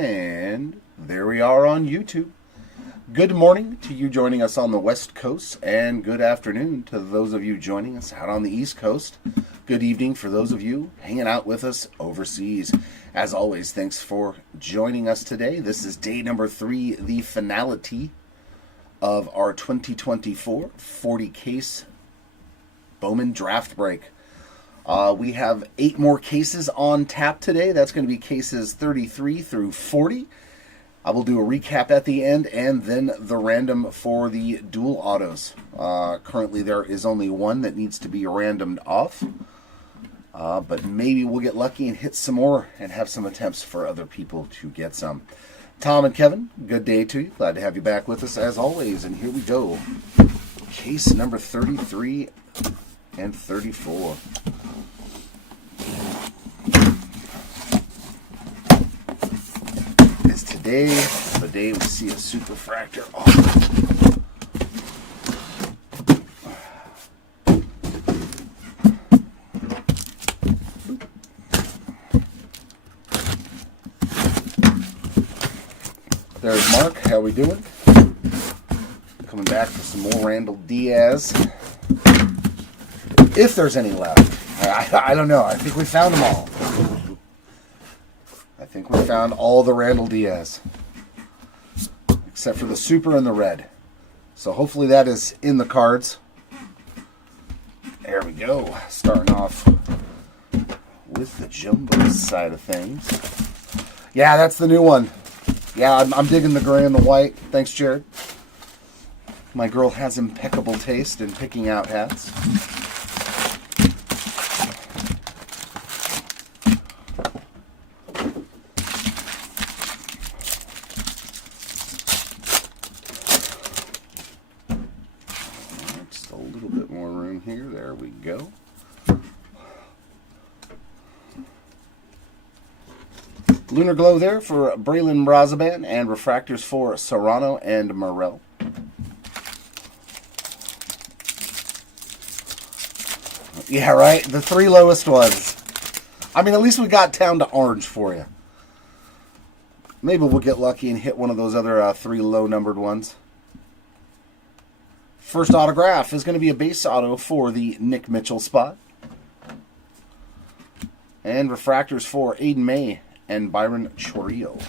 And there we are on YouTube. Good morning to you joining us on the West Coast, and good afternoon to those of you joining us out on the East Coast. Good evening for those of you hanging out with us overseas. As always, thanks for joining us today. This is day number 3, the finality of our 2024 40-case Bowman Draft Break. We have 8 more cases on tap today. That's going to be cases 33 through 40. I will do a recap at the end and then the random for the dual autos. Currently there is only one that needs to be randomed off. But maybe we'll get lucky and hit some more and have some attempts for other people to get some. Tom and Kevin, good day to you. Glad to have you back with us as always. And here we go. Case number 33 and 34. Is today the day we see a superfractor? There's Mark. How we doing? Coming back for some more Randall Diaz. If there's any left. I don't know. I think we found them all. I think we found all the Randall Diaz. Except for the super and the red. So hopefully that is in the cards. There we go. Starting off with the jumbo side of things. Yeah, that's the new one. Yeah, I'm digging the gray and the white. Thanks, Jared. My girl has impeccable taste in picking out hats. Just a little bit more room here. There we go. Lunar Glow there for Braylon Brazaban, and refractors for Serrano and Morel. Yeah, right? The 3 lowest ones. I mean, at least we got down to orange for you. Maybe we'll get lucky and hit one of those other 3 low-numbered ones. First autograph is going to be a base auto for the Nick Mitchell spot. And refractors for Aiden May and Byron Chorio.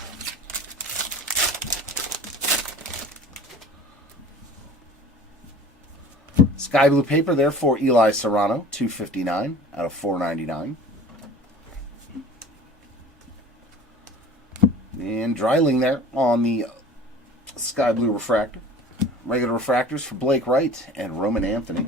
Sky blue paper there for Eli Serrano, $259 out of $499. And dryling there on the sky blue refractor. Regular refractors for Blake Wright and Roman Anthony.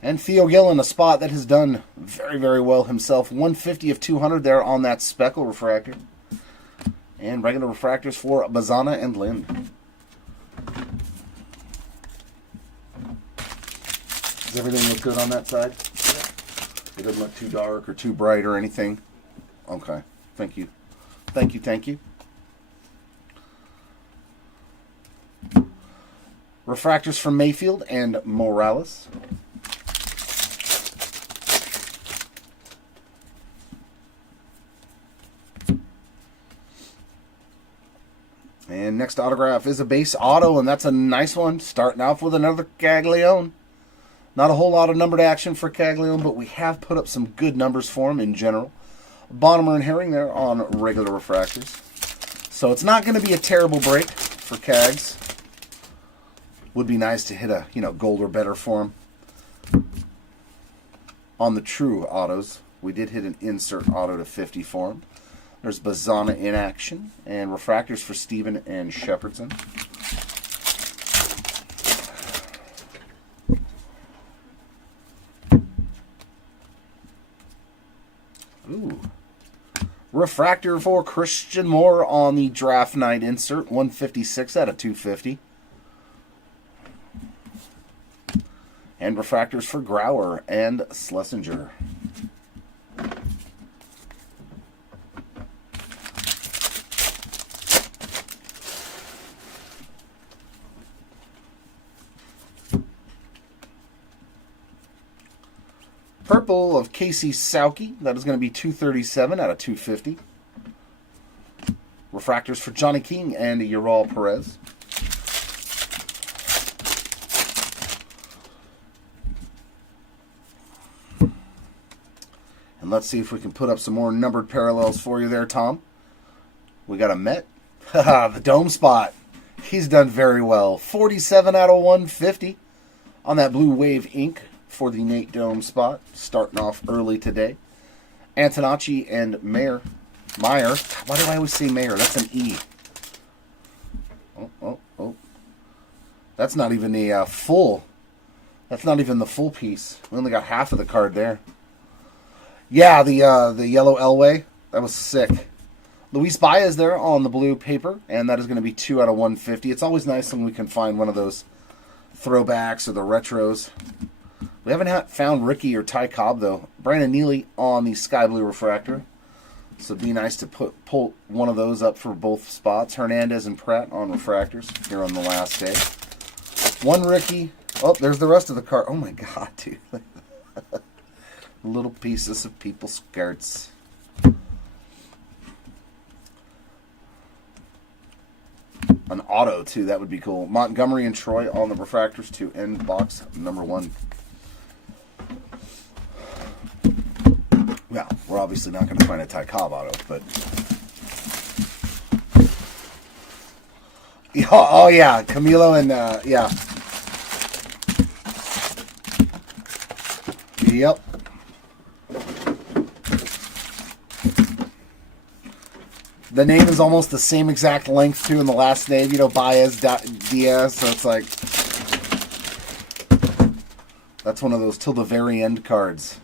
And Theo Gillen, a spot that has done very, very well himself. 150 of 200 there on that speckle refractor. And regular refractors for Bazana and Lind. Does everything look good on that side? It doesn't look too dark or too bright or anything? Okay. Thank you. Thank you, thank you. Refractors from Mayfield and Morales. And next autograph is a base auto, and that's a nice one. Starting off with another Caglione. Not a whole lot of numbered action for Caglione, but we have put up some good numbers for him in general. Bonnemer and Herring there on regular refractors. So it's not going to be a terrible break for Cags. Would be nice to hit a gold or better for him. On the true autos, we did hit an insert auto to 50 for him. There's Bazana in action, and refractors for Steven and Shepherdson. Ooh. Refractor for Christian Moore on the draft night insert, 156 out of 250. And refractors for Grauer and Schlesinger. purple of Casey Sauke. That is going to be 237 out of 250. Refractors for Johnny King and Ural Perez. And let's see if we can put up some more numbered parallels for you there, Tom. We got a Met. The dome spot. He's done very well. 47 out of 150 on that Blue Wave ink for the Nate Dome spot. Starting off early today. Antonacci and Meyer. Why do I always say Meyer? That's an E. Oh. That's not even a full. That's not even the full piece. We only got half of the card there. Yeah, the yellow Elway. That was sick. Luis Baez there on the blue paper, and that is going to be 2 out of 150. It's always nice when we can find one of those throwbacks or the retros. We haven't found Ricky or Ty Cobb, though. Brandon Neely on the sky blue refractor. So it'd be nice to pull one of those up for both spots. Hernandez and Pratt on refractors here on the last day. One Ricky. Oh, there's the rest of the card. Oh, my God, dude. Little pieces of people's skirts. An auto, too. That would be cool. Montgomery and Troy on the refractors to end box number 1. Well, we're obviously not going to find a Ty Cobb auto, but... Oh, yeah. Camilo and, yeah. Yep. The name is almost the same exact length, too, in the last name. You know, Baez, Diaz, so it's like... That's one of those till the very end cards.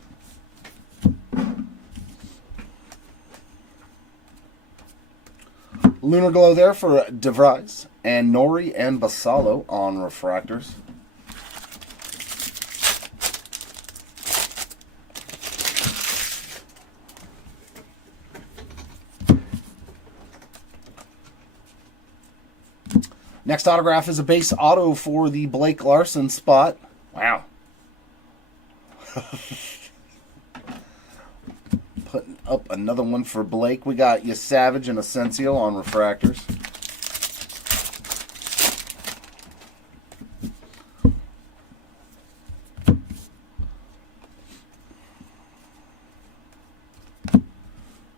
Lunar Glow there for DeVries and Nori and Basallo on refractors. Next autograph is a base auto for the Blake Larson spot. Wow. Putting up another one for Blake. We got Savage and Asensio on refractors.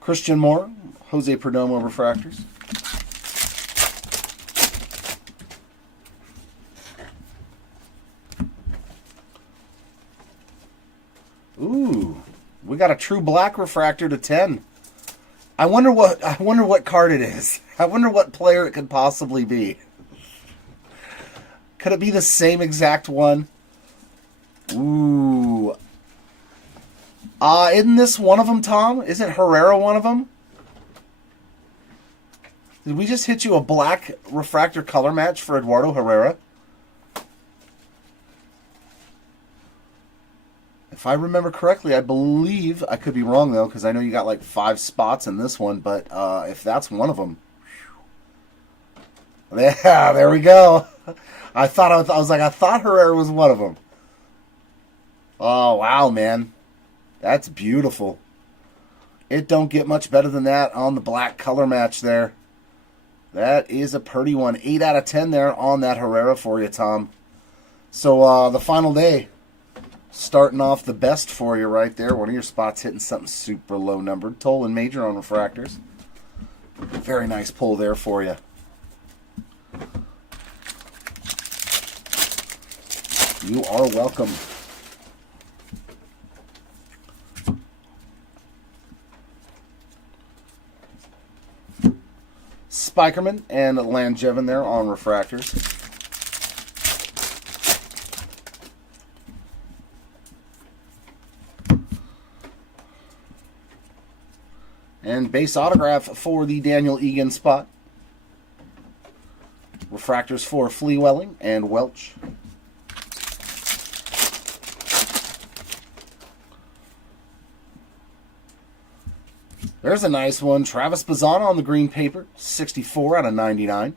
Christian Moore, Jose Perdomo refractors. Ooh, we got a true black refractor to 10. I wonder what card it is. I wonder what player it could possibly be. Could it be the same exact one? Ooh. Isn't this one of them, Tom? Isn't Herrera one of them? Did we just hit you a black refractor color match for Eduardo Herrera? If I remember correctly, I believe, I could be wrong though, because I know you got like 5 spots in this one, but if that's one of them. Whew. Yeah, there we go. I thought Herrera was one of them. Oh, wow, man. That's beautiful. It don't get much better than that on the black color match there. That is a pretty one. 8 out of 10 there on that Herrera for you, Tom. So the final day. Starting off the best for you right there. One of your spots hitting something super low numbered. Toll and Major on refractors. Very nice pull there for you. You are welcome. Spikerman and Langevin there on refractors. And base autograph for the Daniel Egan spot. Refractors for Fleewelling and Welch. There's a nice one. Travis Bazan on the green paper. 64 out of 99.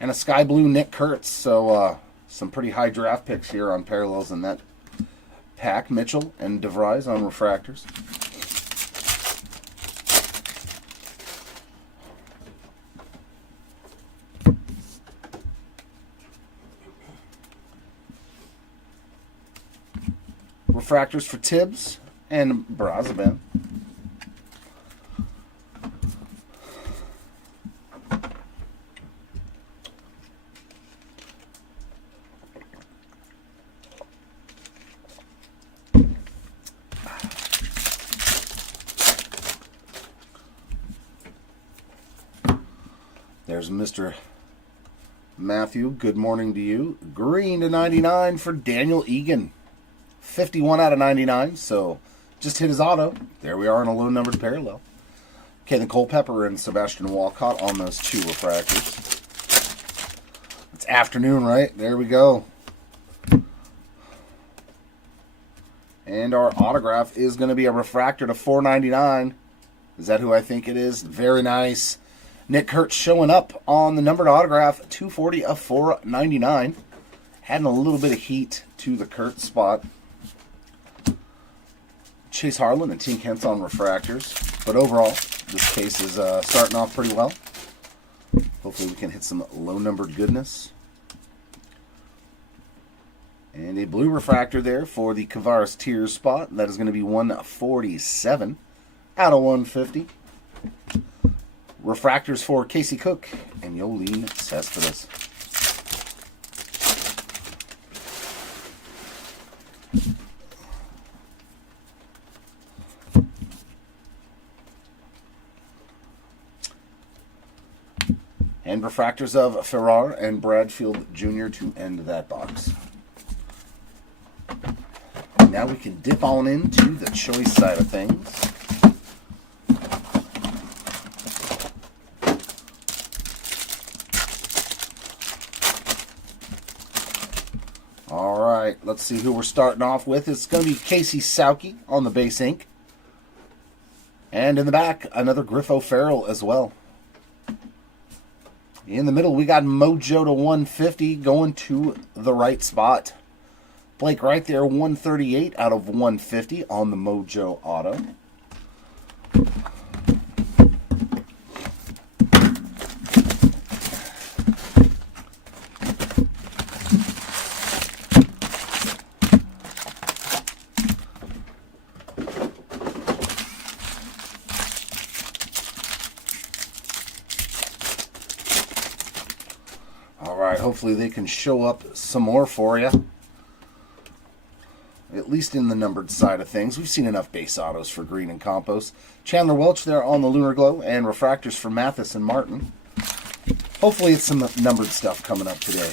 And a sky blue Nick Kurtz. So Some pretty high draft picks here on parallels in that pack. Mitchell and DeVries on refractors. Refractors for Tibbs and Brazoban. There's Mr. Matthew. Good morning to you. Green to 99 for Daniel Egan. 51 out of 99, so just hit his auto. There we are in a low-numbered parallel. Kevin Culpepper and Sebastian Walcott on those two refractors. It's afternoon, right? There we go. And our autograph is going to be a refractor to 499. Is that who I think it is? Very nice. Nick Kurtz showing up on the numbered autograph, 240 of 499. Adding a little bit of heat to the Kurtz spot. Chase Harlan and Tink Hence on refractors. But overall, this case is starting off pretty well. Hopefully we can hit some low-numbered goodness. And a blue refractor there for the Kavaris Tiers spot. That is going to be 147 out of 150. Refractors for Casey Cook and Yoelin Cespedes. And refractors of Farrar and Bradfield Jr. to end that box. Now we can dip on into the choice side of things. All right, let's see who we're starting off with. It's going to be Casey Sauke on the base ink. And in the back, another Griff O'Farrell as well. In the middle, we got Mojo to 150 going to the right spot. Blake right there, 138 out of 150 on the Mojo auto. All right, hopefully they can show up some more for you. At least in the numbered side of things. We've seen enough base autos for Green and Compost. Chandler Welch there on the Lunar Glow, and refractors for Mathis and Martin. Hopefully it's some numbered stuff coming up today.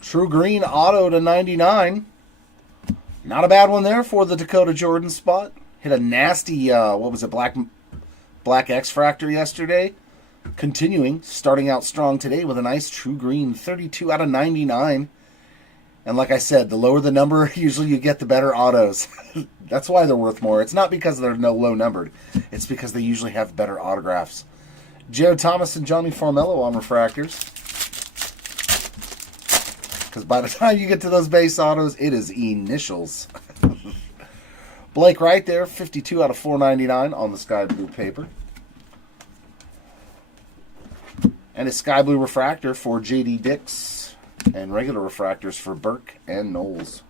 True Green auto to 99. Not a bad one there for the Dakota Jordan spot. Hit a nasty, what was it, Black X-Fractor yesterday. Continuing, starting out strong today with a nice True Green, 32 out of 99. And like I said, the lower the number, usually you get the better autos. That's why they're worth more. It's not because they're no low numbered. It's because they usually have better autographs. Jared Thomas and Johnny Formello on refractors. Because by the time you get to those base autos, it is initials. Blake right there, 52 out of 499 on the sky blue paper. And a sky blue refractor for J.D. Dix. And regular refractors for Burke and Knowles.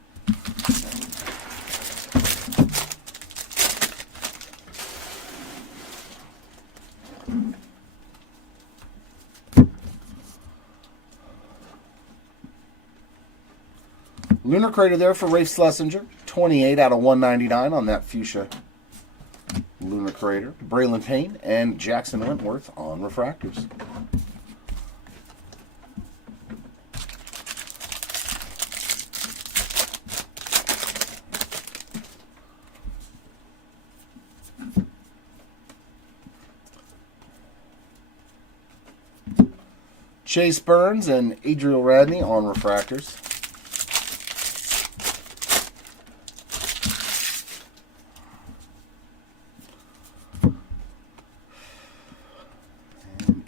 Lunar Crater there for Rafe Schlesinger. 28 out of 199 on that fuchsia Lunar Crater. Braylon Payne and Jackson Wentworth on refractors. Chase Burns and Adriel Radney on refractors.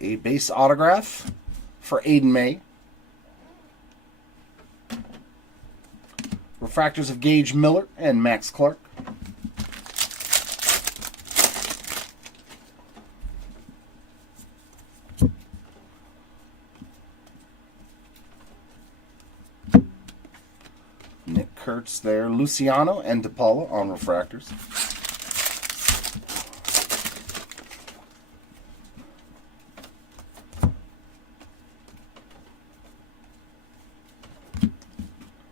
A base autograph for Aiden May. Refractors of Gage Miller and Max Clark. Nick Kurtz there. Luciano and DePaula on refractors.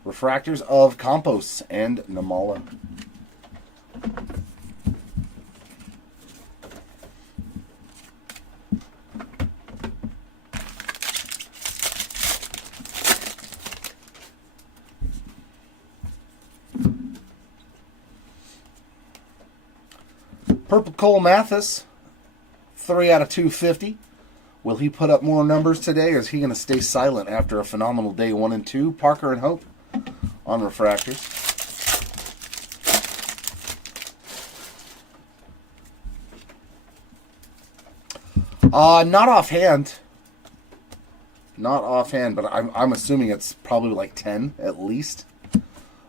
Refractors of Campos and Namala. Purple Cole Mathis, 3 out of 250. Will he put up more numbers today, or is he going to stay silent after a phenomenal day 1 and 2? Parker and Hope on refractors. Not offhand. Not offhand, but I'm assuming it's probably like 10 at least.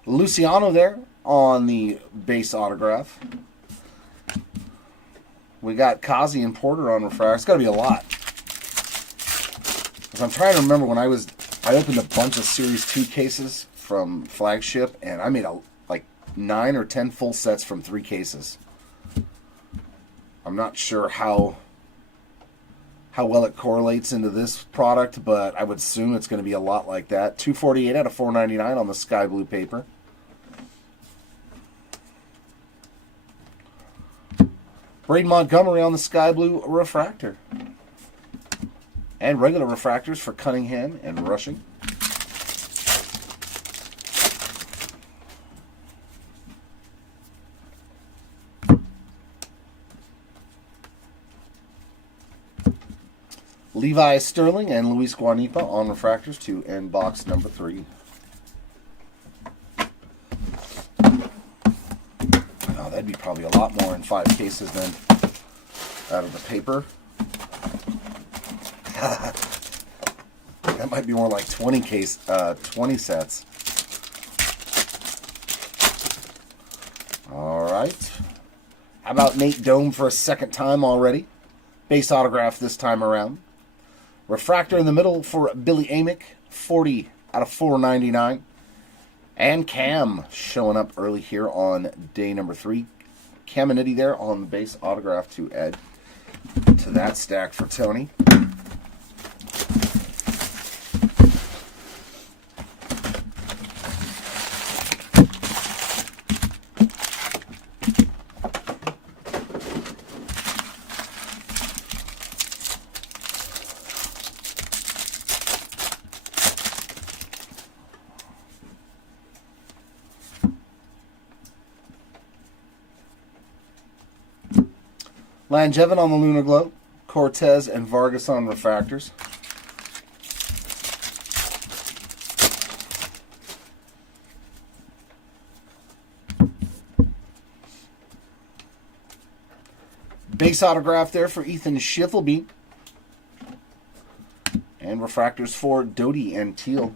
Luciano there on the base autograph. We got Kazi and Porter on refractors. It's got to be a lot. Because I'm trying to remember when I opened a bunch of Series 2 cases from Flagship, and I made like 9 or 10 full sets from 3 cases. I'm not sure how well it correlates into this product, but I would assume it's going to be a lot like that. 248 out of 499 on the sky blue paper. Braden Montgomery on the sky blue refractor. And regular refractors for Cunningham and Rushing. Levi Sterling and Luis Guanipa on refractors to end box number 3. Oh, that'd be probably a lot more in 5 cases than out of the paper. That might be more like 20 sets. All right. How about Nate Dome for a second time already? Base autograph this time around. Refractor in the middle for Billy Amick, 40 out of 499. And Cam showing up early here on day number 3. Caminiti there on the base autograph to add to that stack for Tony. Langevin on the Lunar Glow. Cortez and Vargas on refractors. Base autograph there for Ethan Schiffelbein. And refractors for Doty and Teal.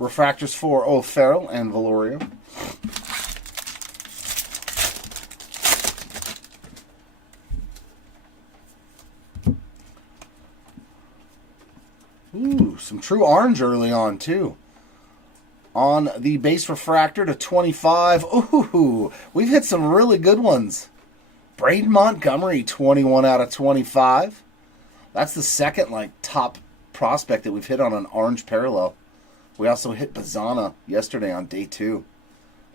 Refractors for O'Farrell and Valorio. Ooh, some true orange early on, too. On the base refractor to 25. Ooh, we've hit some really good ones. Braden Montgomery, 21 out of 25. That's the second, top prospect that we've hit on an orange parallel. We also hit Bazana yesterday on day 2.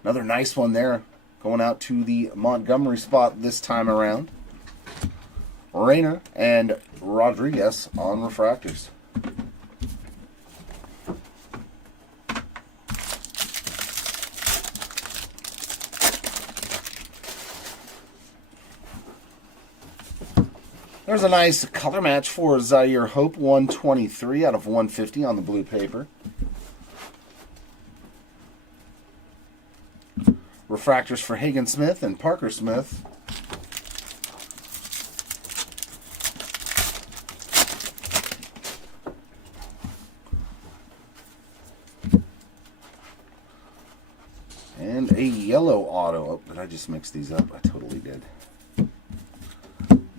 Another nice one there. Going out to the Montgomery spot this time around. Rayner and Rodriguez on refractors. There's a nice color match for Zaire Hope, 123 out of 150 on the blue paper. refractors for Hagen Smith and Parker Smith. And a yellow auto. Oh, did I just mix these up? I totally did.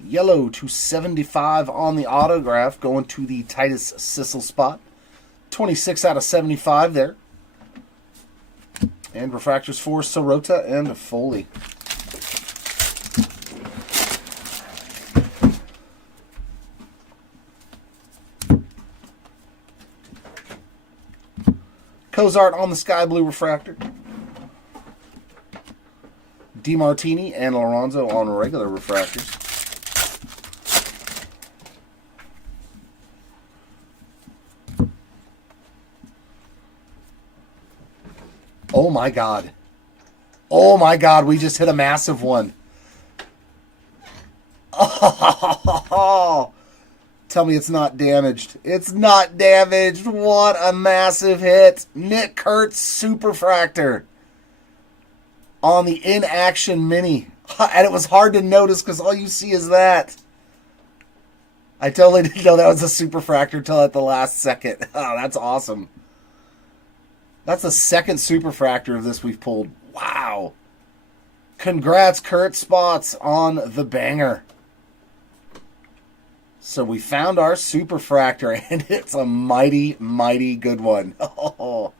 Yellow to 75 on the autograph, going to the Titus Sissel spot. 26 out of 75 there. And refractors for Sirota and Foley. Cozart on the sky blue refractor. DeMartini and Lorenzo on regular refractors. Oh my God. Oh my God, we just hit a massive one. Oh, tell me it's not damaged. It's not damaged. What a massive hit. Nick Kurtz Superfractor on the in-action mini. And it was hard to notice because all you see is that. I totally didn't know that was a Superfractor until at the last second. Oh, that's awesome. That's the second Superfractor of this we've pulled. Wow. Congrats, Kurt Spots, on the banger. So we found our Superfractor, and it's a mighty, mighty good one. Oh,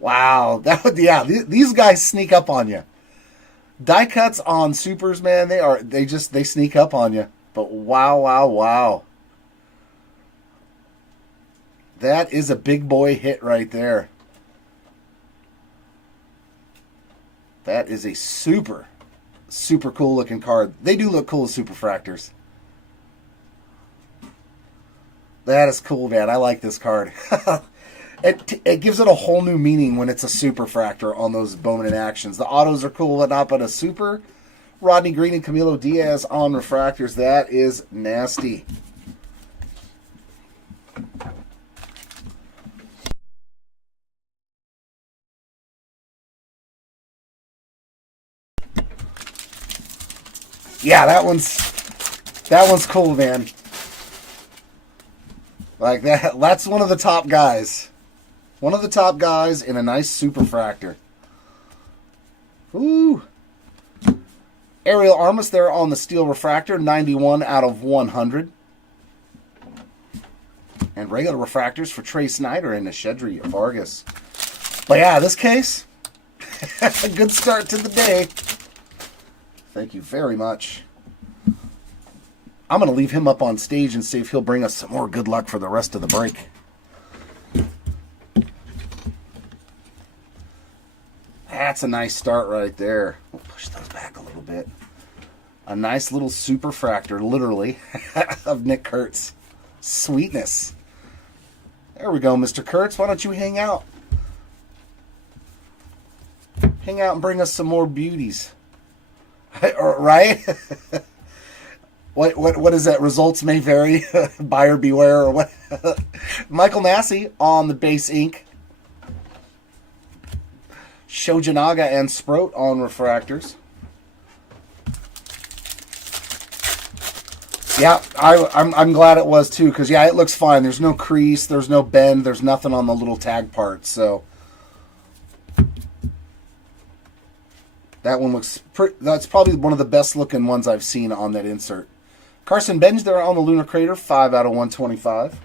wow. These guys sneak up on you. Die cuts on Supers, man, they sneak up on you. But wow. That is a big boy hit right there. That is a super, super cool looking card. They do look cool as Superfractors. That is cool, man. I like this card. It gives it a whole new meaning when it's a Superfractor on those Bowman in actions. The autos are cool, whatnot, but a super Rodney Green and Camilo Diaz on refractors, that is nasty. Yeah, that one's cool, man. Like that's one of the top guys. One of the top guys in a nice Superfractor. Ooh. Ariel Armas there on the steel refractor, 91 out of 100. And regular refractors for Trey Snyder and Nishedri Vargas. But yeah, this case, a good start to the day. Thank you very much. I'm going to leave him up on stage and see if he'll bring us some more good luck for the rest of the break. That's a nice start right there. We'll push those back a little bit. A nice little Superfractor, literally, of Nick Kurtz. Sweetness. There we go, Mr. Kurtz. Why don't you hang out? Hang out and bring us some more beauties. Right? What is that? Results may vary. Buyer beware or what? Michael Massey on the base ink. Shojanaga and Sproat on refractors. Yeah, I'm glad it was too, because yeah, it looks fine. There's no crease, there's no bend, there's nothing on the little tag parts. So that one looks that's probably one of the best looking ones I've seen on that insert. Carson Benj there on the Lunar Crater, 5 out of 125.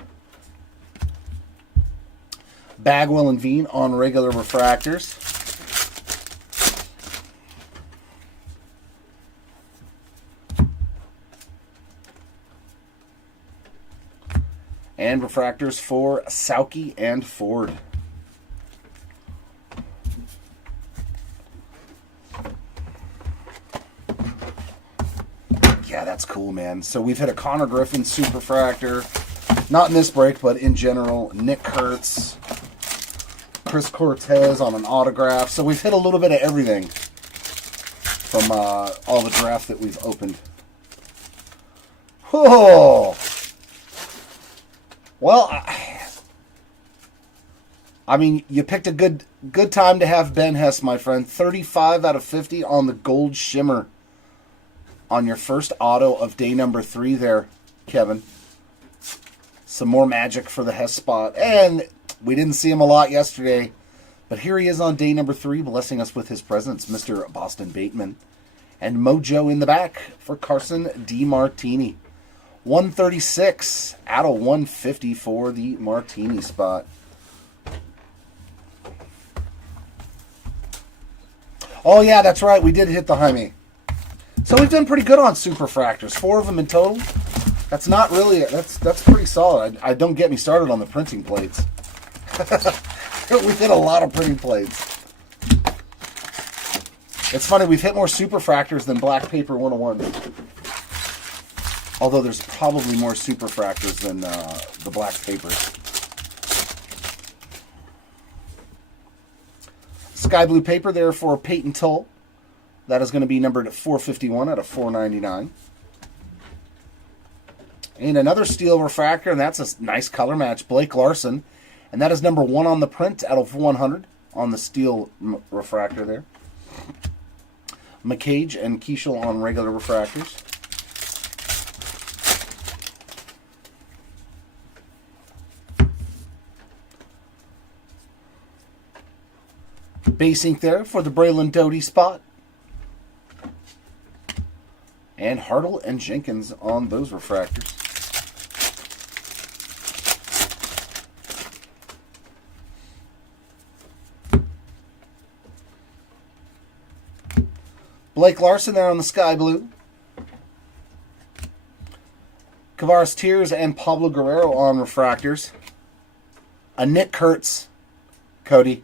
Bagwell and Veen on regular refractors. And refractors for Sauke and Ford. Yeah, that's cool, man. So we've hit a Connor Griffin Superfractor. Not in this break, but in general. Nick Kurtz. Chris Cortez on an autograph. So we've hit a little bit of everything from all the draft that we've opened. Oh! Well, I mean, you picked a good Good time to have Ben Hess, my friend. 35 out of 50 on the Gold Shimmer on your first auto of day number 3 there, Kevin. Some more magic for the Hess spot. And we didn't see him a lot yesterday, but here he is on day number 3, blessing us with his presence, Mr. Boston Bateman. And Mojo in the back for Carson DeMartini. 136 out of 150 for the Martini spot. Oh, yeah, that's right. We did hit the Jaime. So we've done pretty good on superfractors. 4 of them in total. That's not really... That's pretty solid. I don't get me started on the printing plates. We hit a lot of printing plates. It's funny, we've hit more superfractors than Black Paper 101. Although there's probably more superfractors than the Black Papers. Sky blue paper there for Peyton Tull. That is going to be numbered at 451 out of 499. And another steel refractor, and that's a nice color match, Blake Larson. And that is number 1 on the print out of 100 on the steel refractor there. McCage and Keishel on regular refractors. Base ink there for the Braylon Doty spot. And Hartle and Jenkins on those refractors. Blake Larson there on the sky blue. Kavaris Tears and Pablo Guerrero on refractors. A Nick Kurtz, Cody.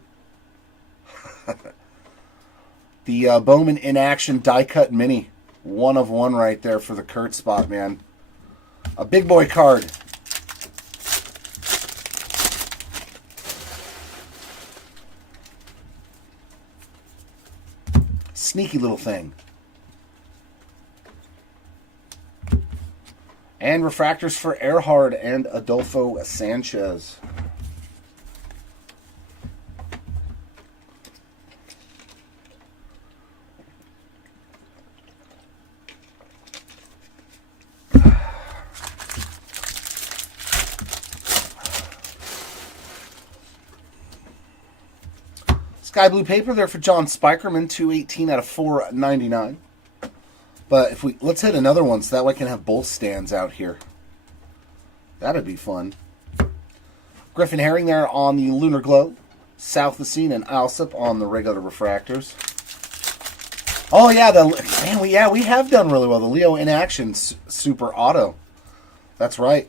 The Bowman in action die cut mini. 1 of 1 right there for the Kurtz spot, man. A big boy card. Sneaky little thing. And refractors for Earhart and Adolfo Sanchez. Sky blue paper there for John Spikerman, 218 out of 499. But if let's hit another one so that way I can have both stands out here. That'd be fun. Griffin Herring there on the Lunar Glow. South the Scene and Alsop on the regular refractors. Oh yeah, we have done really well. The Leo in action super auto. That's right.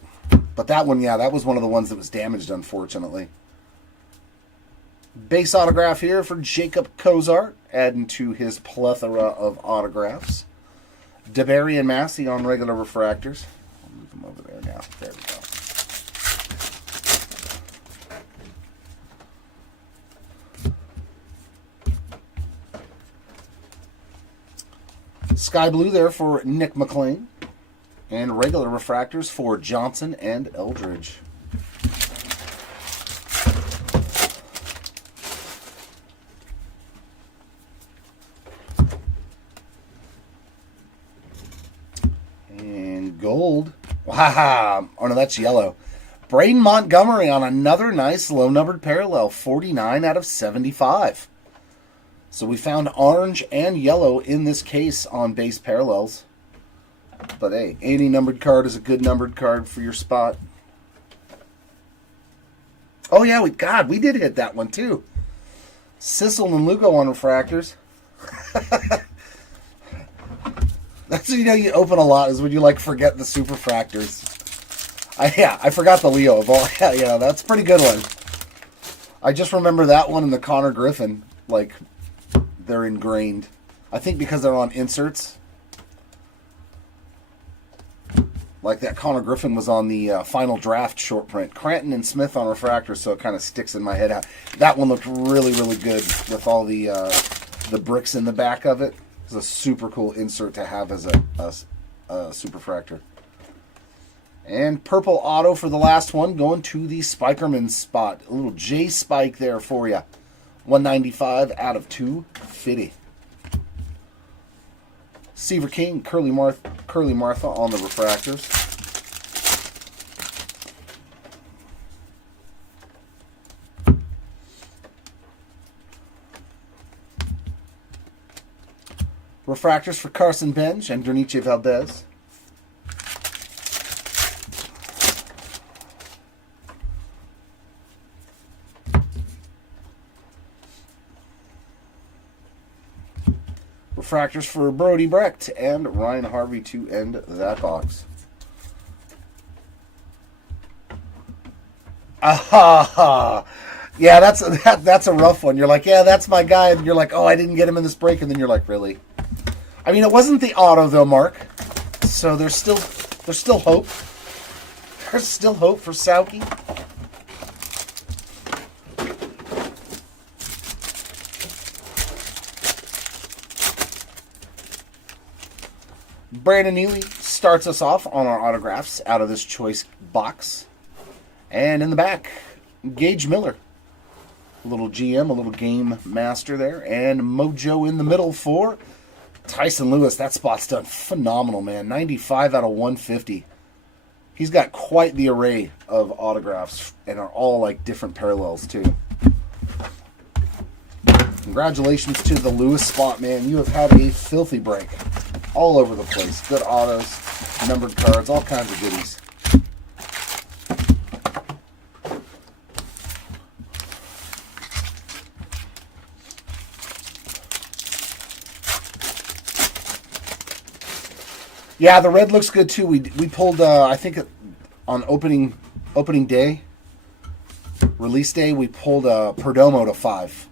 But that one, yeah, that was one of the ones that was damaged, unfortunately. Base autograph here for Jacob Cozart, adding to his plethora of autographs. DeBerry and Massey on regular refractors. I'll move them over there now. There we go. Sky blue there for Nick McLean. And regular refractors for Johnson and Eldridge. And gold. Wow. Oh, no, that's yellow. Braden Montgomery on another nice low-numbered parallel. 49 out of 75. So we found orange and yellow in this case on base parallels. But hey, any numbered card is a good numbered card for your spot. Oh yeah, we did hit that one too. Sissel and Lugo on refractors. That's when you open a lot is when you forget the superfractors. I forgot the Leo of all. Yeah, that's a pretty good one. I just remember that one and the Connor Griffin, they're ingrained. I think because they're on inserts. Like that Connor Griffin was on the final draft short print. Cranton and Smith on refractors, so it kind of sticks in my head. That one looked really, really good with all the bricks in the back of it. It's a super cool insert to have as a superfractor. And purple auto for the last one, going to the Spikerman spot. A little J Spike there for you. 195 out of 250. Seaver King, Curly Martha on the refractors. Refractors for Carson Bench and Derniche Valdez. Refractors for Brody Brecht and Ryan Harvey to end that box. Ah, yeah, that's a rough one. You're like, yeah, that's my guy, and you're like, oh, I didn't get him in this break, and then you're like, really? I mean, it wasn't the auto though, Mark. So there's still hope. There's still hope for Sauki. Brandon Neely starts us off on our autographs out of this choice box. And in the back, Gage Miller. A little GM, a little game master there. And Mojo in the middle for Tyson Lewis. That spot's done phenomenal, man. 95 out of 150. He's got quite the array of autographs and are all like different parallels too. Congratulations to the Lewis spot, man. You have had a filthy break. All over the place. Good autos, numbered cards, all kinds of goodies. Yeah, the red looks good too. We pulled, I think, on opening day, release day, we pulled Perdomo to 5.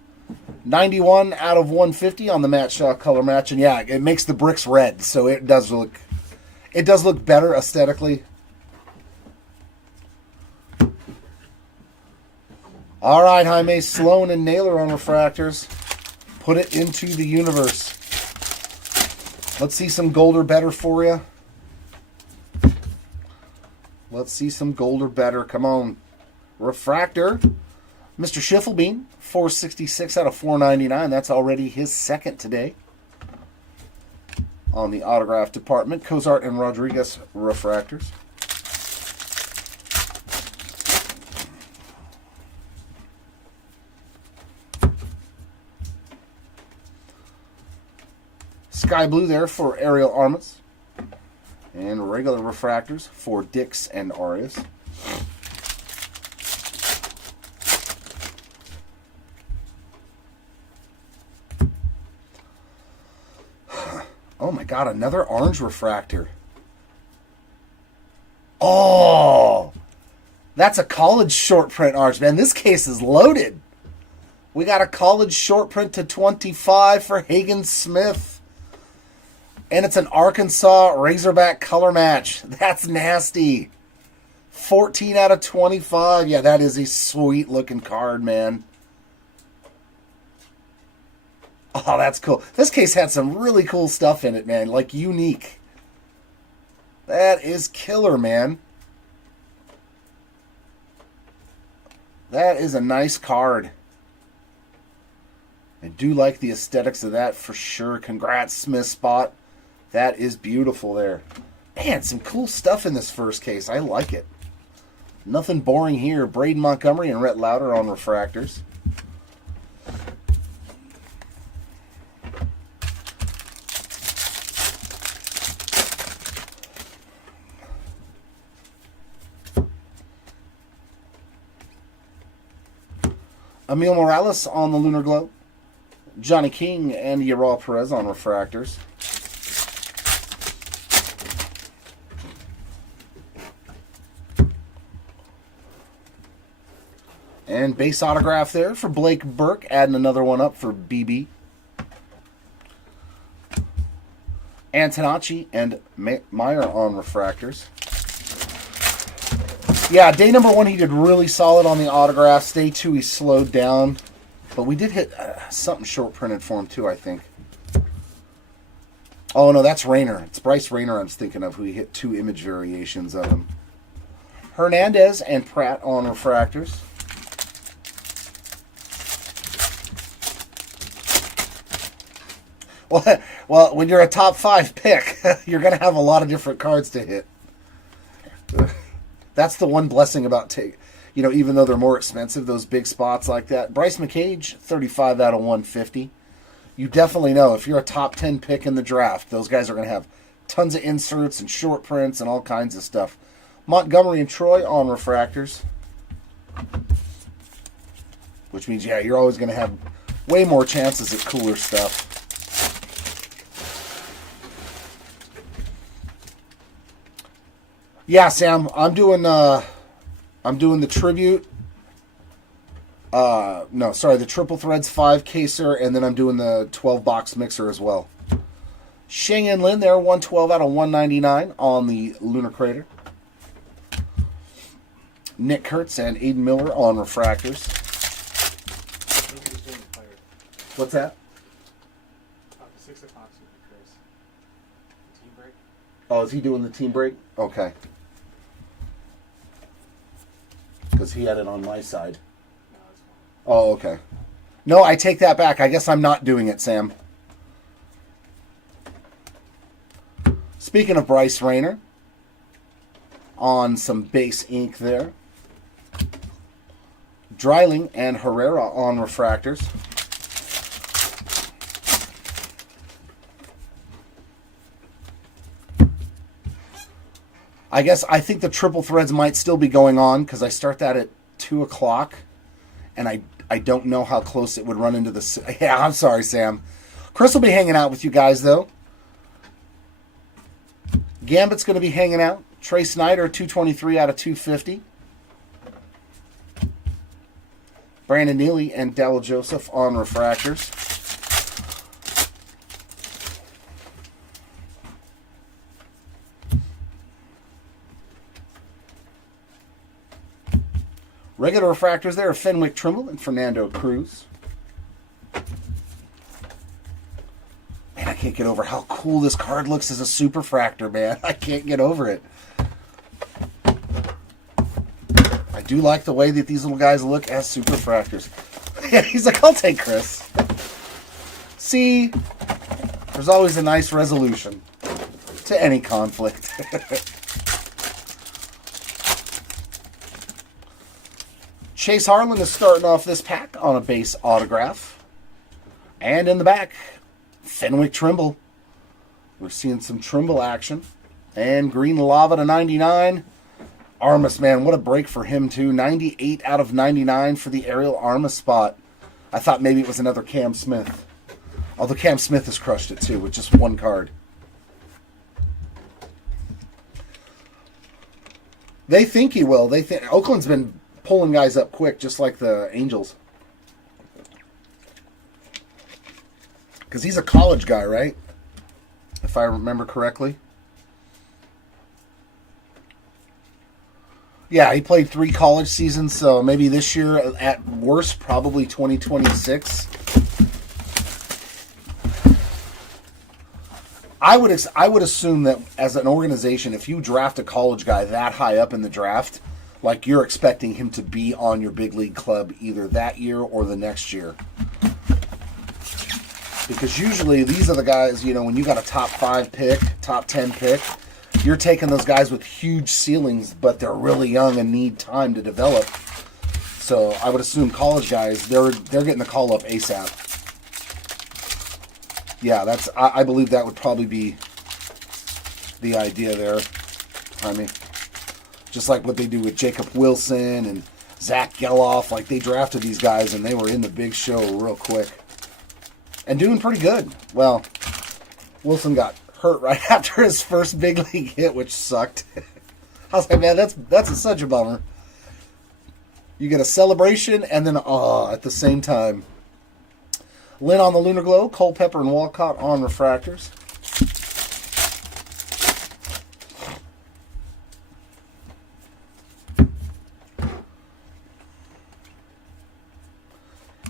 91 out of 150 on the Matt Shaw color match, and yeah, it makes the bricks red, so it does look better aesthetically. All right, Jaime Sloan and Naylor on refractors. Put it into the universe. Let's see some gold or better for you. Let's see some gold or better. Come on. Refractor. Mr. Schiffelbein, 466 out of 499. That's already his second today. On the autograph department, Cozart and Rodriguez refractors. Sky blue there for Ariel Armas. And regular refractors for Dix and Arias. Oh my God, another orange refractor. Oh, that's a college short print orange, man. This case is loaded. We got a college short print to 25 for Hagen Smith. And it's an Arkansas Razorback color match. That's nasty. 14 out of 25. Yeah, that is a sweet looking card, man. Oh, that's cool. This case had some really cool stuff in it, man. Like, unique. That is killer, man. That is a nice card. I do like the aesthetics of that for sure. Congrats, Smith Spot. That is beautiful there. Man, some cool stuff in this first case. I like it. Nothing boring here. Braden Montgomery and Rhett Lauder on refractors. Emil Morales on the Lunar Glow. Johnny King and Yaral Perez on refractors. And base autograph there for Blake Burke, adding another one up for BB. Antonacci and Meyer on refractors. Yeah, day number 1 he did really solid on the autographs. Day 2 he slowed down. But we did hit something short printed for him too, I think. Oh, no, that's Rayner. It's Bryce Rayner I was thinking of, who he hit 2 image variations of him. Hernandez and Pratt on refractors. Well, when you're a top 5 pick, you're going to have a lot of different cards to hit. That's the one blessing about even though they're more expensive, those big spots like that. Bryce McCage, 35 out of 150. You definitely know if you're a top 10 pick in the draft, those guys are going to have tons of inserts and short prints and all kinds of stuff. Montgomery and Troy on refractors. Which means, you're always going to have way more chances at cooler stuff. Yeah, Sam, I'm doing the tribute. The Triple Threads 5 caser, and then I'm doing the 12-box mixer as well. Sheng-En Lin there, 112 out of 199 on the Lunar Crater. Nick Kurtz and Aiden Miller on refractors. What's that? 6 o'clock, Chris. Team break? Oh, is he doing the team break? Okay. Because he had it on my side. No, it's fine. Oh, okay. No, I take that back. I guess I'm not doing it, Sam. Speaking of Bryce Rayner, on some base ink there. Dreiling and Herrera on refractors. I think the triple threads might still be going on because I start that at 2 o'clock, and I don't know how close it would run into the... Yeah, I'm sorry, Sam. Chris will be hanging out with you guys, though. Gambit's going to be hanging out. Trey Snyder, 223 out of 250. Brandon Neely and Dell Joseph on refractors. Regular refractors there are Fenwick Trimble and Fernando Cruz. Man, I can't get over how cool this card looks as a superfractor, man. I can't get over it. I do like the way that these little guys look as superfractors. Yeah, he's like, I'll take Chris. See, there's always a nice resolution to any conflict. Chase Harlan is starting off this pack on a base autograph. And in the back, Fenwick Trimble. We're seeing some Trimble action. And Green Lava to 99. Armas, man, what a break for him, too. 98 out of 99 for the Ariel Armas spot. I thought maybe it was another Cam Smith. Although Cam Smith has crushed it, too, with just one card. They think he will. They think Oakland's been pulling guys up quick, just like the Angels. Because he's a college guy, right? If I remember correctly. Yeah, he played 3 college seasons, so maybe this year, at worst, probably 2026. I would assume that as an organization, if you draft a college guy that high up in the draft, like you're expecting him to be on your big league club either that year or the next year. Because usually these are the guys, when you got a top 5 pick, top 10 pick, you're taking those guys with huge ceilings, but they're really young and need time to develop. So I would assume college guys, they're getting the call up ASAP. Yeah, I believe that would probably be the idea there. I mean, just like what they do with Jacob Wilson and Zach Geloff. Like, they drafted these guys and they were in the big show real quick. And doing pretty good. Well, Wilson got hurt right after his first big league hit, which sucked. I was like, man, that's such a bummer. You get a celebration and then at the same time. Lynn on the Lunar Glow, Culpepper and Walcott on refractors.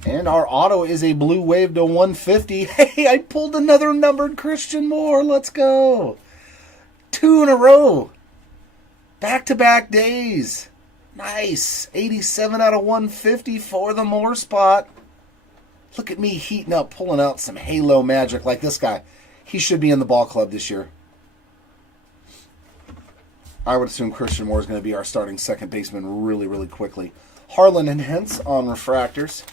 And our auto is a Blue Wave to 150. Hey, I pulled another numbered Christian Moore. Let's go. 2 in a row. Back-to-back days. Nice. 87 out of 150 for the Moore spot. Look at me heating up, pulling out some Halo magic like this guy. He should be in the ball club this year. I would assume Christian Moore is going to be our starting second baseman really, really quickly. Harlan and Hentz on refractors.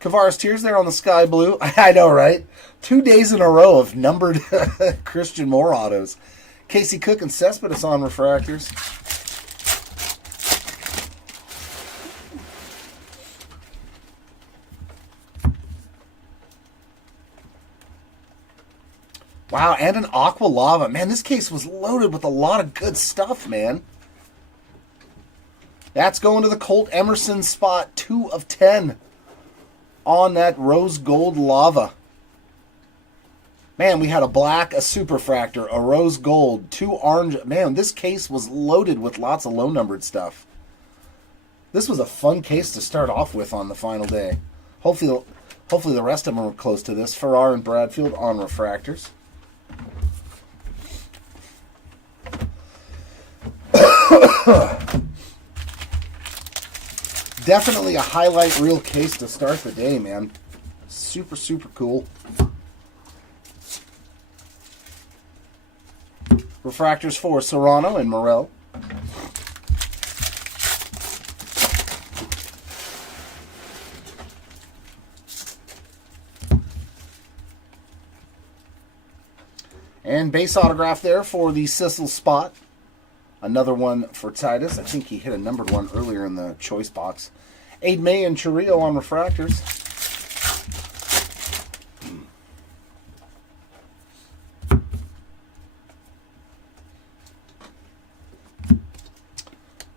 Kavaris Tears there on the sky blue. I know, right? 2 days in a row of numbered Christian Moore autos. Casey Cook and Cespedes on refractors. Wow, and an Aqua Lava. Man, this case was loaded with a lot of good stuff, man. That's going to the Colt Emerson spot, 2 of 10 on that rose gold lava. Man, we had a black, a superfractor, a rose gold, 2 orange. Man, this case was loaded with lots of low-numbered stuff. This was a fun case to start off with on the final day. Hopefully the rest of them are close to this. Farrar and Bradfield on refractors. Definitely a highlight reel case to start the day, man. Super, super cool. Refractors for Serrano and Morel. And base autograph there for the Sissel spot. Another one for Titus. I think he hit a numbered one earlier in the choice box. Aid May and Chirrillo on refractors.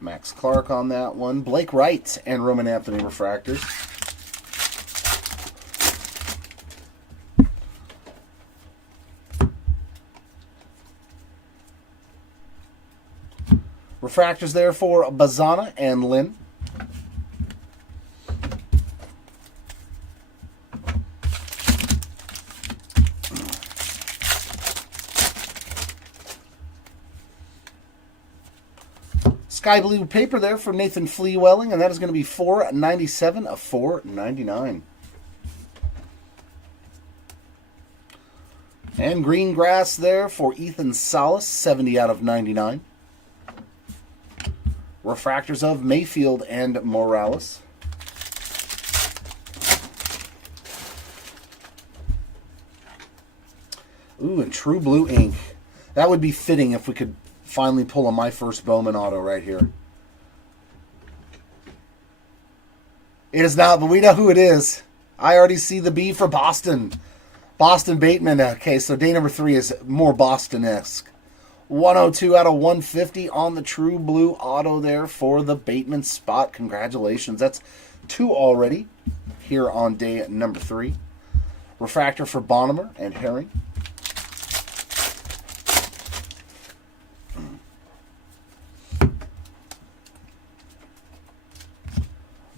Max Clark on that one. Blake Wright and Roman Anthony refractors. Refractors there for Bazana and Lynn. Sky blue paper there for Nathan Fleewelling, and that is going to be $4.97 of $4.99. And green grass there for Ethan Salas, 70 out of 99. Refractors of Mayfield and Morales. Ooh, and True Blue ink. That would be fitting if we could finally pull a My First Bowman auto right here. It is not, but we know who it is. I already see the B for Boston. Boston Bateman. Okay, so day number 3 is more Boston-esque. 102 out of 150 on the True Blue auto there for the Bateman spot. Congratulations. That's 2 already here on day number 3. Refractor for Bonnemer and Herring.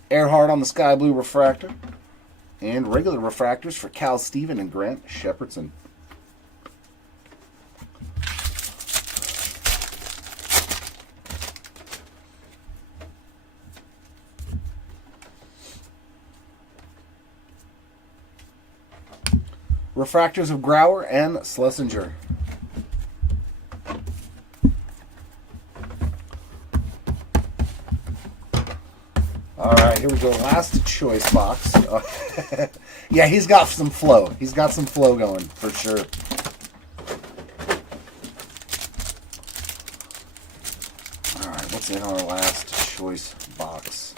Earhart on the sky blue refractor. And regular refractors for Cal Steven and Grant Shepherdson. Refractors of Grauer and Schlesinger. All right, here we go. Last choice box. Yeah, he's got some flow. He's got some flow going, for sure. All right, what's in our last choice box?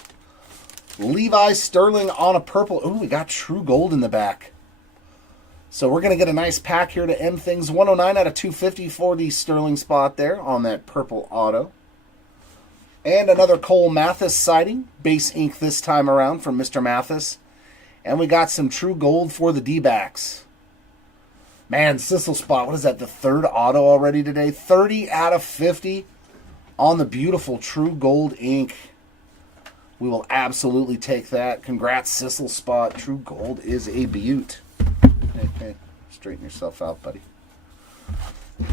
Levi Sterling on a purple. Ooh, we got True Gold in the back. So we're going to get a nice pack here to end things. 109 out of 250 for the Sterling spot there on that purple auto. And another Cole Mathis sighting. Base ink this time around from Mr. Mathis. And we got some True Gold for the D-backs. Man, Sissel spot. What is that, the 3rd auto already today? 30 out of 50 on the beautiful True Gold ink. We will absolutely take that. Congrats, Sissel spot. True Gold is a beaut. Hey, straighten yourself out, buddy.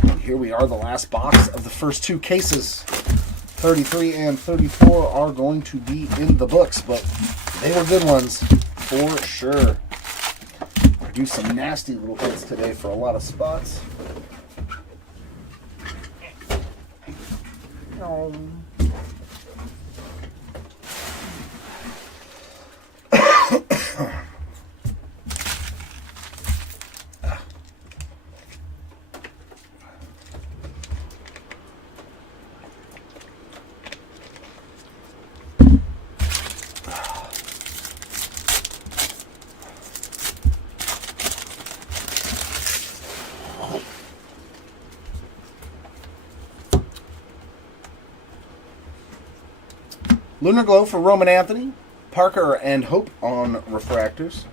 And here we are, the last box of the first two cases. 33 and 34 are going to be in the books, but they were good ones for sure. Produced some nasty little hits today for a lot of spots. Lunar Glow for Roman Anthony, Parker and Hope on refractors.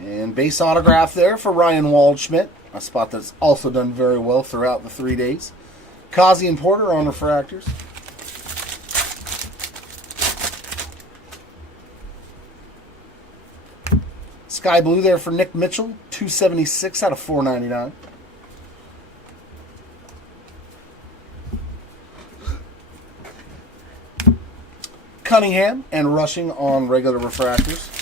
And base autograph there for Ryan Waldschmidt, a spot that's also done very well throughout the 3 days. Kazi and Porter on refractors. Sky Blue there for Nick Mitchell, 276 out of 499. Cunningham and Rushing on regular refractors.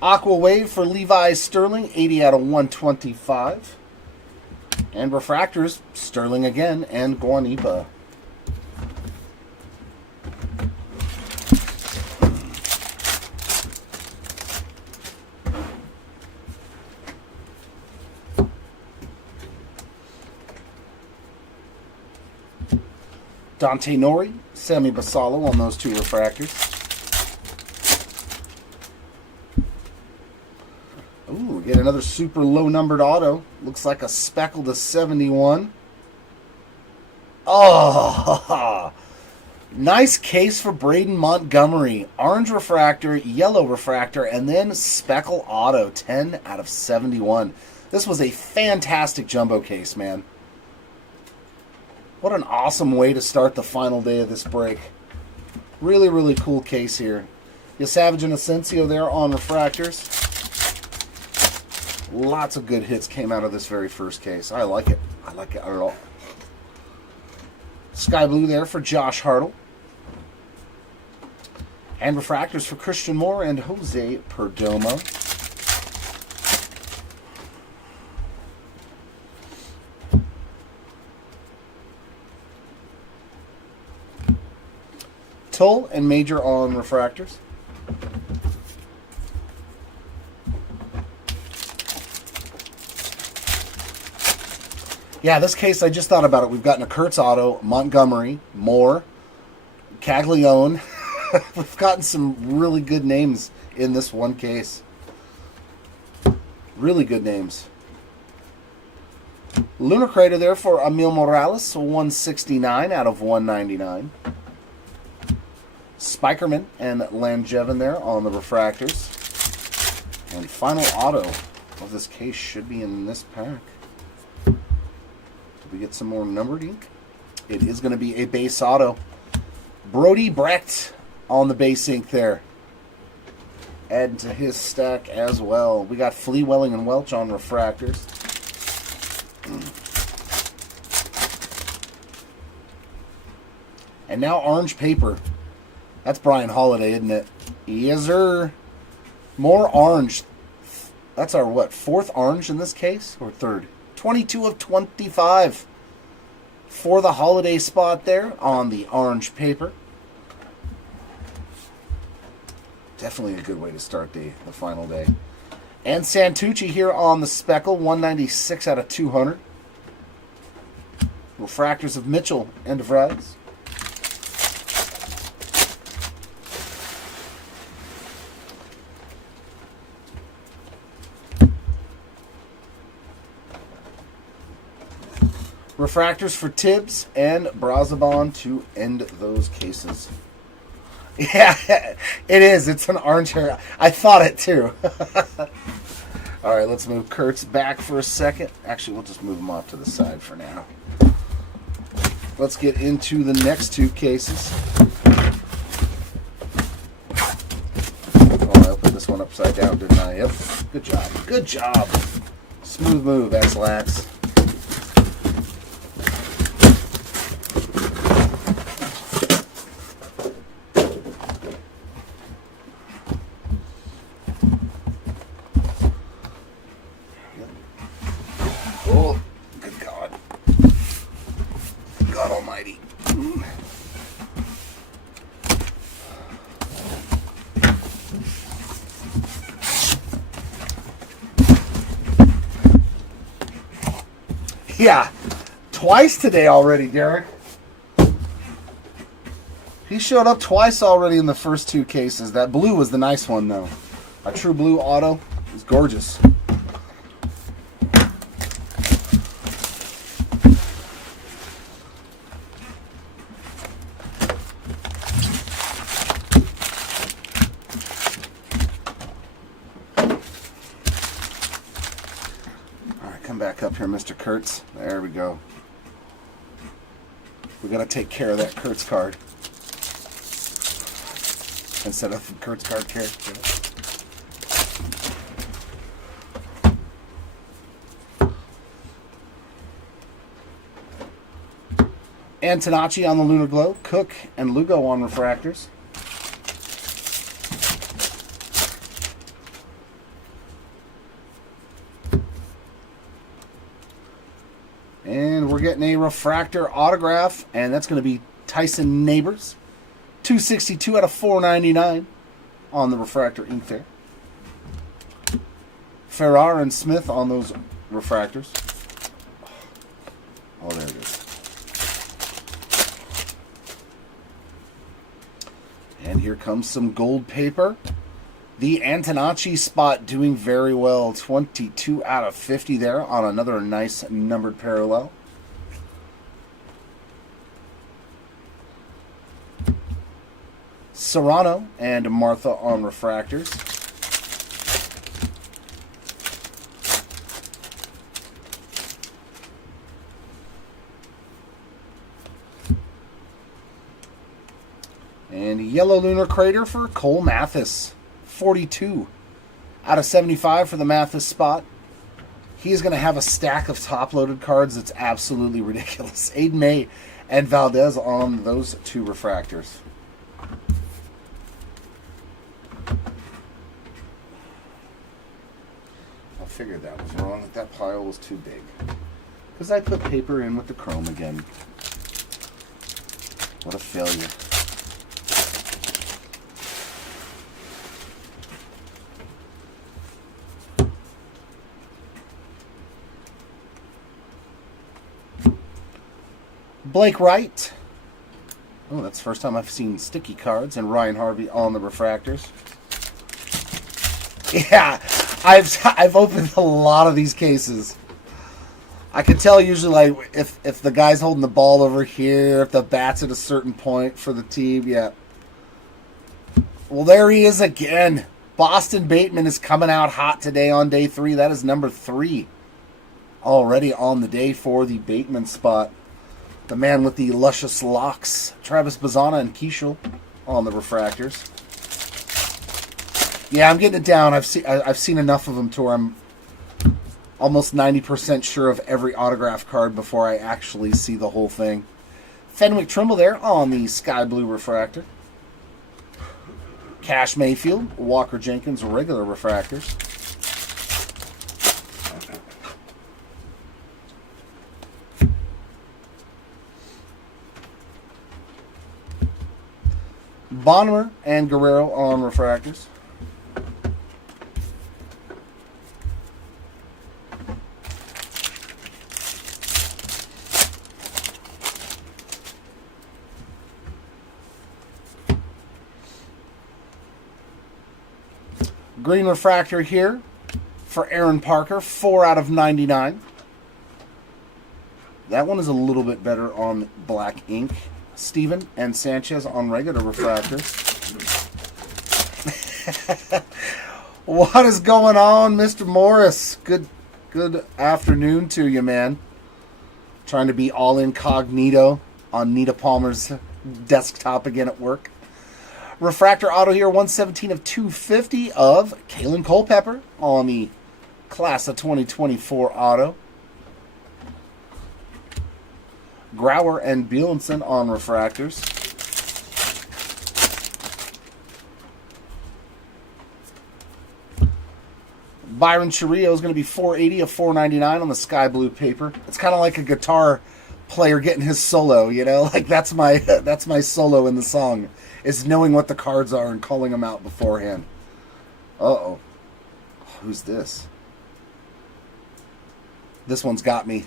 Aqua Wave for Levi Sterling, 80 out of 125. And refractors, Sterling again, and Guanipa. Dante Nori, Sammy Basalo on those two refractors. Ooh, we get another super low numbered auto. Looks like a Speckle to 71. Oh, nice case for Braden Montgomery. Orange refractor, yellow refractor, and then Speckle auto, 10 out of 71. This was a fantastic jumbo case, man. What an awesome way to start the final day of this break. Really, really cool case here. Savage and Asensio there on refractors. Lots of good hits came out of this very first case. I like it. I like it at all. Sky Blue there for Josh Hartle. And refractors for Christian Moore and Jose Perdomo. Tull and Major on refractors. Yeah, this case, I just thought about it. We've gotten a Kurtz auto, Montgomery, Moore, Caglione. We've gotten some really good names in this one case. Really good names. Lunar Crater there for Emil Morales, 169 out of 199. Spikerman and Langevin there on the refractors. And final auto of this case should be in this pack. We get some more numbered ink. It is going to be a base auto. Brody Brecht on the base ink there. Add to his stack as well. We got Fleewelling and Welch on refractors. And now orange paper. That's Brian Holiday, isn't it? Yes, sir. More orange. That's our, what, fourth orange in this case? Or third? 22 of 25 for the Holiday spot there on the orange paper. Definitely a good way to start the final day. And Santucci here on the Speckle, 196 out of 200. Refractors of Mitchell and DeVries. Refractors for Tibbs and Brazabon to end those cases. Yeah, it is. It's an orange hair. I thought it too. All right, let's move Kurtz back for a second. Actually, we'll just move him off to the side for now. Let's get into the next two cases. Oh, I put this one upside down, didn't I? Yep. Good job. Good job. Smooth move, X-Lax. Oh, good God. God almighty. Yeah, twice today already, Derek. He showed up twice already in the first two cases. That blue was the nice one, though. A true blue auto is gorgeous. Come back up here, Mr. Kurtz. There we go. We got to take care of that Kurtz card instead of the Kurtz card character. Antonacci on the Lunar Glow, Cook and Lugo on refractors. And we're getting a refractor autograph, and that's going to be Tyson Neighbors. 262 out of 499 on the refractor ink there. Farrar and Smith on those refractors. Oh, there it is. And here comes some gold paper. The Antonacci spot doing very well. 22 out of 50 there on another nice numbered parallel. Serrano and Martha on refractors. And yellow lunar crater for Cole Mathis. 42 out of 75 for the Mathis spot. He is going to have a stack of top-loaded cards that's absolutely ridiculous. Aiden May and Valdez on those two refractors. I figured that was wrong. That pile was too big. Because I put paper in with the chrome again. What a failure. Blake Wright. Oh, that's the first time I've seen sticky cards. And Ryan Harvey on the refractors. Yeah, I've opened a lot of these cases. I can tell usually like if the guy's holding the ball over here, if the bat's at a certain point for the team, yeah. Well, there he is again. Boston Bateman is coming out hot today on day 3. That is number 3 already on the day for the Bateman spot. The man with the luscious locks, Travis Bazzana and Keishel on the refractors. Yeah, I'm getting it down. I've seen enough of them to where I'm almost 90% sure of every autograph card before I actually see the whole thing. Fenwick Trimble there on the sky blue refractor. Cash Mayfield, Walker Jenkins regular refractors. Bonner and Guerrero on refractors. Green refractor here for Aaron Parker, 4 out of 99. That one is a little bit better on black ink. Steven and Sanchez on regular refractors. What is going on, Mr. Morris? Good afternoon to you, man. Trying to be all incognito on Nita Palmer's desktop again at work. Refractor auto here, 117 of 250 of Kalen Culpepper on the class of 2024 auto. Grauer and Bielenson on refractors. Byron Chiriot is going to be 480 of 499 on the sky blue paper. It's kind of like a guitar player getting his solo, you know? Like that's my solo in the song, is knowing what the cards are and calling them out beforehand. Uh-oh. Who's this? This one's got me.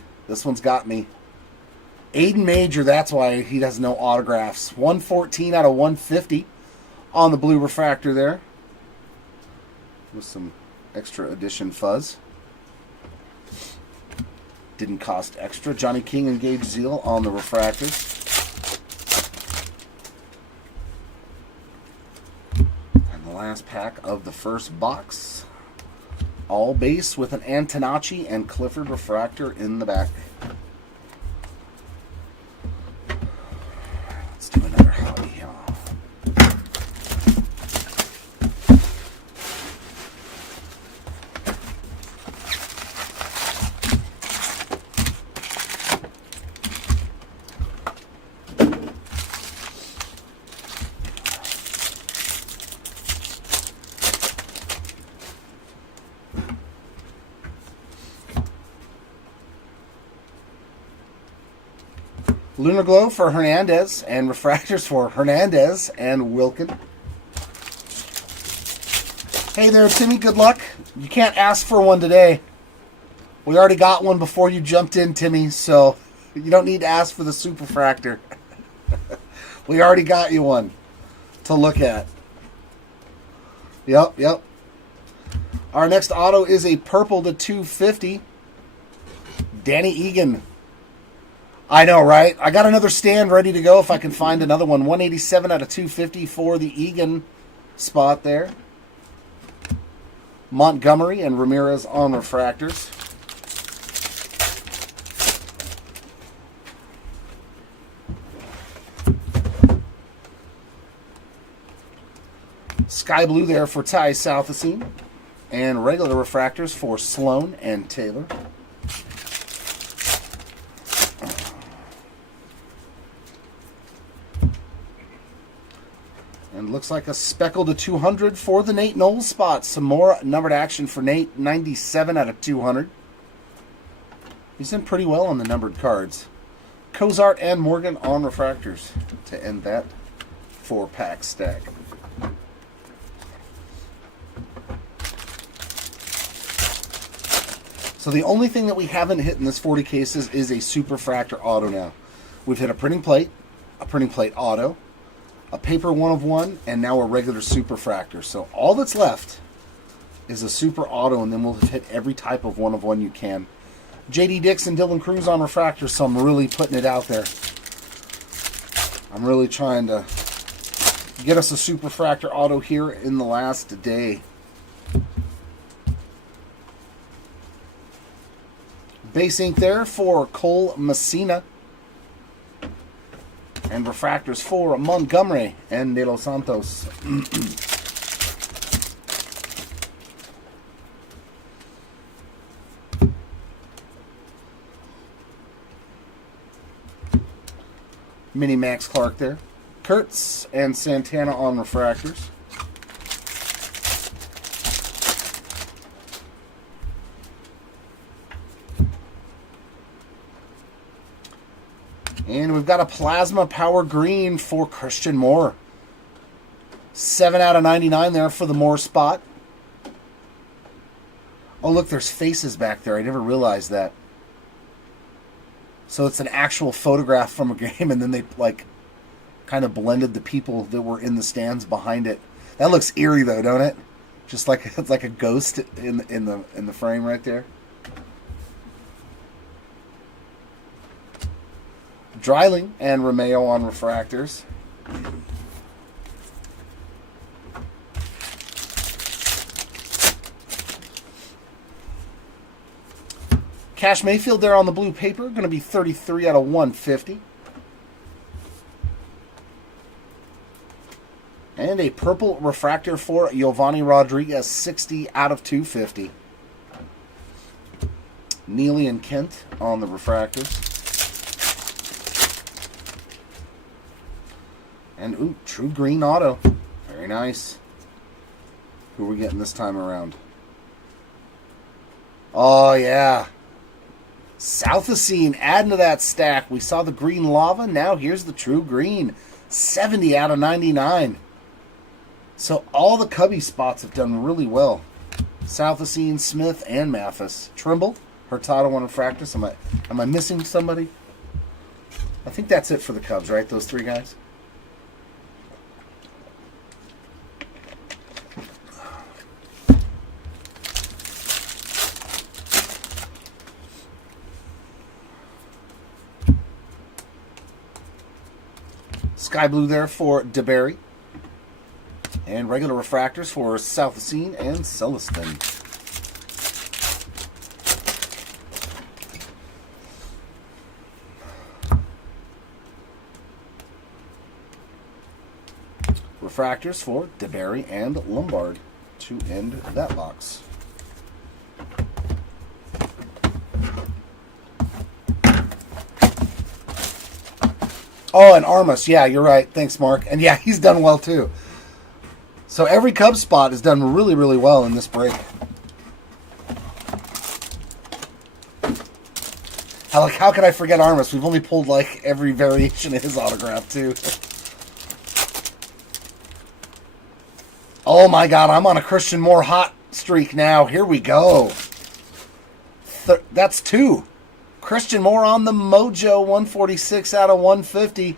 Aiden Major, that's why he has no autographs. 114 out of 150 on the blue refractor there. With some extra edition fuzz. Didn't cost extra. Johnny King and Gage Zeal on the refractors. And the last pack of the first box. All base with an Antonacci and Clifford refractor in the back. Let's do another hobby here. Lunar Glow for Hernandez and refractors for Hernandez and Wilkin. Hey there, Timmy. Good luck. You can't ask for one today. We already got one before you jumped in, Timmy, so you don't need to ask for the Superfractor. We already got you one to look at. Yep. Our next auto is a purple to 250. Danny Egan. I know, right? I got another stand ready to go if I can find another one. 187 out of 250 for the Egan spot there. Montgomery and Ramirez on refractors. Sky blue there for Ty Southacene. And regular refractors for Sloan and Taylor. And looks like a speckle to 200 for the Nate Knowles spot. Some more numbered action for Nate. 97 out of 200. He's done pretty well on the numbered cards. Cozart and Morgan on refractors to end that 4-pack stack. So the only thing that we haven't hit in this 40 cases is a Superfractor auto now. We've hit a printing plate auto, a paper 1 of 1, and now a regular Superfractor. So all that's left is a Super Auto, and then we'll hit every type of 1 of 1 you can. J.D. Dix and Dylan Cruz on refractors, so I'm really putting it out there. I'm really trying to get us a Superfractor auto here in the last day. Base ink there for Cole Messina. And refractors for Montgomery and De Los Santos. Mini Max Clark there. Kurtz and Santana on refractors. And we've got a Plasma Power Green for Christian Moore. 7 out of 99 there for the Moore spot. Oh, look, there's faces back there. I never realized that. So it's an actual photograph from a game, and then they, like, kind of blended the people that were in the stands behind it. That looks eerie, though, don't it? Just like it's like a ghost in the frame right there. Dreiling and Romeo on refractors. Cash Mayfield there on the blue paper. Going to be 33 out of 150. And a purple refractor for Giovanni Rodriguez, 60 out of 250. Neely and Kent on the refractors. And, ooh, true green auto. Very nice. Who are we getting this time around? Oh, yeah. Southacene adding to that stack. We saw the green lava. Now here's the true green. 70 out of 99. So all the Cubby spots have done really well. Southacene, Smith, and Mathis. Trimble, Hurtado on refractors. Am I missing somebody? I think that's it for the Cubs, right? Those three guys? Sky blue there for DeBerry. And regular refractors for Southacene and Celestin. Refractors for DeBerry and Lombard to end that box. Oh, and Armas. Yeah, you're right. Thanks, Mark. And yeah, he's done well too. So every Cubs spot has done really, really well in this break. How could I forget Armas? We've only pulled like every variation of his autograph too. Oh my God, I'm on a Christian Moore hot streak now. Here we go. That's two. Christian Moore on the Mojo, 146 out of 150.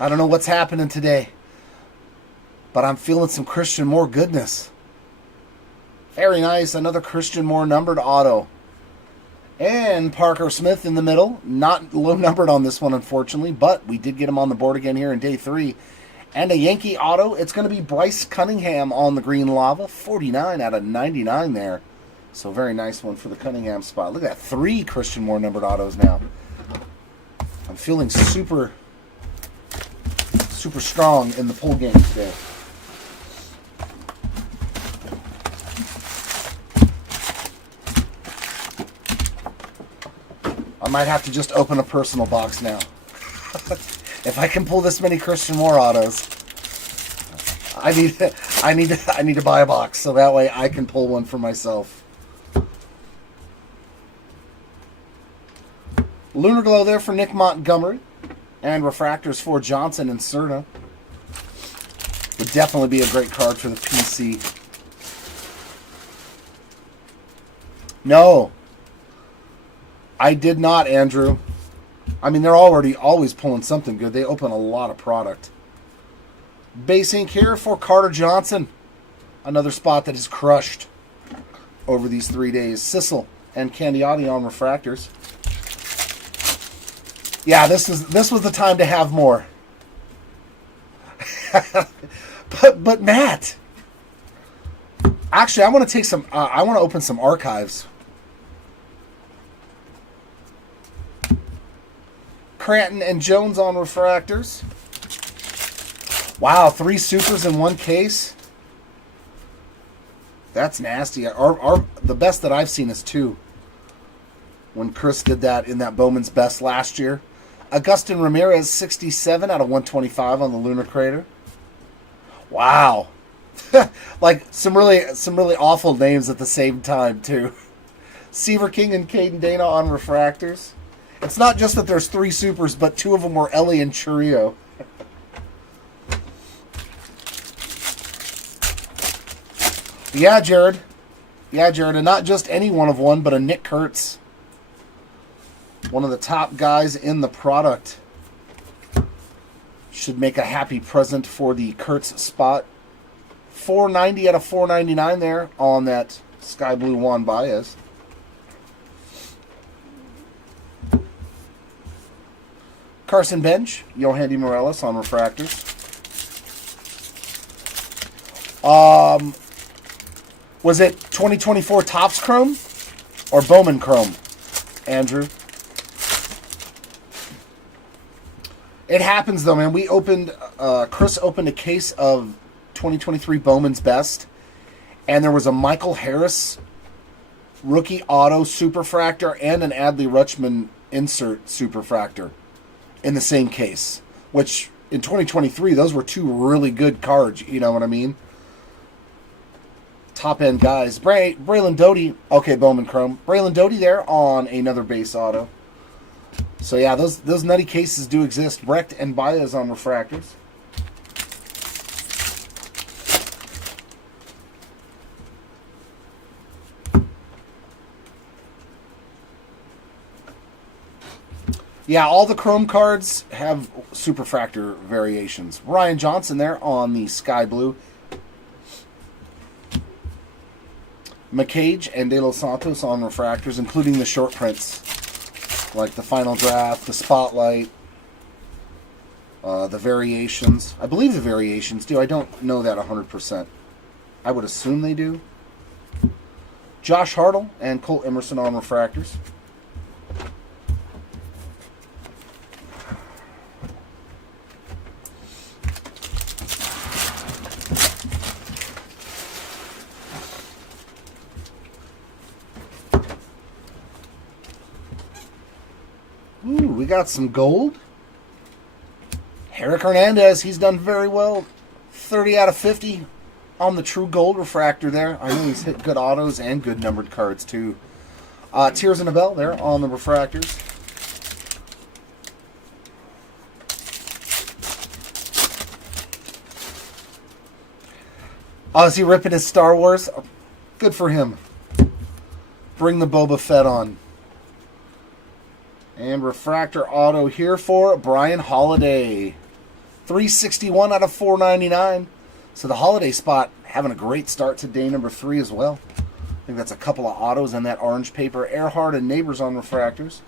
I don't know what's happening today, but I'm feeling some Christian Moore goodness. Very nice. Another Christian Moore numbered auto. And Parker Smith in the middle. Not low numbered on this one, unfortunately, but we did get him on the board again here in day 3. And a Yankee auto. It's going to be Bryce Cunningham on the green lava. 49 out of 99 there. So very nice one for the Cunningham spot. Look at that. 3 Christian Moore numbered autos now. I'm feeling super strong in the pull game today. I might have to just open a personal box now. If I can pull this many Christian Moore autos, I need to buy a box so that way I can pull one for myself. Lunar Glow there for Nick Montgomery. And refractors for Johnson and Cerna. Would definitely be a great card for the PC. No. I did not, Andrew. I mean, they're always pulling something good. They open a lot of product. Base ink here for Carter Johnson. Another spot that is crushed over these 3 days. Sissel and Candiotti on refractors. Yeah, this was the time to have more. but Matt, actually, I want to take some. I want to open some archives. Cranton and Jones on refractors. Wow, 3 supers in 1 case. That's nasty. The best that I've seen is 2. When Chris did that in that Bowman's Best last year. Agustin Ramirez, 67 out of 125 on the Lunar Crater. Wow. Like some really awful names at the same time, too. Seaver King and Caden Dana on refractors. It's not just that there's 3 supers, but 2 of them were Ellie and Churio. Yeah, Jared. And not just any one of one, but a Nick Kurtz. One of the top guys in the product. Should make a happy present for the Kurtz spot. 490 out of 499 there on that Sky Blue Juan Baez. Carson Bench, Yohandy Morales on refractors. Was it 2024 Topps Chrome or Bowman Chrome? Andrew. It happens though, man. We opened, Chris opened a case of 2023 Bowman's Best, and there was a Michael Harris rookie auto superfractor and an Adley Rutschman insert superfractor in the same case, which in 2023, those were two really good cards, you know what I mean? Top end guys. Braylon Doty, okay, Bowman Chrome. Braylon Doty there on another base auto. So yeah, those nutty cases do exist. Brecht and Baez on refractors. Yeah, all the Chrome cards have superfractor variations. Ryan Johnson there on the Sky Blue. McCage and De Los Santos on refractors, including the short prints, like the Final Draft, the Spotlight, the variations. I believe the variations do. I don't know that 100%. I would assume they do. Josh Hartle and Colt Emerson on refractors. Ooh, we got some gold. Eric Hernandez, he's done very well. 30 out of 50 on the true gold refractor there. I know he's hit good autos and good numbered cards too. Tears in a Bell there on the refractors. Oh, is he ripping his Star Wars? Good for him. Bring the Boba Fett on. And refractor auto here for Brian Holiday. 361 out of 499. So the Holiday spot having a great start to day number 3 as well. I think that's a couple of autos in that orange paper. Earhart and Neighbors on refractors.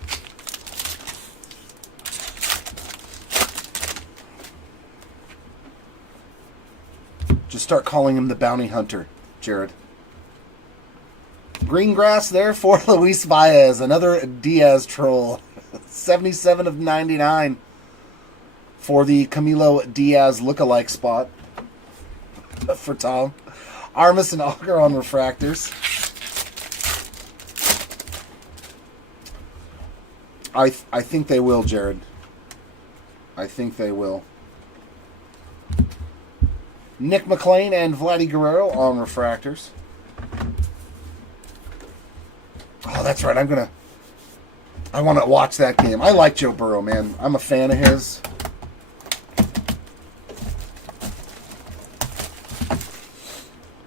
Just start calling him the Bounty Hunter, Jared. Green grass there for Luis Baez. Another Diaz troll. 77 of 99 for the Camilo Diaz lookalike spot for Tom. Armas and Auger on refractors. I think they will, Jared. I think they will. Nick McLean and Vladdy Guerrero on refractors. Oh, that's right. I want to watch that game. I like Joe Burrow, man. I'm a fan of his.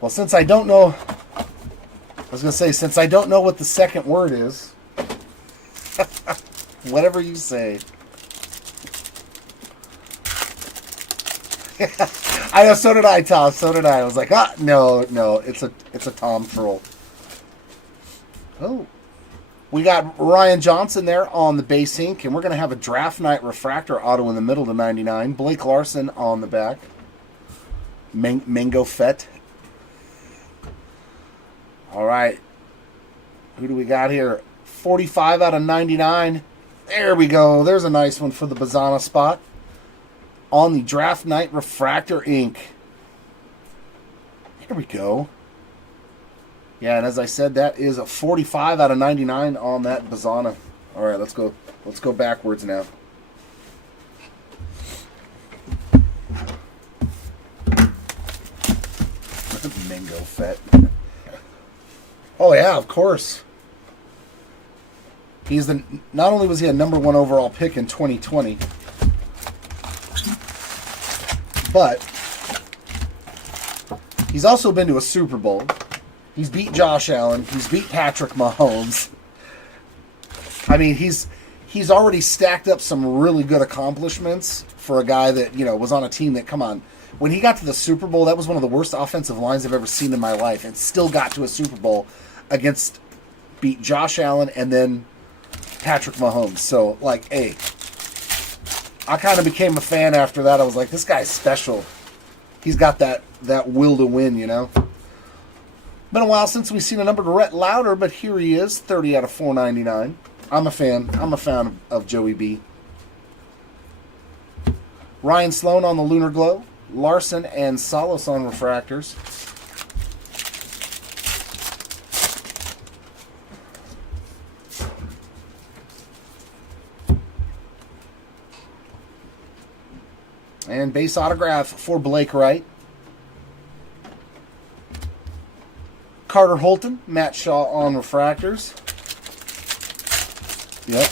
Well, since I don't know, since I don't know what the second word is, whatever you say. I know, so did I, Tom. So did I. I was like, no, it's a Tom troll. Oh. We got Ryan Johnson there on the base ink, and we're going to have a draft night refractor auto in the middle to 99. Blake Larson on the back. Mango Fett. All right. Who do we got here? 45 out of 99. There we go. There's a nice one for the Bazana spot. On the draft night refractor ink. Here we go. Yeah, and as I said, that is a 45 out of 99 on that Bazana. All right, let's go. Let's go backwards now. Mango Fett. Oh yeah, of course. He's not only was he a #1 overall pick in 2020, but he's also been to a Super Bowl. He's beat Josh Allen. He's beat Patrick Mahomes. I mean, he's already stacked up some really good accomplishments for a guy that, was on a team that, come on, when he got to the Super Bowl, that was one of the worst offensive lines I've ever seen in my life, and still got to a Super Bowl beat Josh Allen and then Patrick Mahomes. So, hey, I kind of became a fan after that. I was like, this guy's special. He's got that will to win, Been a while since we've seen a number to Rhett Lauder, but here he is, 30 out of 499. I'm a fan. I'm a fan of Joey B. Ryan Sloan on the Lunar Glow. Larson and Salas on refractors. And base autograph for Blake Wright. Carter Holton, Matt Shaw on refractors. Yep.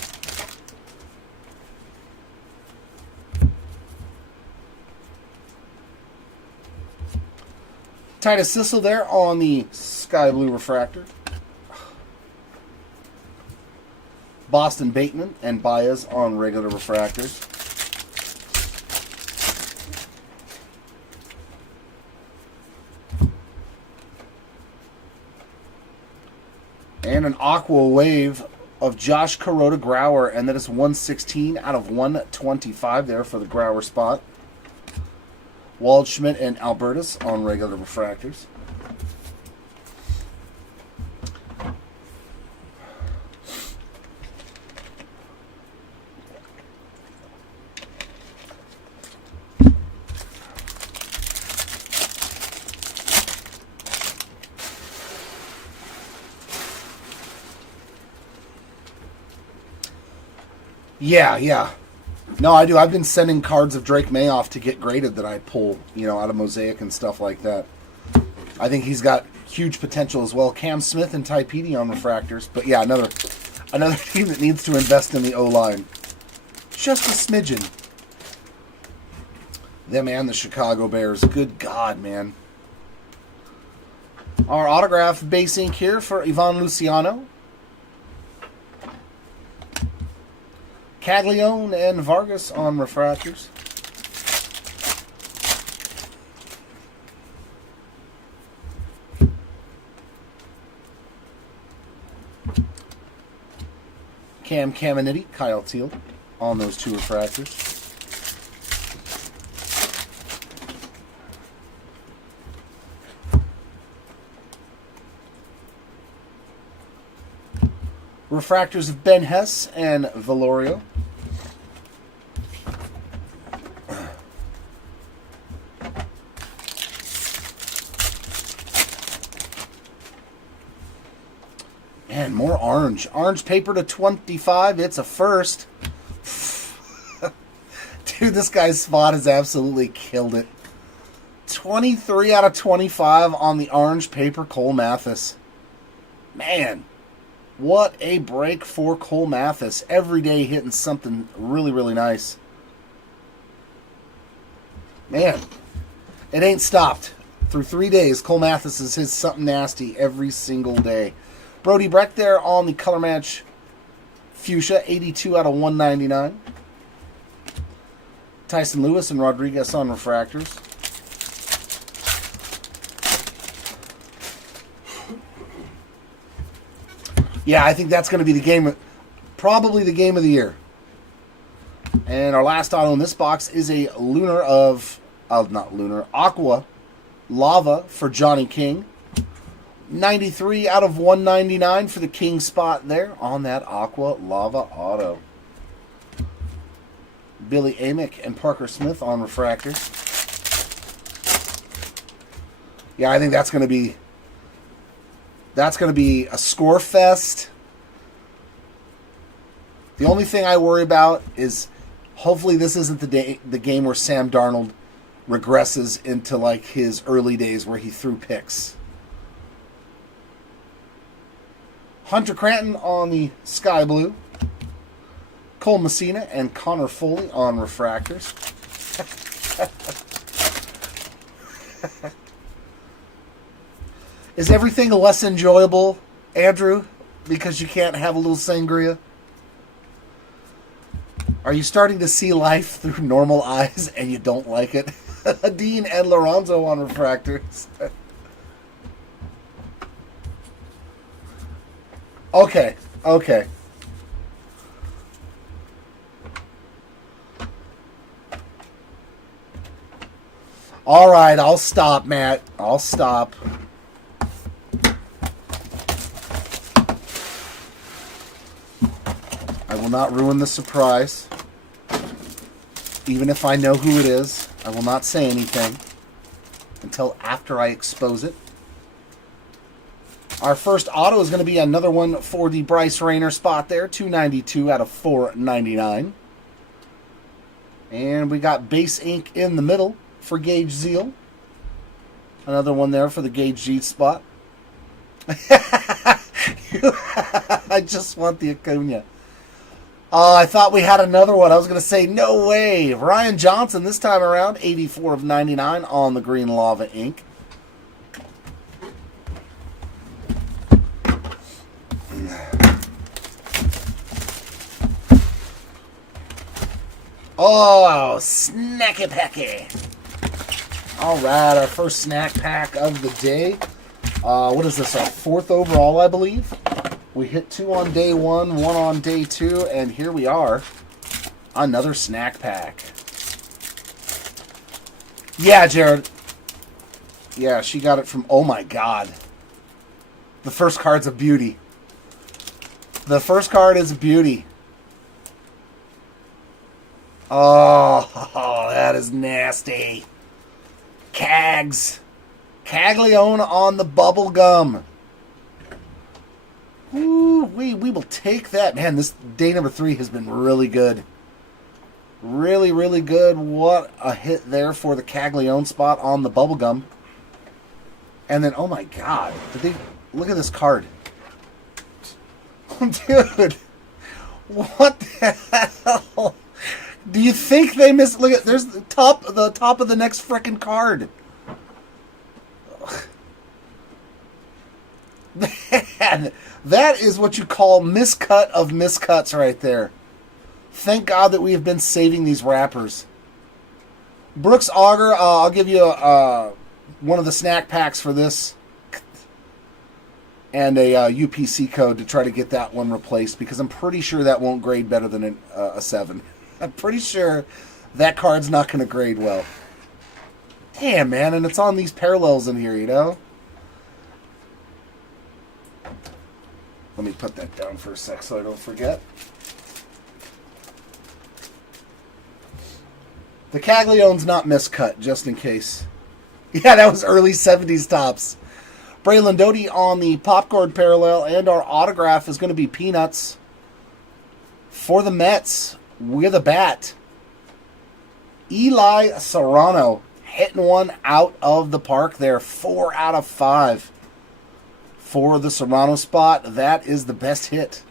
Titus Sissel there on the Sky Blue refractor. Boston Bateman and Baez on regular refractors. And an Aqua Wave of Josh Kuroda Grauer, and that is 116 out of 125 there for the Grauer spot. Waldschmidt and Albertus on regular refractors. Yeah. No, I do. I've been sending cards of Drake Mayoff to get graded that I pull, out of Mosaic and stuff like that. I think he's got huge potential as well. Cam Smith and Ty Petey on refractors. But yeah, another team that needs to invest in the O-line. Just a smidgen. Them and the Chicago Bears. Good God, man. Our autograph base ink here for Ivan Luciano. Caglione and Vargas on refractors. Cam Caminiti, Kyle Teal on those two refractors. Refractors of Ben Hess and Valorio. And more orange. Orange paper to 25. It's a first. Dude, this guy's spot has absolutely killed it. 23 out of 25 on the orange paper, Cole Mathis. Man, what a break for Cole Mathis. Every day hitting something really, really nice. Man, it ain't stopped. Through 3 days, Cole Mathis has hit something nasty every single day. Brody Breck there on the Color Match Fuchsia, 82 out of 199. Tyson Lewis and Rodriguez on refractors. Yeah, I think that's going to be the game, probably the game of the year. And our last auto in this box is a Aqua Lava for Johnny King. 93 out of 199 for the King spot there on that Aqua Lava auto. Billy Amick and Parker Smith on refractors. Yeah, I think that's going to be a score fest. The only thing I worry about is hopefully this isn't the game where Sam Darnold regresses into like his early days where he threw picks. Hunter Cranton on the Sky Blue. Cole Messina and Connor Foley on refractors. Is everything less enjoyable, Andrew, because you can't have a little sangria? Are you starting to see life through normal eyes and you don't like it? Dean and Lorenzo on refractors. Okay. All right, I'll stop, Matt. I'll stop. will not ruin the surprise. Even if I know who it is, I will not say anything until after I expose it. Our first auto is going to be another one for the Bryce Rayner spot there. 292 out of 499. And we got base ink in the middle for Gage Zeal. Another one there for the Gage G spot. I just want the Acuna. I thought we had another one. I was going to say, no way. Ryan Johnson this time around, 84 of 99 on the green lava ink. Oh, snacky packy. All right, our first snack pack of the day. What is this, our fourth overall, I believe? We hit 2 on day 1, 1 on day 2, and here we are. Another snack pack. Yeah, Jared. Yeah, she got it from, oh my God. The first card's a beauty. The first card is a beauty. Oh, that is nasty. Cags. Caglione on the bubble gum. Ooh, we will take that. Man, this day number 3 has been really good. Really, really good. What a hit there for the Caglione spot on the bubble gum. And then, oh my God. Did they look at this card? Dude. What the hell? Do you think they missed? Look at, there's the top of the next frickin' card. Man, that is what you call miscut of miscuts right there. Thank God that we have been saving these wrappers. Brooks Auger, I'll give you one of the snack packs for this. And a UPC code to try to get that one replaced, because I'm pretty sure that won't grade better than a 7. I'm pretty sure that card's not going to grade well. Damn, man, and it's on these parallels in here, you know? Let me put that down for a sec so I don't forget. The Caglione's not miscut, just in case. Yeah, that was early 70s tops. Braylon Doty on the popcorn parallel, and our autograph is going to be Peanuts for the Mets with a bat. Eli Serrano hitting one out of the park there. 4 out of 5 for the Serrano spot. That is the best hit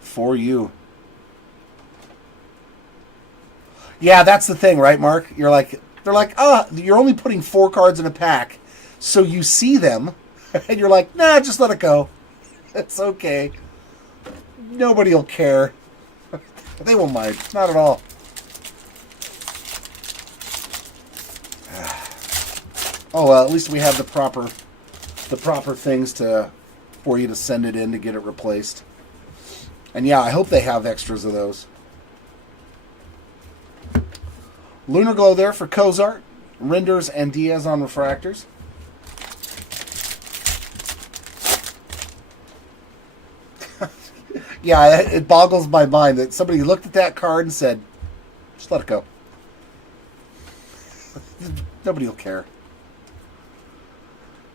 for you. Yeah, that's the thing, right, Mark? They're like, oh, you're only putting 4 cards in a pack, so you see them, and you're like, nah, just let it go. It's okay. Nobody will care. They won't mind. Not at all. Oh, well, at least we have the proper things for you to send it in to get it replaced. And yeah, I hope they have extras of those. Lunar Glow there for Cozart. Renders and Diaz on refractors. Yeah, it boggles my mind that somebody looked at that card and said, just let it go. Nobody will care.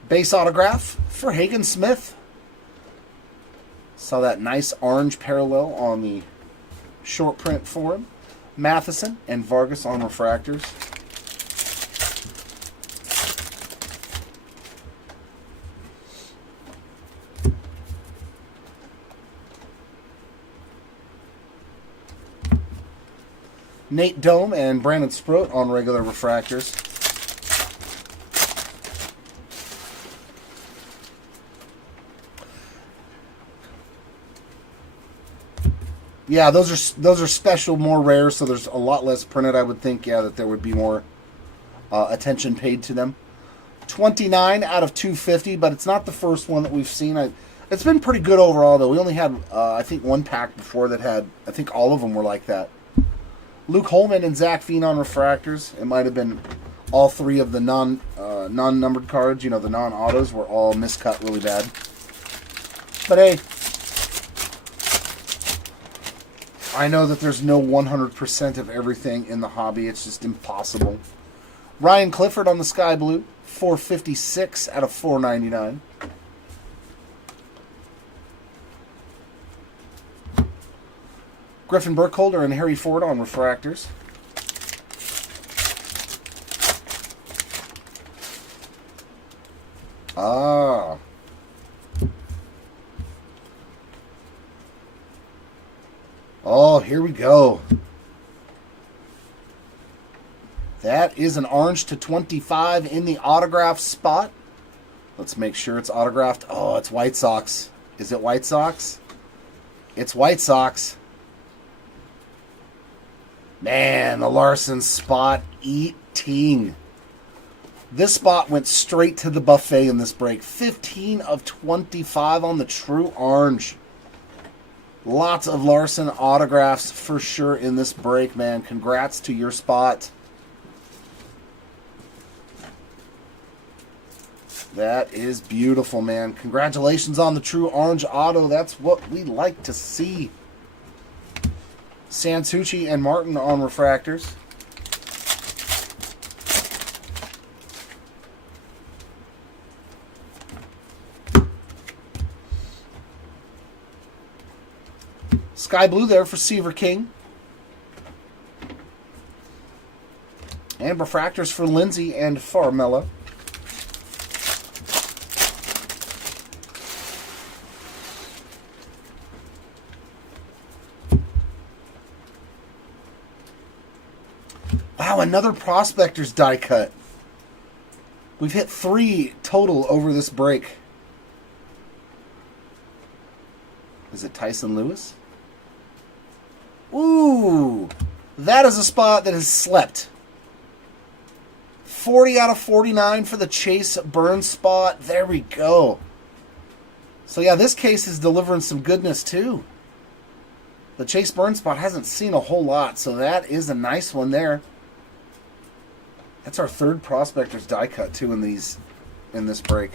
Base autograph for Hagen Smith. Saw that nice orange parallel on the short print for him. Matheson and Vargas on refractors. Nate Dome and Brandon Sproat on regular refractors. Yeah, those are special, more rare, so there's a lot less printed. I would think, yeah, that there would be more attention paid to them. 29 out of 250, but it's not the first one that we've seen. It's been pretty good overall, though. We only had, I think, one pack before that had, I think all of them were like that. Luke Holman and Zach Veen on refractors. It might have been all 3 of the non-numbered cards, you know, the non-autos were all miscut really bad. But hey, I know that there's no 100% of everything in the hobby. It's just impossible. Ryan Clifford on the Sky Blue, 456 out of 499. Griffin Burkholder and Harry Ford on refractors. Ah. Oh, here we go. That is an orange /25 in the autograph spot. Let's make sure it's autographed. Oh, it's White Sox. Is it White Sox? It's White Sox. Man, the Larson spot eating. This spot went straight to the buffet in this break. 15 of 25 on the true orange. Lots of Larson autographs for sure in this break, man. Congrats to your spot. That is beautiful, man. Congratulations on the true orange auto. That's what we like to see. Sansucci and Martin on refractors. Sky Blue there for Seaver King. And refractors for Lindsay and Farmella. Wow, another Prospectors die cut. We've hit 3 total over this break. Is it Tyson Lewis? Ooh, that is a spot that has slept. 40 out of 49 for the Chase Burns spot. There we go. So yeah, this case is delivering some goodness too. The Chase Burns spot hasn't seen a whole lot, so that is a nice one there. That's our 3rd Prospectors die cut too in this break.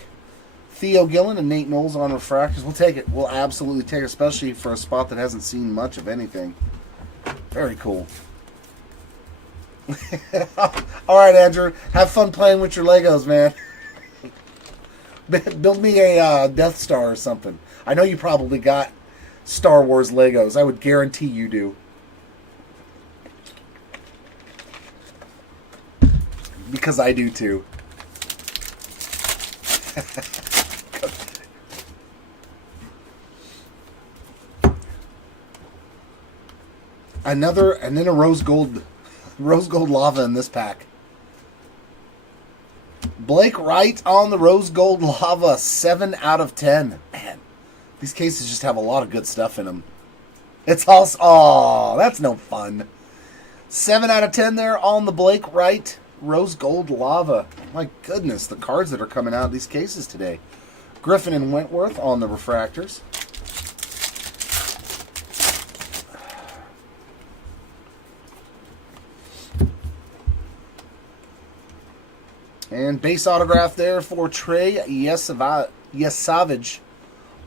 Theo Gillen and Nate Knowles on refractors. We'll take it. We'll absolutely take it, especially for a spot that hasn't seen much of anything. Very cool. All right, Andrew. Have fun playing with your Legos, man. Build me a Death Star or something. I know you probably got Star Wars Legos. I would guarantee you do. Because I do too. Another, and then a rose gold lava in this pack. Blake Wright on the rose gold lava, 7 out of 10. Man, these cases just have a lot of good stuff in them. It's also, oh, that's no fun. 7 out of 10 there on the Blake Wright rose gold lava. My goodness, the cards that are coming out of these cases today. Griffin and Wentworth on the refractors. And base autograph there for Trey Yesavage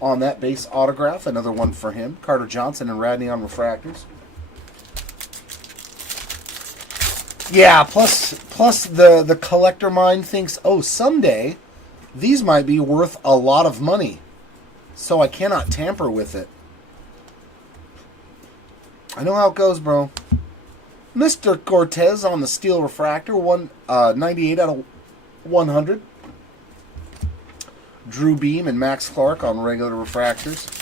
on that base autograph. Another one for him. Carter Johnson and Radney on refractors. Yeah, plus the collector mind thinks, oh, someday these might be worth a lot of money. So I cannot tamper with it. I know how it goes, bro. Mr. Cortez on the steel refractor, 98 out of 100. Drew Beam and Max Clark on regular refractors.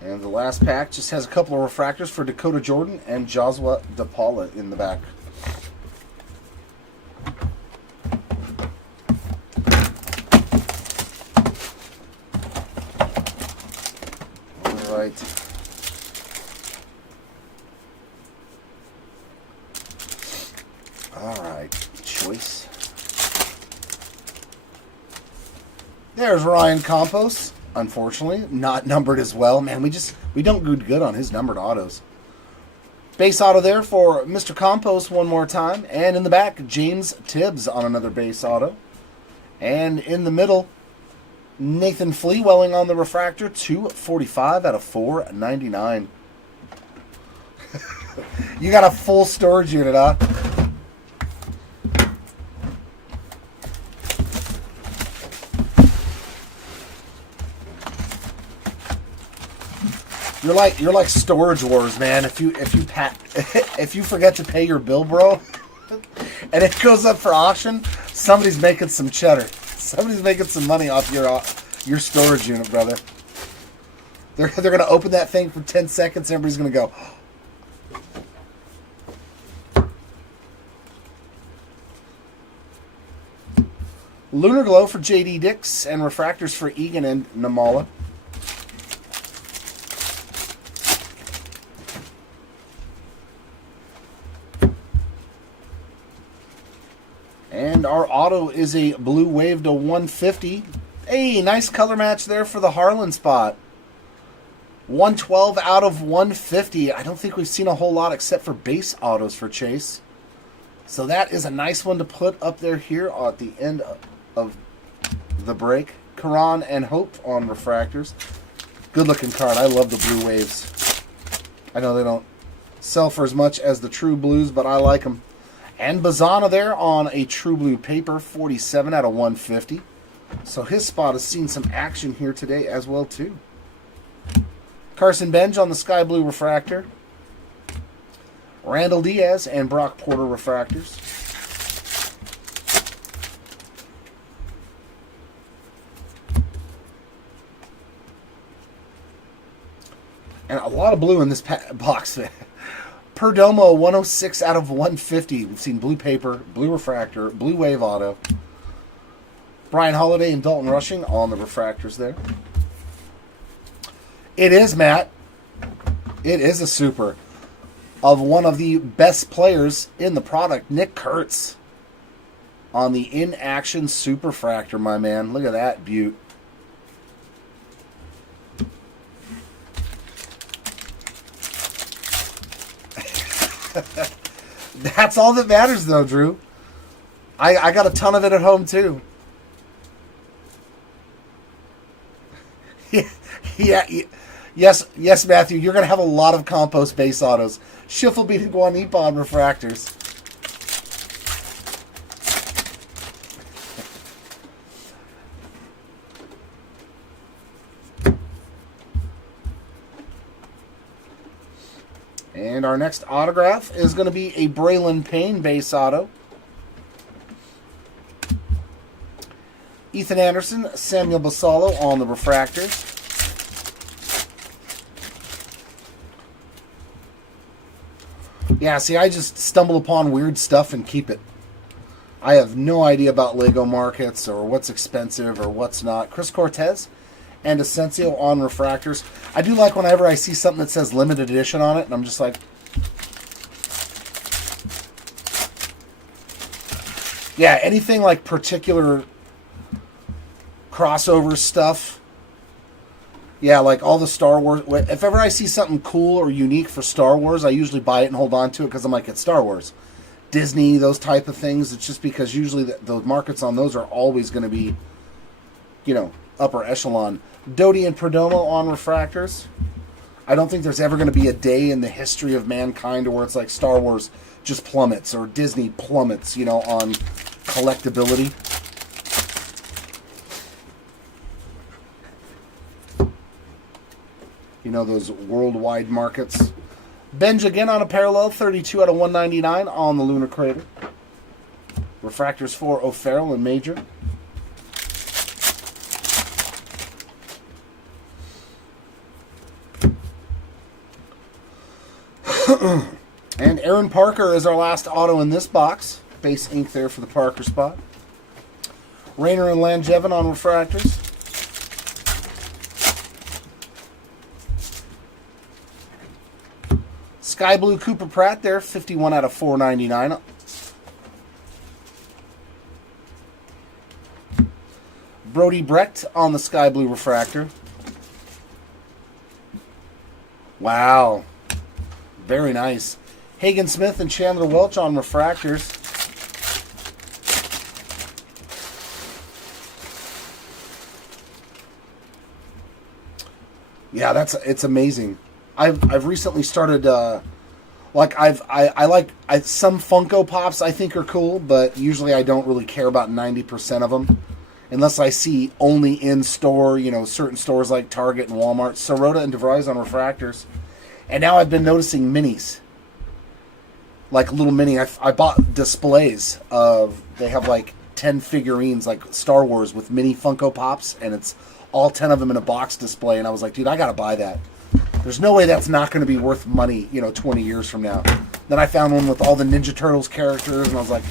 And the last pack just has a couple of refractors for Dakota Jordan and Josua DePaula in the back. All right. All right. Choice. There's Ryan Campos. Unfortunately, not numbered as well. Man, we don't do good on his numbered autos. Base auto there for Mr. Compost one more time. And in the back, James Tibbs on another base auto. And in the middle, Nathan Fleewelling on the refractor, 245 out of 499. You got a full storage unit, huh? You're like Storage Wars, man. If you forget to pay your bill, bro, and it goes up for auction, somebody's making some cheddar. Somebody's making some money off your storage unit, brother. They're gonna open that thing for 10 seconds. And everybody's gonna go. Lunar Glow for JD Dix and refractors for Egan and Namala. And our auto is a Blue Wave to 150. Hey, nice color match there for the Harlan spot. 112 out of 150. I don't think we've seen a whole lot except for base autos for Chase. So that is a nice one to put up there here at the end of the break. Karan and Hope on refractors. Good looking card. I love the Blue Waves. I know they don't sell for as much as the True Blues, but I like them. And Bazana there on a True Blue paper, 47 out of 150. So his spot has seen some action here today as well, too. Carson Benj on the Sky Blue refractor. Randall Diaz and Brock Porter refractors. And a lot of blue in this box. Perdomo, 106 out of 150. We've seen blue paper, blue refractor, blue wave auto. Brian Holiday and Dalton Rushing on the refractors there. It is, Matt. It is a super of one of the best players in the product, Nick Kurtz, on the in-action superfractor, my man. Look at that beaut. That's all that matters, though, Drew. I got a ton of it at home, too. Yeah, yes, Matthew. You're going to have a lot of compost base autos. Schiffel beat Guanipa on refractors. And our next autograph is going to be a Braylon Payne base auto. Ethan Anderson, Samuel Basalo on the refractors. Yeah, see, I just stumble upon weird stuff and keep it. I have no idea about Lego markets or what's expensive or what's not. Chris Cortez and Asensio on refractors. I do like whenever I see something that says limited edition on it, and I'm just like, yeah, anything like particular crossover stuff. Yeah, like all the Star Wars. If ever I see something cool or unique for Star Wars, I usually buy it and hold on to it because I'm like, it's Star Wars. Disney, those type of things. It's just because usually the markets on those are always going to be, upper echelon. Doty and Perdomo on refractors. I don't think there's ever going to be a day in the history of mankind where it's like Star Wars just plummets or Disney plummets, on collectability. Those worldwide markets. Benj again on a parallel, 32 out of 199 on the Lunar Crater. Refractors for O'Farrell and Major. And Aaron Parker is our last auto in this box. Base ink there for the Parker spot. Rayner and Langevin on refractors. Sky Blue Cooper Pratt there, 51 out of 499. Brody Brecht on the Sky Blue refractor. Wow. Very nice. Hagen Smith and Chandler Welch on refractors. Yeah, it's amazing. I've recently started some Funko Pops I think are cool, but usually I don't really care about 90% of them unless I see only in store, certain stores like Target and Walmart. Sirota and DeVries on refractors. And now I've been noticing minis. Like little mini. I bought displays of, they have like 10 figurines like Star Wars with mini Funko Pops, and it's all 10 of them in a box display, and I was like, dude, I gotta buy that. There's no way that's not going to be worth money, 20 years from now. Then I found one with all the Ninja Turtles characters, and I was like,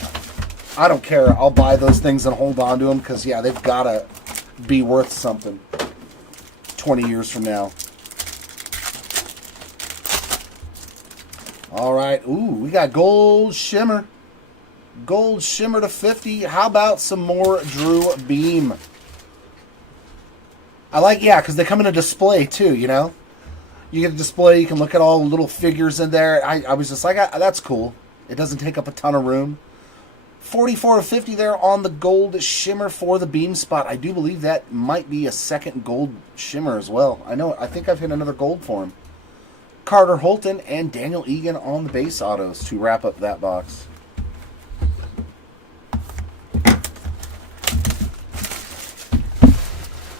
I don't care. I'll buy those things and hold on to them because, yeah, they've got to be worth something 20 years from now. All right. Ooh, we got Gold Shimmer. Gold Shimmer to 50. How about some more Drew Beam? I like, yeah, because they come in a display too, You get a display, you can look at all the little figures in there. I was just like, that's cool. It doesn't take up a ton of room. 44 of 50 there on the Gold Shimmer for the Beam spot. I do believe that might be a second Gold Shimmer as well. I think I've hit another gold for him. Carter Holton and Daniel Egan on the base autos to wrap up that box.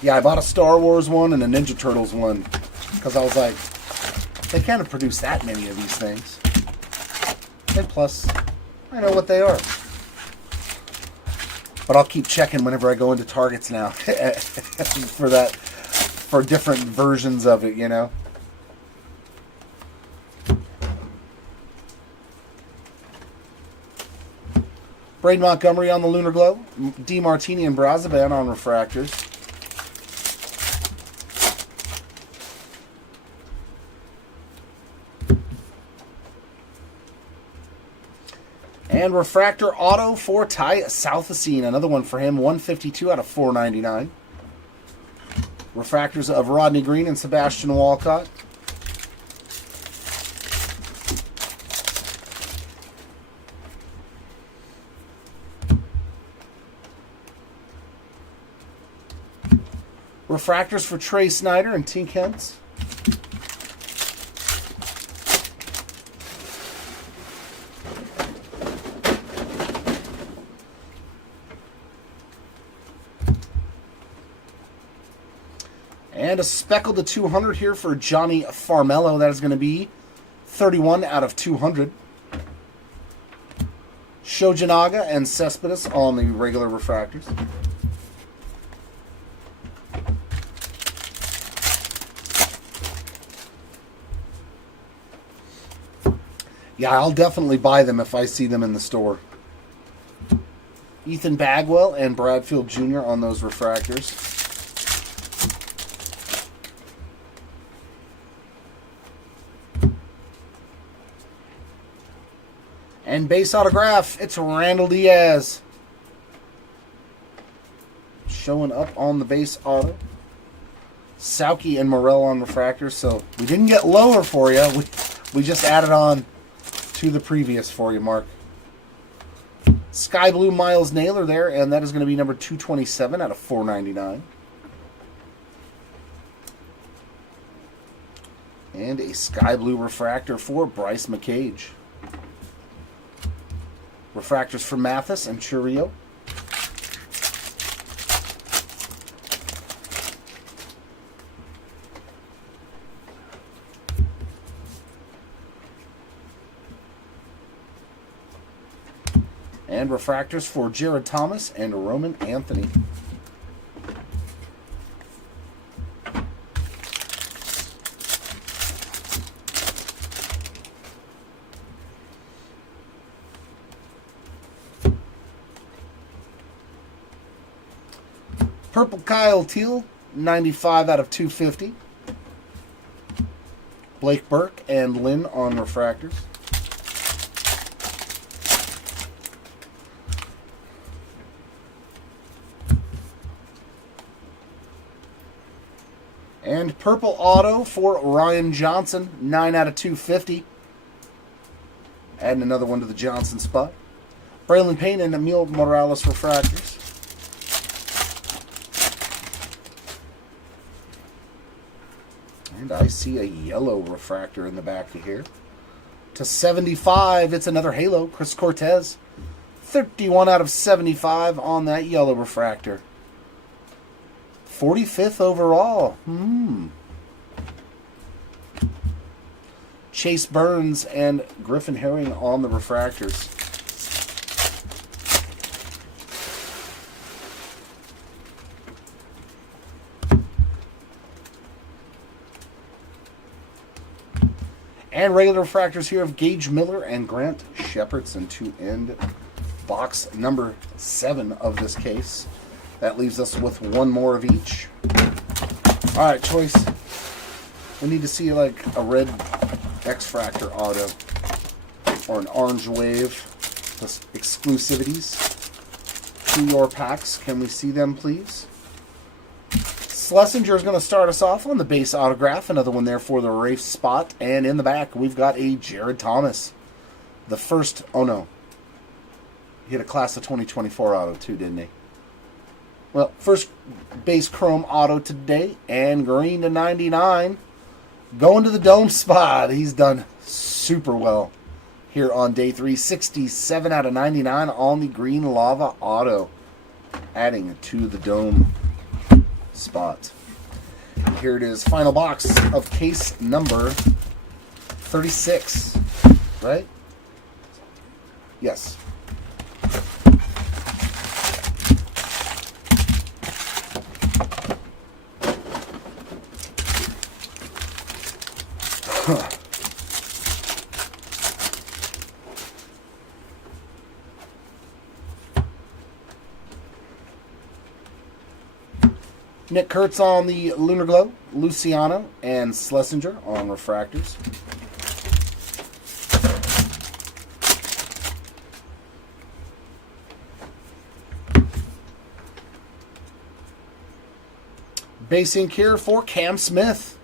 Yeah, I bought a Star Wars one and a Ninja Turtles one because I was like, they can't produce that many of these things. And plus, I know what they are. But I'll keep checking whenever I go into Targets now for different versions of it, Braden Montgomery on the Lunar Glow. D. Martini and Brazaban on refractors. And refractor auto for Ty Southacene. Another one for him. 152 out of 499. Refractors of Rodney Green and Sebastian Walcott. Refractors for Trey Snyder and Tink Hentz. And a speckled to 200 here for Johnny Farmello. That is going to be 31 out of 200. Shojanaga and Cespedes on the regular refractors. Yeah, I'll definitely buy them if I see them in the store. Ethan Bagwell and Bradfield Jr. on those refractors. And base autograph, it's Randall Diaz. Showing up on the base auto. Sauki and Morel on refractors. So we didn't get lower for you. We just added on to the previous for you, Mark. Sky Blue Miles Naylor there, and that is going to be number 227 out of 499. And a Sky Blue refractor for Bryce McCage. Refractors for Mathis and Churio. And refractors for Jared Thomas and Roman Anthony. Purple Kyle Teal, 95 out of 250. Blake Burke and Lynn on refractors. And purple auto for Ryan Johnson, 9 out of 250. Adding another one to the Johnson spot. Braylon Payne and Emil Morales refractors. And I see a yellow refractor in the back of here. To 75, it's another Halo, Chris Cortez. 31 out of 75 on that yellow refractor. 45th overall. Chase Burns and Griffin Herring on the refractors. And regular refractors here of Gage Miller and Grant Shepardson to end box number 7 of this case. That leaves us with one more of each. All right, Choice. We need to see like a red X-Fractor auto or an orange wave exclusivities to your packs. Can we see them, please? Schlesinger is going to start us off on the base autograph. Another one there for the Rafe spot. And in the back, we've got a Jared Thomas. The first, oh no. He had a class of 2024 auto too, didn't he? Well, first base chrome auto today. And green to 99. Going to the dome spot. He's done super well here on day 3. 67 out of 99 on the green lava auto. Adding to the dome spot. Here it is, final box of case number 36, right? Yes. Nick Kurtz on the Lunar Glow, Luciano and Schlesinger on refractors. Base ink here for Cam Smith.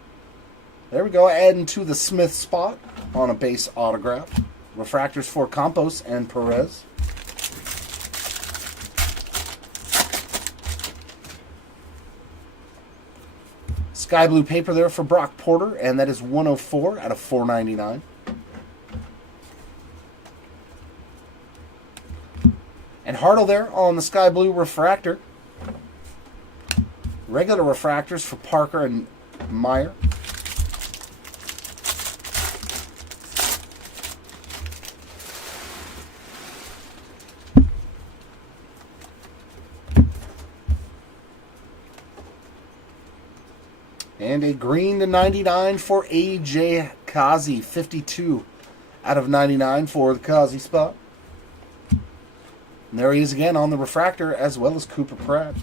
There we go, adding to the Smith spot on a base autograph. Refractors for Campos and Perez. Sky blue paper there for Brock Porter, and that is 104 out of 499. And Hartle there on the sky blue refractor. Regular refractors for Parker and Meyer. And a green to 99 for A.J. Kazi. 52 out of 99 for the Kazi spot. And there he is again on the refractor, as well as Cooper Pratt.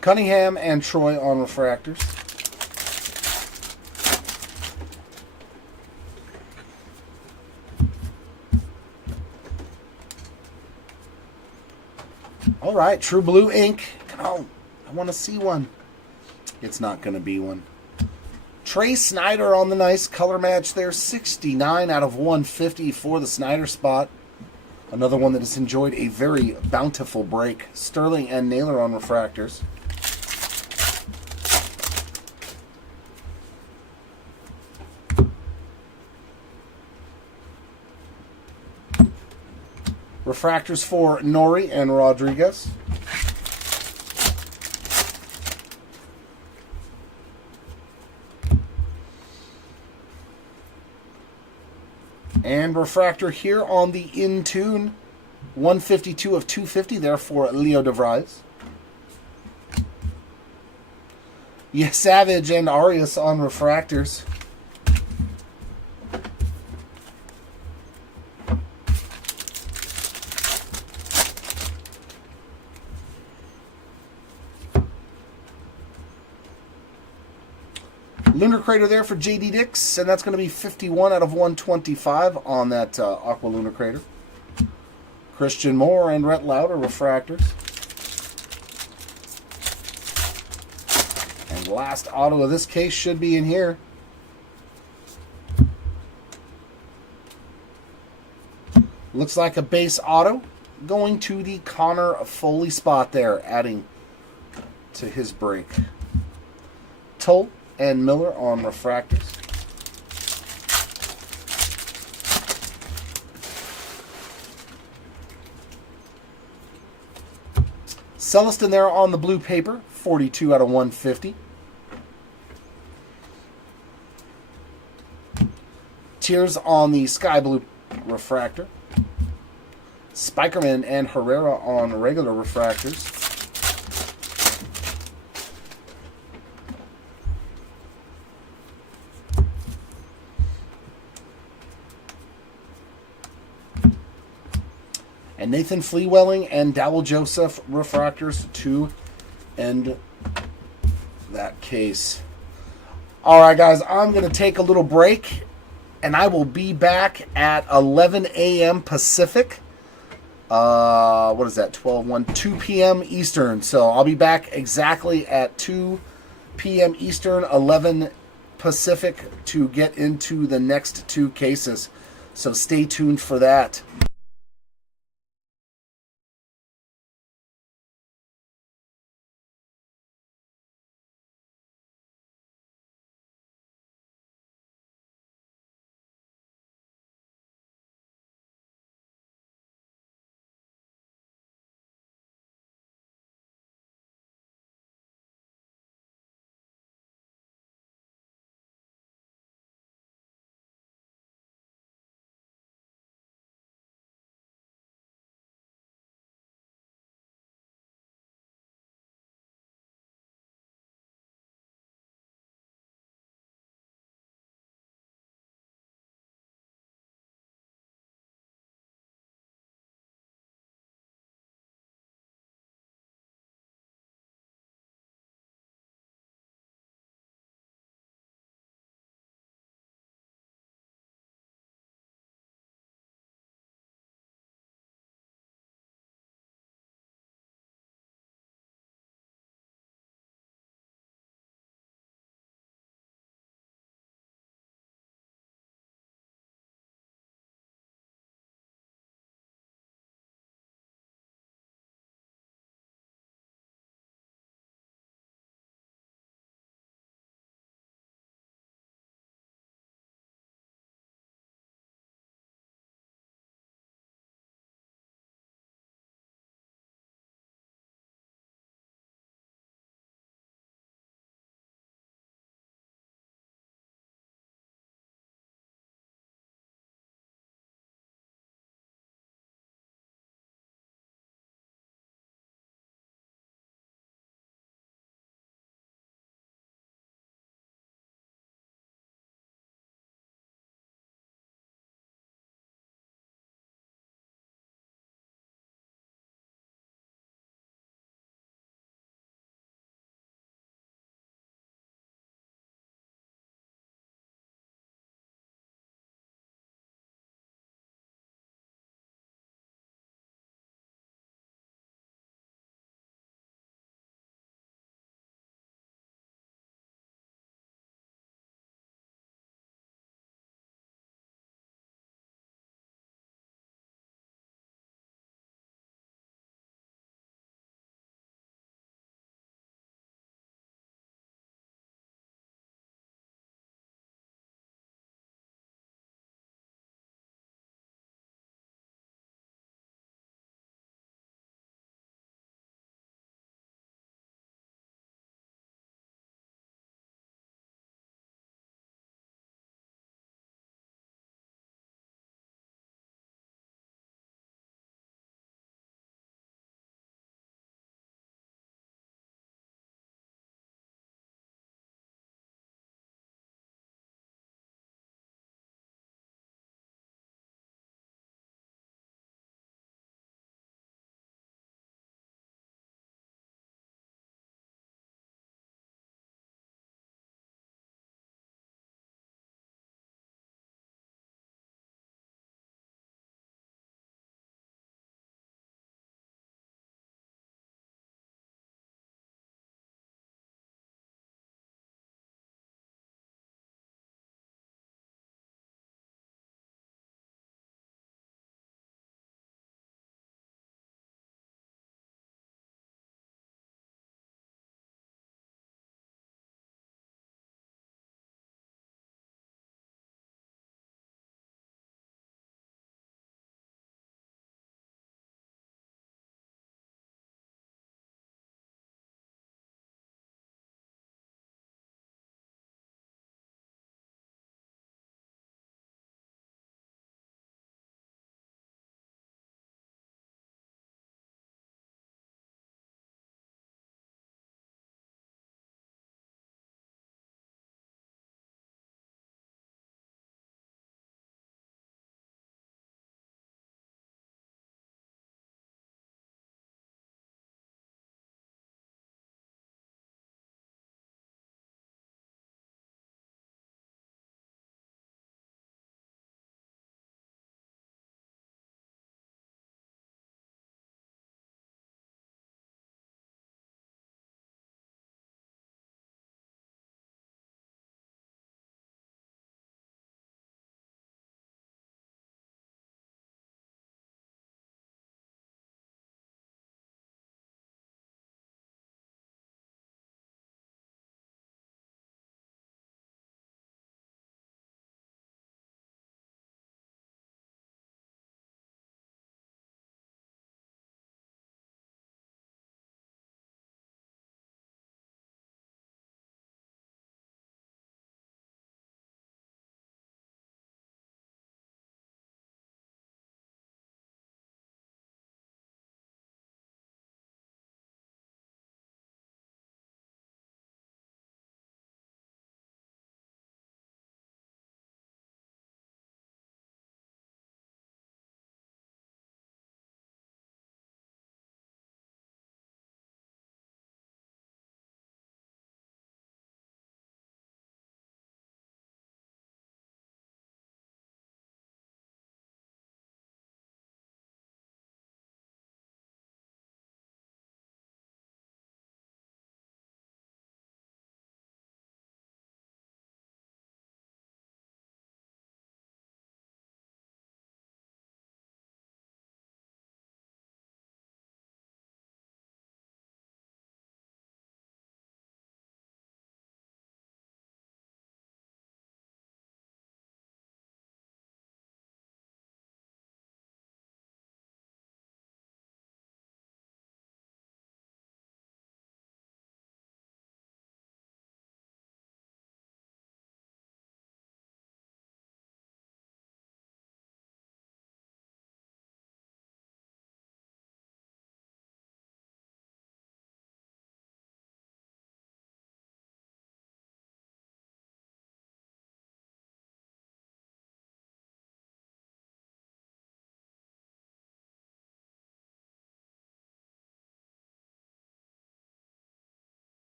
Cunningham and Troy on refractors. All right, True Blue ink. Come on. I want to see one. It's not going to be one. Trey Snyder on the nice color match there. 69 out of 150 for the Snyder spot. Another one that has enjoyed a very bountiful break. Sterling and Naylor on refractors. Refractors for Nori and Rodriguez. And refractor here on the Intune. 152 of 250 there for Leo DeVries. Yeah, Savage and Arias on refractors. Lunar Crater there for JD Dix, and that's going to be 51 out of 125 on that Aqua Lunar Crater. Christian Moore and Rhett Lauder refractors. And last auto of this case should be in here. Looks like a base auto going to the Connor Foley spot there, adding to his break. Toll and Miller on refractors. Celestin there on the blue paper, 42 out of 150. Tears on the sky blue refractor. Spikerman and Herrera on regular refractors. And Nathan Fleewelling and Dowell Joseph refractors to end that case. All right, guys, I'm going to take a little break, and I will be back at 11 a.m. Pacific. What is that? 2 p.m. Eastern. So I'll be back exactly at 2 p.m. Eastern, 11 Pacific, to get into the next two cases. So stay tuned for that.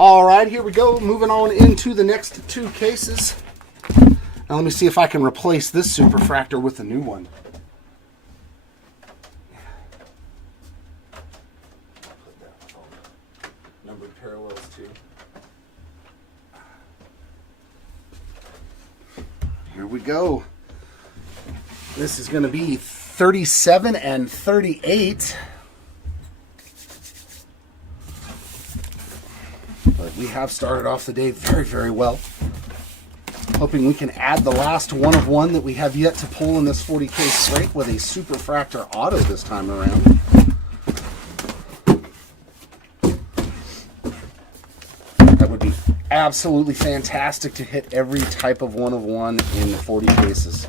All right, here we go. Moving on into the next two cases. Now let me see if I can replace this superfractor with a new one. Put that with all the numbered parallels too. Here we go. This is going to be 37 and 38. But we have started off the day very, very well. Hoping we can add the last one of one that we have yet to pull in this 40K slate with a Superfractor Auto this time around. That would be absolutely fantastic to hit every type of one of one in 40 cases.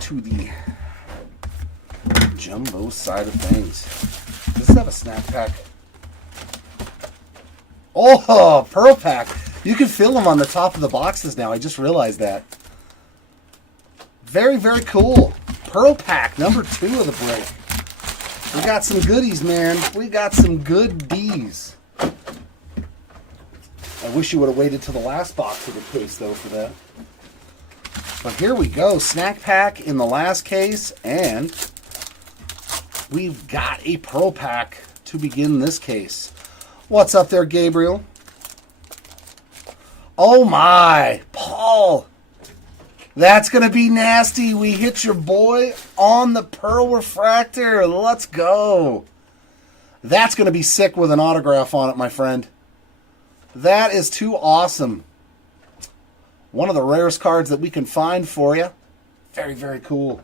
To the jumbo side of things. Does this have a snap pack? Oh, Pearl Pack. You can feel them on the top of the boxes now. I just realized that. Very, very cool. Pearl Pack, number 2 of the break. We got some goodies, man. We got some good D's. I wish you would have waited till the last box of the case, though, for that. But here we go, snack pack in the last case, and we've got a Pearl Pack to begin this case. What's up there, Gabriel? Oh my, Paul. That's going to be nasty. We hit your boy on the Pearl Refractor. Let's go. That's going to be sick with an autograph on it, my friend. That is too awesome. One of the rarest cards that we can find for you. Very, very cool.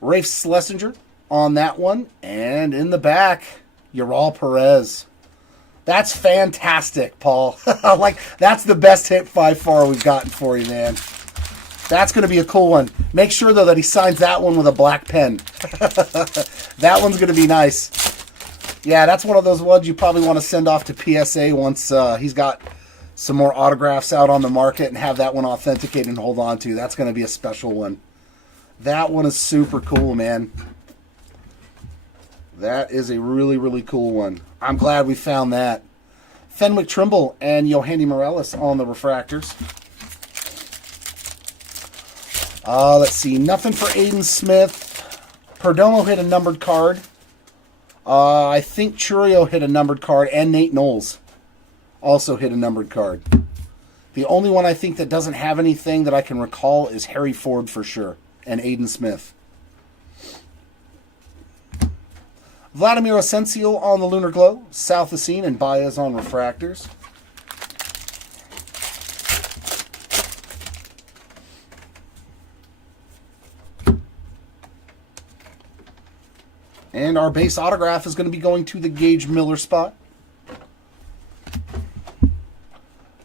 Rafe Schlesinger on that one. And in the back, Ural Perez. That's fantastic, Paul. Like, that's the best hit by far we've gotten for you, man. That's going to be a cool one. Make sure, though, that he signs that one with a black pen. That one's going to be nice. Yeah, that's one of those ones you probably want to send off to PSA once he's got some more autographs out on the market and have that one authenticated and hold on to. That's going to be a special one. That one is super cool, man. That is a really, really cool one. I'm glad we found that. Fenwick Trimble and Yohandy Morales on the refractors. Let's see. Nothing for Aiden Smith. Perdomo hit a numbered card. I think Churio hit a numbered card, and Nate Knowles also hit a numbered card. The only one I think that doesn't have anything that I can recall is Harry Ford for sure, and Aiden Smith. Vladimir Asensio on the Lunar Glow, South Assine and Baez on refractors. And our base autograph is going to be going to the Gage Miller spot.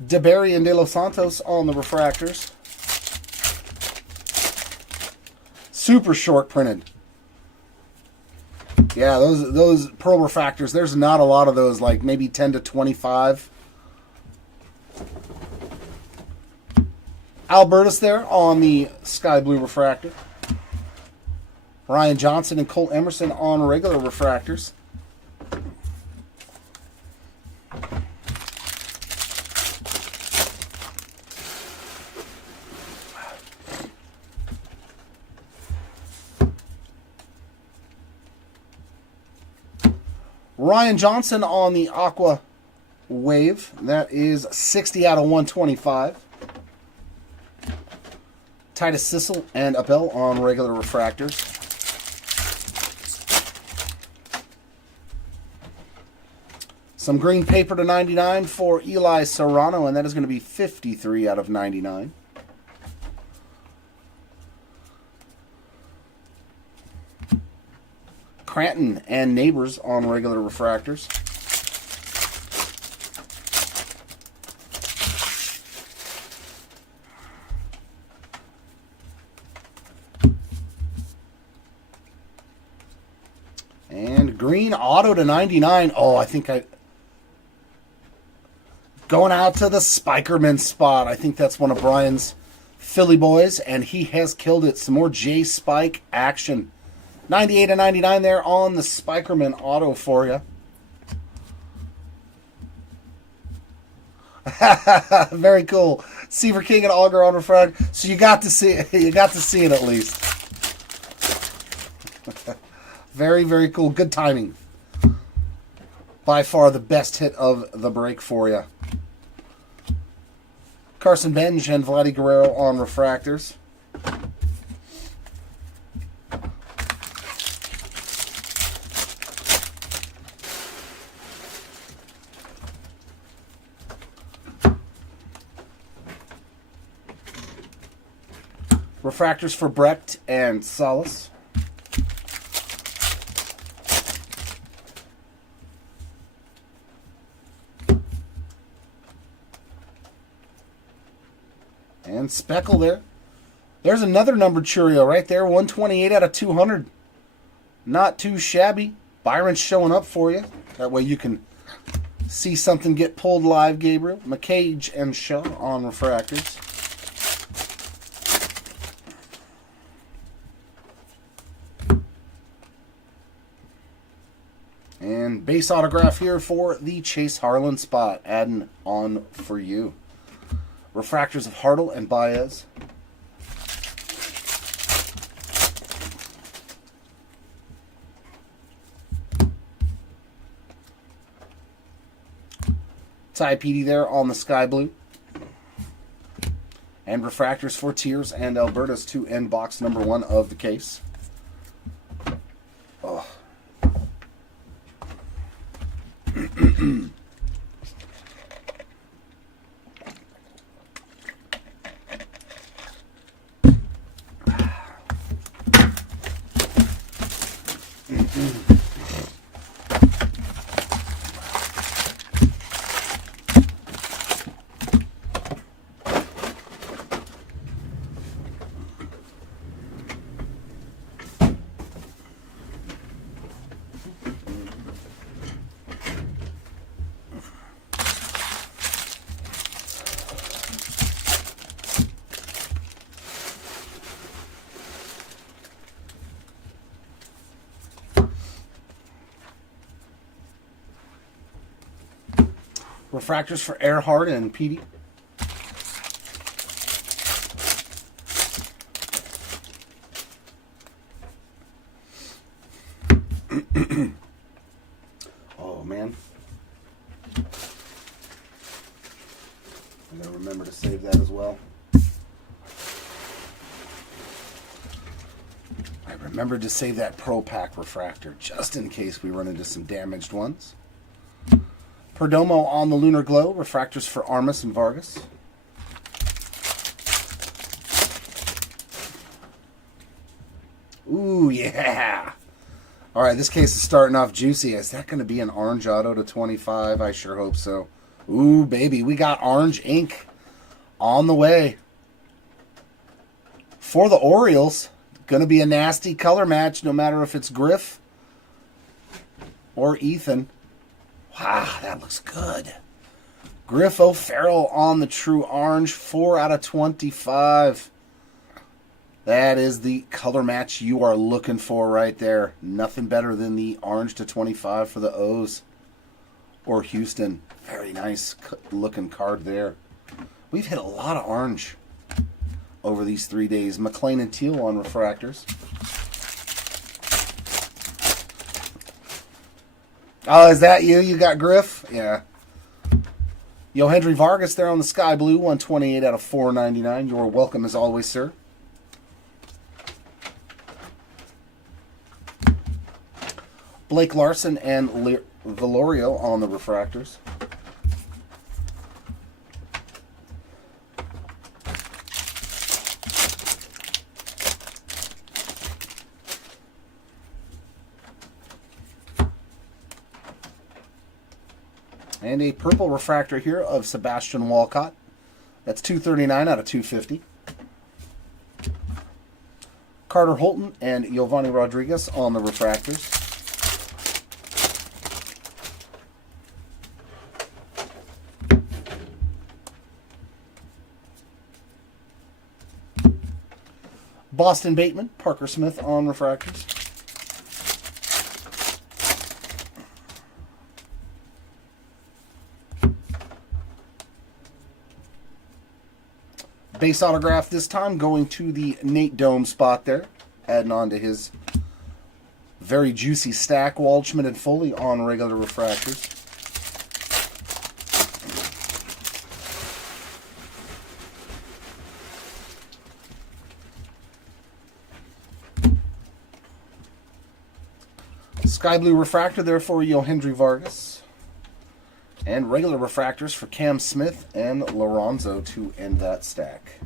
DeBerry and De Los Santos on the refractors. Super short printed. Yeah, those Pearl refractors, there's not a lot of those, like maybe 10 to 25. Albertus there on the Sky Blue refractor. Ryan Johnson and Colt Emerson on regular refractors. Ryan Johnson on the Aqua Wave. That is 60 out of 125. Titus Sissel and Abel on regular refractors. Some green paper to 99 for Eli Serrano, and that is going to be 53 out of 99. Cranton and Neighbors on regular refractors. Green auto to 99. Oh, I think I... Going out to the Spikerman spot. I think that's one of Brian's Philly boys, and he has killed it. Some more J Spike action. 98 and 99 there on the Spikerman auto for you. Very cool. Seaver King and Auger on refractor. So you got to see it. You got to see it at least. Very, very cool. Good timing. By far the best hit of the break for you. Carson Benj and Vladdy Guerrero on refractors. Refractors for Brecht and Salas. And Speckle there. There's another numbered Churio right there. 128 out of 200. Not too shabby. Byron's showing up for you. That way you can see something get pulled live, Gabriel. McCage and Shaw on refractors. And base autograph here for the Chase Harlan spot. Adding on for you. Refractors of Hartle and Baez. Ty Petey there on the Sky Blue. And refractors for Tiers and Alberta's to end box number 1 of the case. Oh. Refractors for Earhart and Petey. Oh, man. I gotta remember to save that as well. I remembered to save that Pro Pack refractor just in case we run into some damaged ones. Perdomo on the Lunar Glow. Refractors for Armas and Vargas. Ooh, yeah. All right, this case is starting off juicy. Is that going to be an orange auto to 25? I sure hope so. Ooh, baby. We got orange ink on the way. For the Orioles, going to be a nasty color match no matter if it's Griff or Ethan. Wow, that looks good. Griff O'Farrell on the true orange, 4 out of 25. That is the color match you are looking for right there. Nothing better than the orange to 25 for the O's or Houston. Very nice looking card there. We've hit a lot of orange over these 3 days. McLean and Teal on refractors. Oh, is that you? You got Griff? Yeah. Yohendry Vargas there on the Sky Blue, 128 out of 499. You're welcome as always, sir. Blake Larson and Valorio on the refractors. And a purple refractor here of Sebastian Walcott. That's 239 out of 250. Carter Holton and Giovanni Rodriguez on the refractors. Boston Bateman, Parker Smith on refractors. Base autograph this time going to the Nate Dome spot there. Adding on to his very juicy stack. Waldschmidt and Foley on regular refractors. Sky Blue refractor there for Yohendry Vargas. And regular refractors for Cam Smith and Lorenzo to end that stack.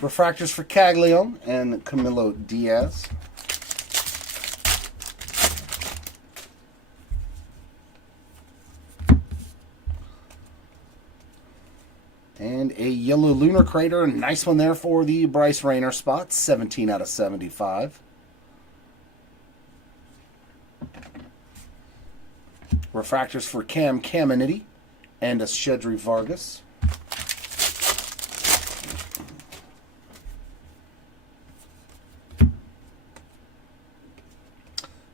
Refractors for Caglione and Camilo Diaz. And a yellow lunar crater. Nice one there for the Bryce Rayner spot. 17 out of 75. Refractors for Cam Caminiti and a Shedry Vargas.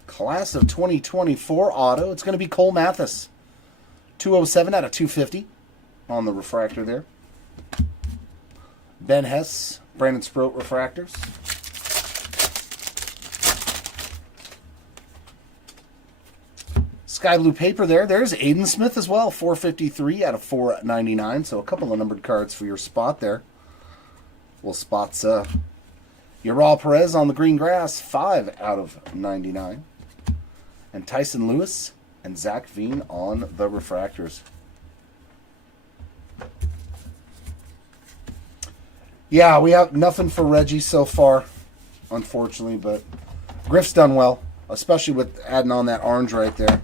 Class of 2024 auto. It's going to be Cole Mathis. 207 out of 250 on the refractor there. Ben Hess, Brandon Sproat refractors. Sky Blue paper there. There's Aiden Smith as well. 453 out of 499. So a couple of numbered cards for your spot there. Well, spots Ural Perez on the green grass. 5 out of 99. And Tyson Lewis and Zach Veen on the refractors. Yeah, we have nothing for Reggie so far, unfortunately, but Griff's done well, especially with adding on that orange right there.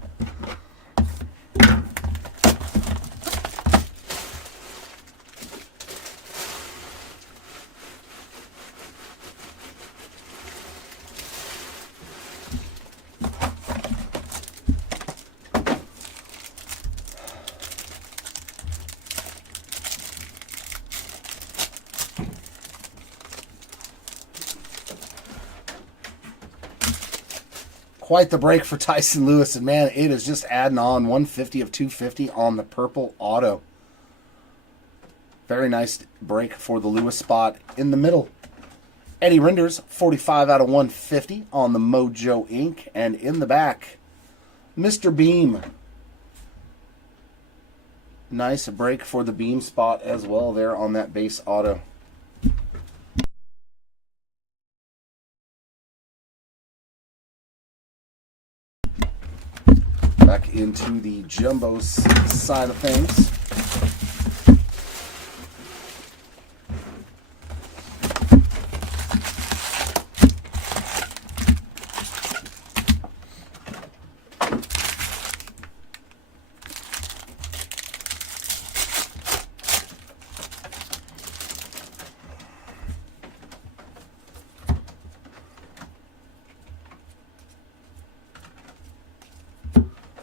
Quite the break for Tyson Lewis, and man, it is just adding on 150 of 250 on the purple auto. Very nice break for the Lewis spot in the middle. Eddie Rinders, 45 out of 150 on the Mojo Inc. And in the back, Mr. Beam. Nice break for the Beam spot as well there on that base auto. Back into the jumbo side of things.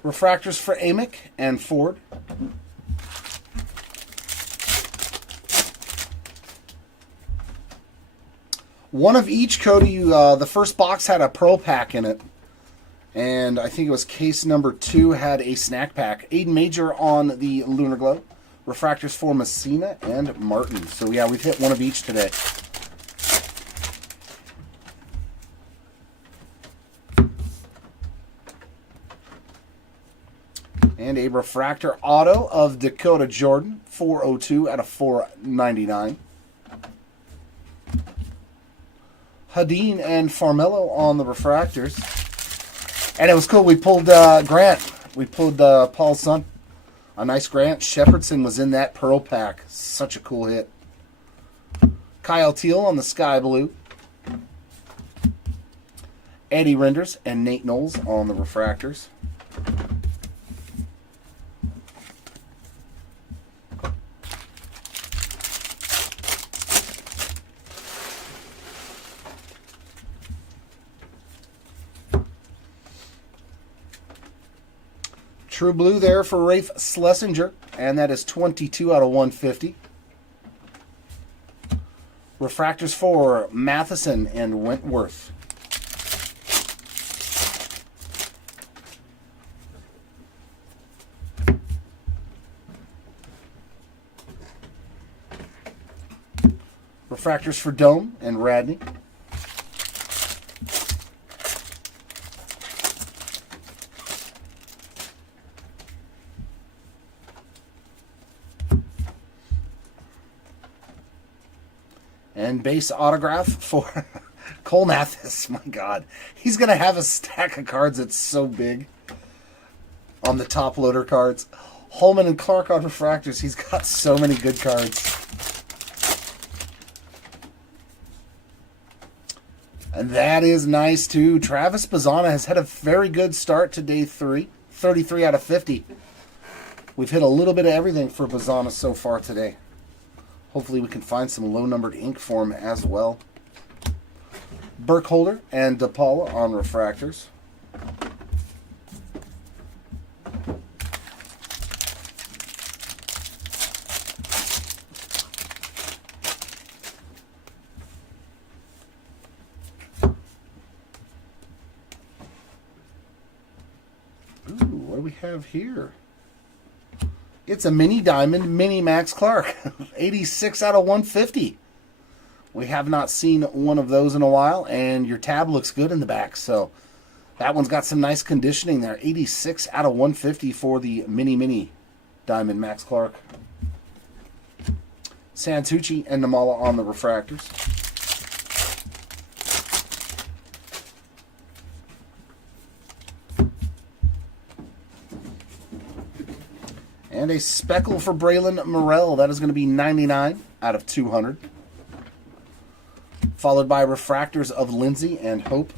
Refractors for Amick and Ford. One of each, Cody. The first box had a Pro Pack in it. And I think it was case number 2 had a snack pack. Aiden Major on the Lunar Glow. Refractors for Messina and Martin. So yeah, we've hit one of each today. And a refractor auto of Dakota Jordan, 402 out of 499. Hadeen and Farmello on the refractors. And it was cool. We pulled Grant. We pulled Paul's son. A nice Grant. Shepherdson was in that Pearl Pack. Such a cool hit. Kyle Teal on the sky blue. Eddie Renders and Nate Knowles on the refractors. True blue there for Rafe Schlesinger, and that is 22 out of 150. Refractors for Matheson and Wentworth. Refractors for Dome and Radney. And base autograph for Cole Mathis. My God. He's going to have a stack of cards that's so big on the top loader cards. Holman and Clark on refractors. He's got so many good cards. And that is nice, too. Travis Bazzana has had a very good start to day 3. 33 out of 50. We've hit a little bit of everything for Bazzana so far today. Hopefully we can find some low-numbered ink for him as well. Burkholder and DePaula on refractors. Ooh, what do we have here? It's a mini diamond, mini Max Clark. 86 out of 150. We have not seen one of those in a while, and your tab looks good in the back. So that one's got some nice conditioning there. 86 out of 150 for the mini diamond Max Clark. Santucci and Namala on the refractors. And a speckle for Braylon Morrell. That is going to be 99 out of 200. Followed by refractors of Lindsay and Hope.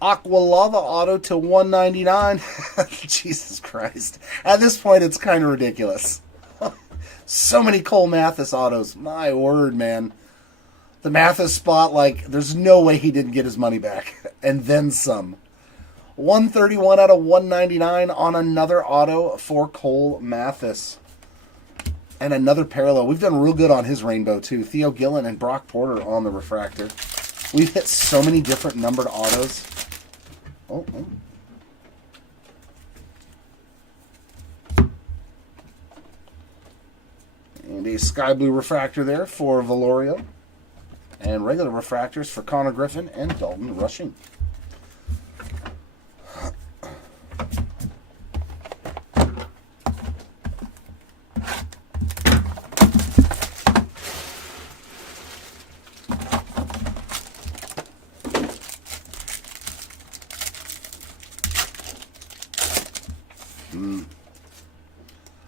Aqua Lava auto to 199. Jesus Christ. At this point, it's kind of ridiculous. So many Cole Mathis autos. My word, man. The Mathis spot, like, there's no way he didn't get his money back. And then some. 131 out of 199 on another auto for Cole Mathis. And another parallel. We've done real good on his rainbow, too. Theo Gillen and Brock Porter on the refractor. We've hit so many different numbered autos. Oh. And a sky blue refractor there for Valorio. And regular refractors for Connor Griffin and Dalton Rushing.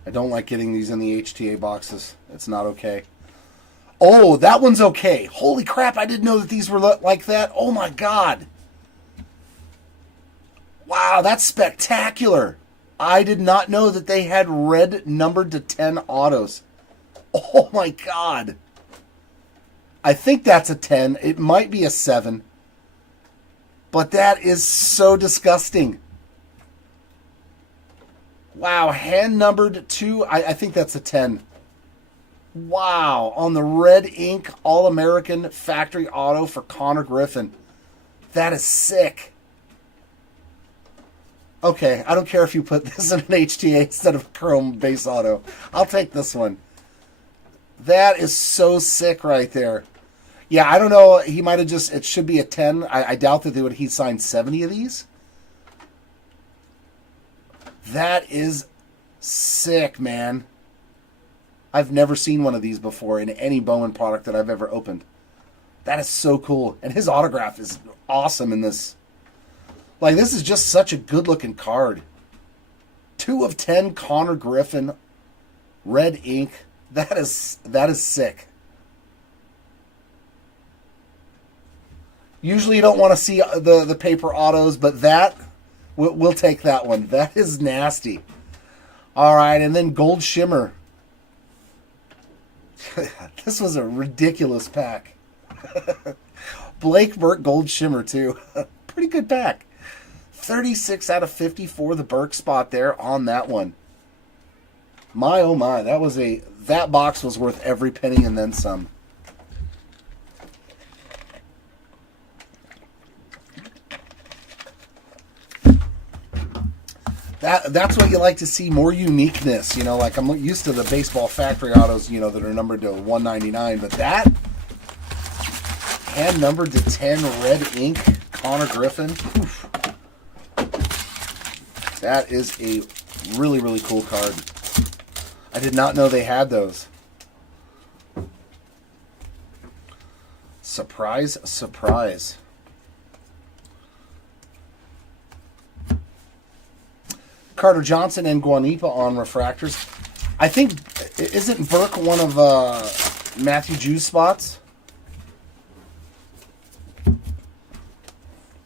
I don't like getting these in the HTA boxes. It's not okay. Oh, that one's okay. Holy crap, I didn't know that these were like that. Oh my God. Wow, that's spectacular. I did not know that they had red numbered to 10 autos. Oh my God. I think that's a 10. It might be a 7. But that is so disgusting. Wow, hand numbered 2. I think that's a 10. Wow, on the red ink All-American factory auto for Connor Griffin. That is sick. Okay, I don't care if you put this in an HTA instead of a chrome base auto. I'll take this one. That is so sick right there. Yeah, I don't know. He might have just, it should be a 10. I doubt that he signed 70 of these. That is sick, man. I've never seen one of these before in any Bowman product that I've ever opened. That is so cool. And his autograph is awesome in this. Like, this is just such a good-looking card. 2 of 10, Connor Griffin, red ink. That is sick. Usually you don't want to see the paper autos, but that, we'll take that one. That is nasty. All right, and then Gold Shimmer. This was a ridiculous pack. Blake Burke Gold Shimmer, too. Pretty good pack. 36 out of 50 for the Burke spot there on that one. My, oh my, that box was worth every penny and then some. That's what you like to see, more uniqueness. You know, like I'm used to the Baseball Factory autos, you know, that are numbered to 199, but that hand numbered to 10 red ink Connor Griffin. Oof. That is a really, really cool card. I did not know they had those. Surprise, surprise. Carter Johnson and Guanipa on refractors. I think, isn't Burke one of Matthew Jew's spots?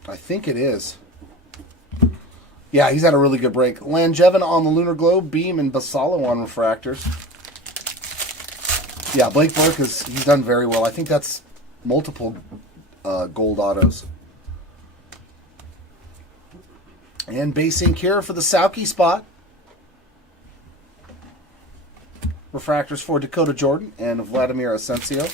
I think it is. Yeah, he's had a really good break. Langevin on the Lunar Globe, Beam, and Basalo on refractors. Yeah, Blake Burke he's done very well. I think that's multiple gold autos. And base ink here for the Sauke spot. Refractors for Dakota Jordan and Vladimir Asensio.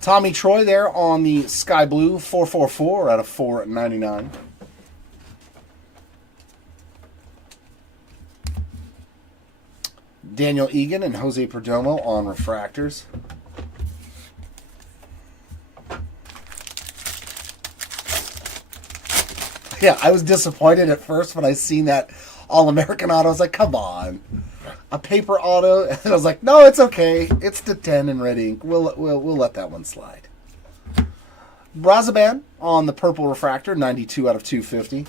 Tommy Troy there on the Sky Blue 444 out of 499. Daniel Egan and Jose Perdomo on refractors. Yeah, I was disappointed at first when I seen that All-American auto. I was like, come on. A paper auto. And I was like, no, it's okay. It's the 10 in red ink. We'll let that one slide. Brazaban on the purple refractor, 92 out of 250.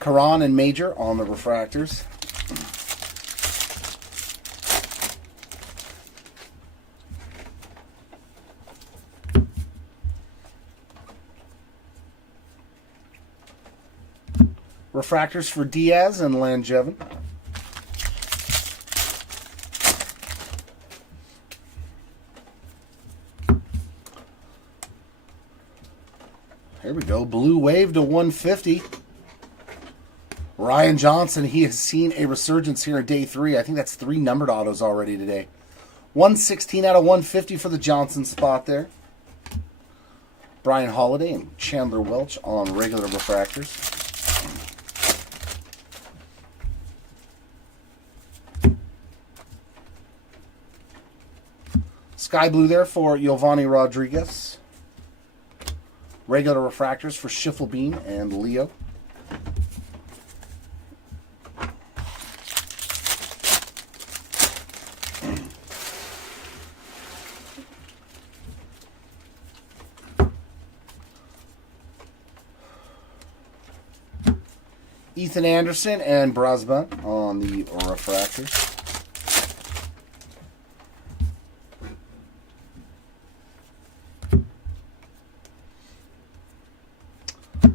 Karan and Major on the refractors. Refractors for Diaz and Langevin. Here we go. Blue Wave to 150. Ryan Johnson, he has seen a resurgence here in day 3. I think that's 3 numbered autos already today. 116 out of 150 for the Johnson spot there. Brian Holiday and Chandler Welch on regular refractors. Sky Blue there for Giovanni Rodriguez. Regular refractors for Schiffelbein and Leo. Ethan Anderson and Brasban on the refractors.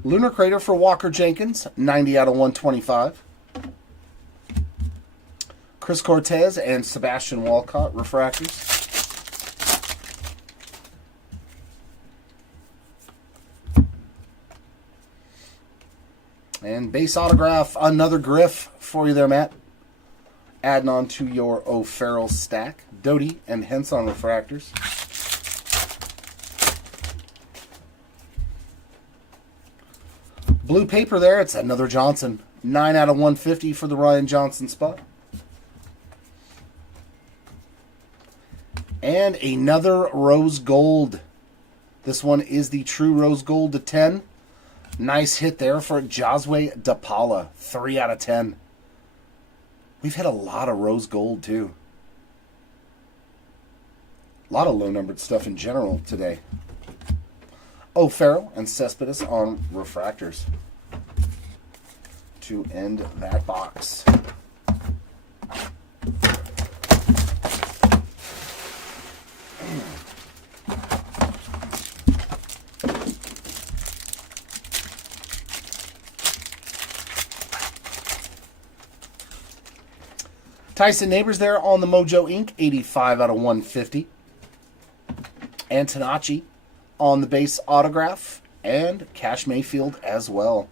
Lunar Crater for Walker Jenkins, 90 out of 125. Chris Cortez and Sebastian Walcott, refractors. And base autograph, another Griff for you there, Matt. Adding on to your O'Farrell stack. Doty and Hens on refractors. Blue paper there, it's another Johnson. 9 out of 150 for the Ryan Johnson spot. And another rose gold. This one is the true rose gold to 10. Nice hit there for Josue DePaula. 3 out of 10. We've had a lot of rose gold, too. A lot of low-numbered stuff in general today. O'Farrell and Cespedes on refractors to end that box. Tyson Neighbors there on the Mojo Inc. 85 out of 150. Antonacci on the base autograph. And Cash Mayfield as well.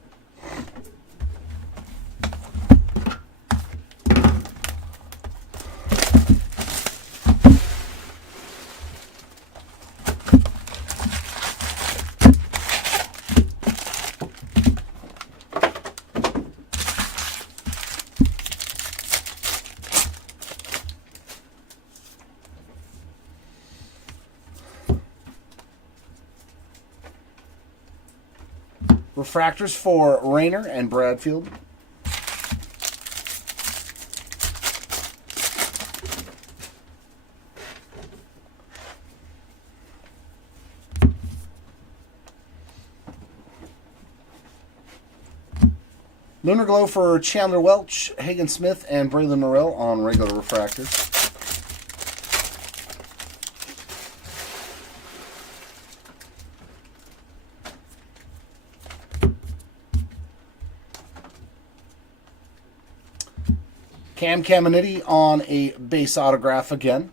Refractors for Rayner and Bradfield. Lunar Glow for Chandler Welch, Hagen Smith, and Braylon Morrell on regular refractors. Cam Caminiti on a base autograph again.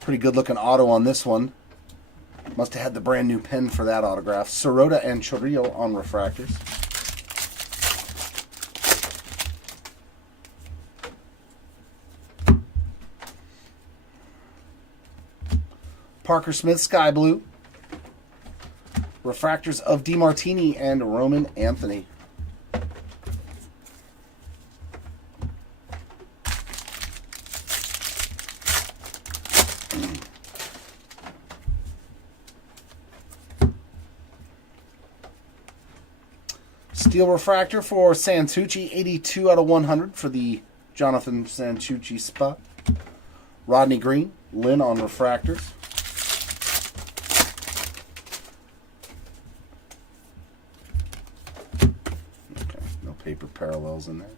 Pretty good looking auto on this one. Must have had the brand new pen for that autograph. Sirota and Chorillo on refractors. Parker Smith, Sky Blue. Refractors of DeMartini and Roman Anthony. Steel refractor for Santucci, 82 out of 100 for the Jonathan Santucci spot. Rodney Green, Lynn on refractors. Okay, no paper parallels in there.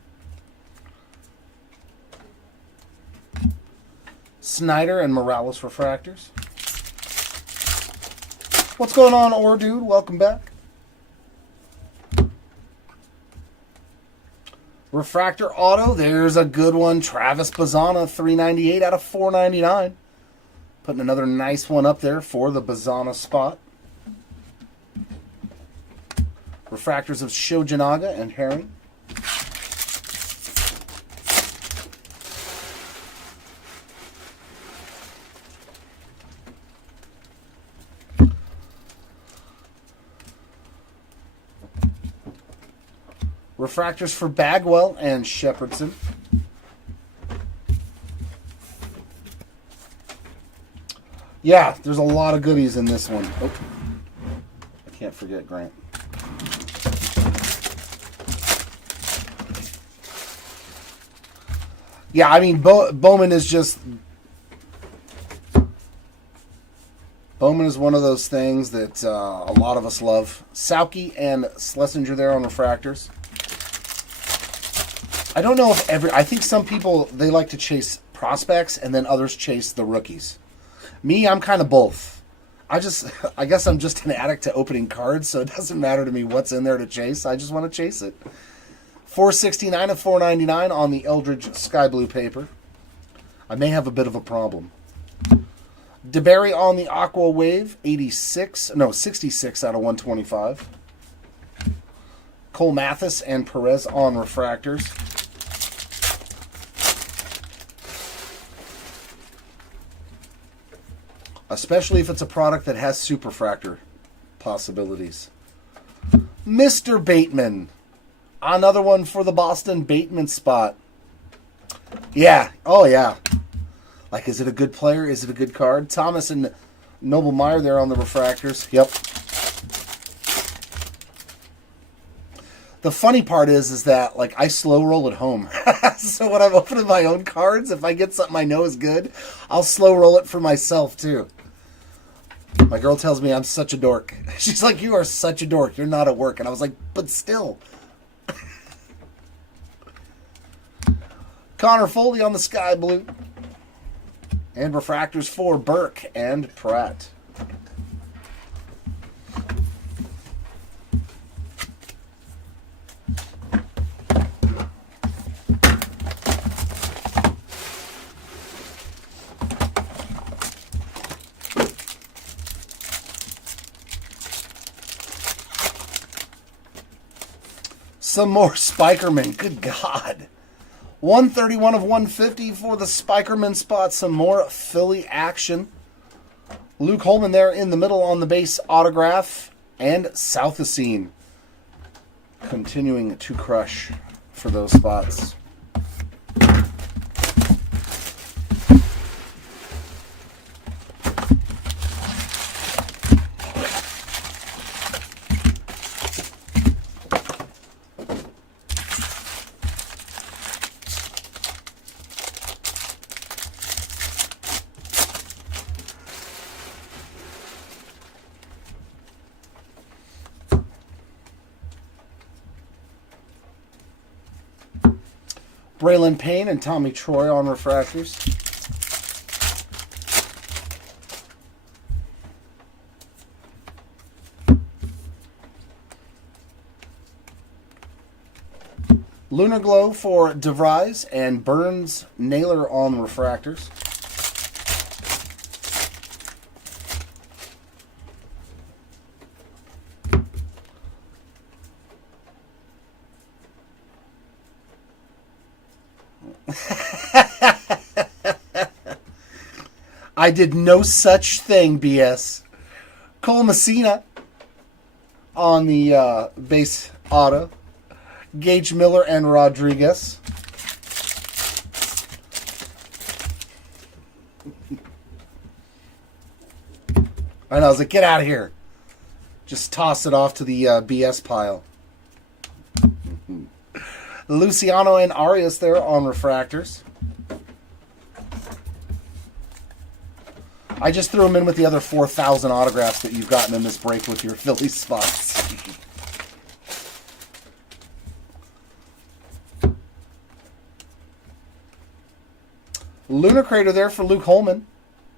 Snyder and Morales refractors. What's going on, Or Dude? Welcome back. Refractor auto, there's a good one. Travis Bazzana, 398 out of 499. Putting another nice one up there for the Bazzana spot. Refractors of Shojanaga and Herring. Refractors for Bagwell and Shepherdson. Yeah, there's a lot of goodies in this one. Oh, I can't forget Grant. Yeah, I mean, Bowman is just... Bowman is one of those things that a lot of us love. Sauke and Schlesinger there on refractors. I don't know if I think some people, they like to chase prospects and then others chase the rookies. Me, I'm kind of both. I guess I'm just an addict to opening cards, so it doesn't matter to me what's in there to chase. I just want to chase it. 469 of 499 on the Eldridge Sky Blue paper. I may have a bit of a problem. DeBerry on the Aqua Wave, 66 out of 125. Cole Mathis and Perez on refractors. Especially if it's a product that has superfractor possibilities. Mr. Bateman. Another one for the Boston Bateman spot. Yeah. Oh, yeah. Like, is it a good player? Is it a good card? Thomas and Noble Meyer there on the refractors. Yep. The funny part is that like I slow roll at home. So when I'm opening my own cards, if I get something I know is good, I'll slow roll it for myself too. My girl tells me I'm such a dork. She's like, "You are such a dork. You're not at work." And I was like, "But still." Connor Foley on the Sky Blue. And refractors for Burke and Pratt. Some more Spikerman. Good God. 131 of 150 for the Spikerman spot. Some more Philly action. Luke Holman there in the middle on the base autograph. And Southacene continuing to crush for those spots. Braylon Payne and Tommy Troy on refractors. Lunar Glow for DeVries and Burns Naylor on refractors. I did no such thing, BS. Cole Messina on the base auto. Gage Miller and Rodriguez. I know, I was like, get out of here. Just toss it off to the BS pile. Luciano and Arias there on refractors. I just threw them in with the other 4,000 autographs that you've gotten in this break with your Philly spots. Lunar Crater there for Luke Holman.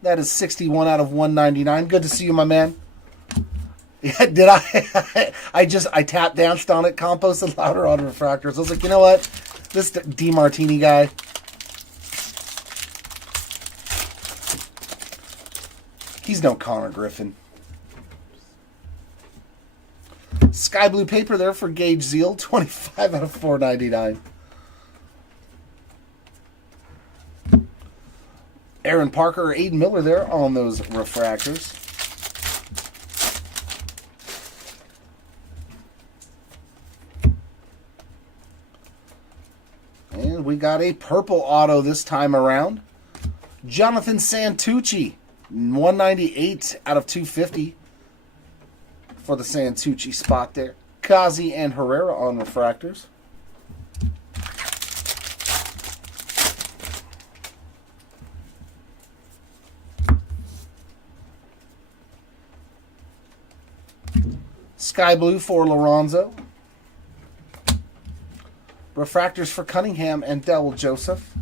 That is 61 out of 199. Good to see you, my man. Yeah, did I? I tap danced on it, composted louder on refractors. I was like, you know what? This DeMartini guy. He's no Connor Griffin. Sky Blue paper there for Gage Zeal. 25 out of 499. Aaron Parker or Aiden Miller there on those refractors. And we got a purple auto this time around. Jonathan Santucci, 198 out of 250 for the Santucci spot there. Kazi and Herrera on refractors. Sky Blue for Lorenzo. Refractors for Cunningham and Del Joseph.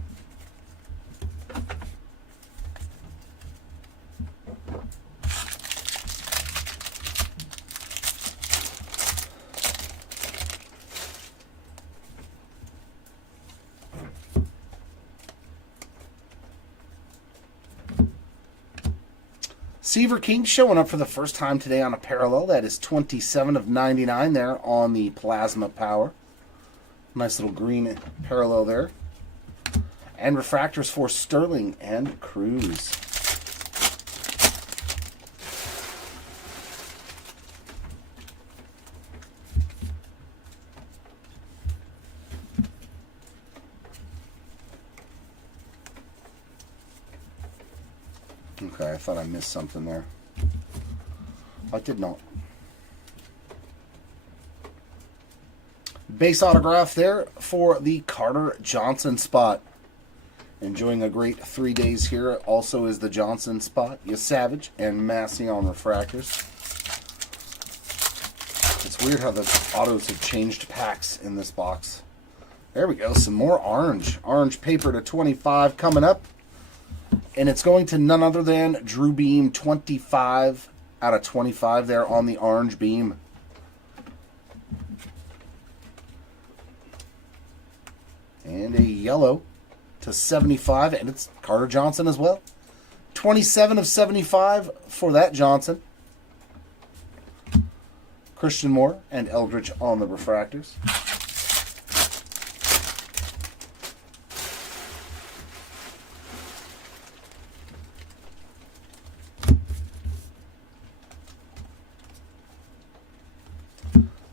Seaver King showing up for the first time today on a parallel. That is 27 of 99 there on the Plasma Power. Nice little green parallel there. And refractors for Sterling and Cruz. Okay, I thought I missed something there. I did not. Base autograph there for the Carter Johnson spot. Enjoying a great 3 days here. Also is the Johnson spot. You Savage and Massey on refractors. It's weird how the autos have changed packs in this box. There we go. Some more orange. Orange paper to 25 coming up. And it's going to none other than Drew Beam, 25 out of 25 there on the orange beam. And a yellow to 75, and it's Carter Johnson as well. 27 of 75 for that Johnson. Christian Moore and Eldridge on the refractors.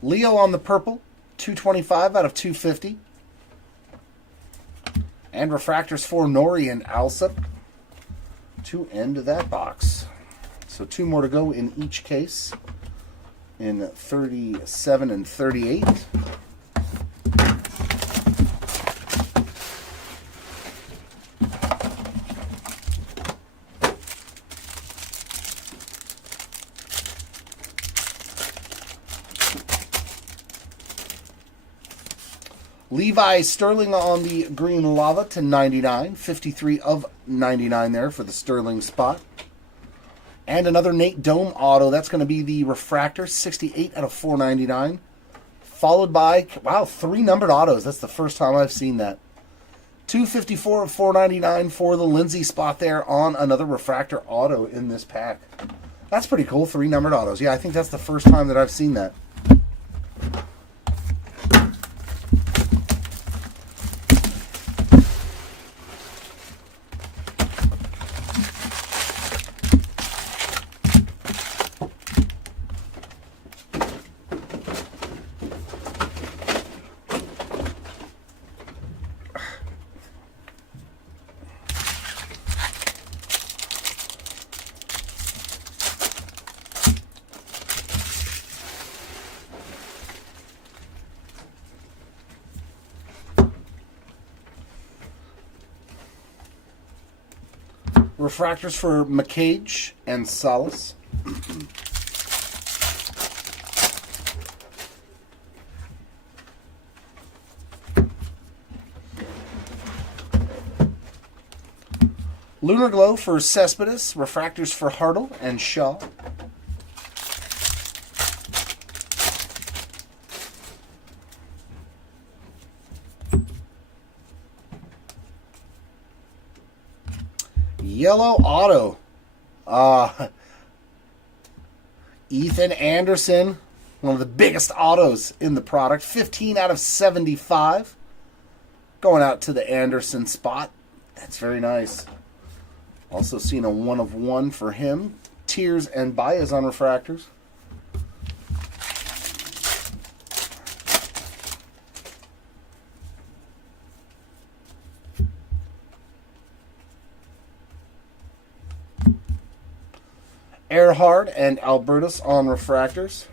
Leo on the purple, 225 out of 250. And refractors for Nori and Alsop to end that box. So 2 more to go in each case in 37 and 38. Levi Sterling on the green lava to 99. 53 of 99 there for the Sterling spot. And another Nate Dome auto. That's going to be the refractor. 68 out of 499. Followed by, wow, 3 numbered autos. That's the first time I've seen that. 254 of 499 for the Lindsay spot there on another refractor auto in this pack. That's pretty cool. 3 numbered autos. Yeah, I think that's the first time that I've seen that. Refractors for McCage and Salas. Lunar Glow for Cespedes. Refractors for Hartle and Shaw. Yellow auto. Ethan Anderson, one of the biggest autos in the product. 15 out of 75. Going out to the Anderson spot. That's very nice. Also seen a 1 of 1 for him. Tears and Baez on refractors. Earhart and Albertus on refractors.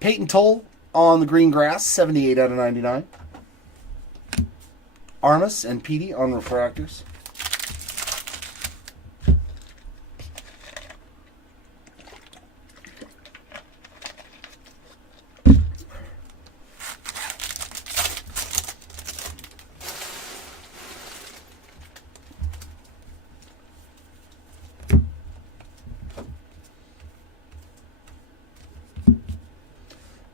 Peyton Toll on the green grass, 78 out of 99. Armas and Petey on refractors.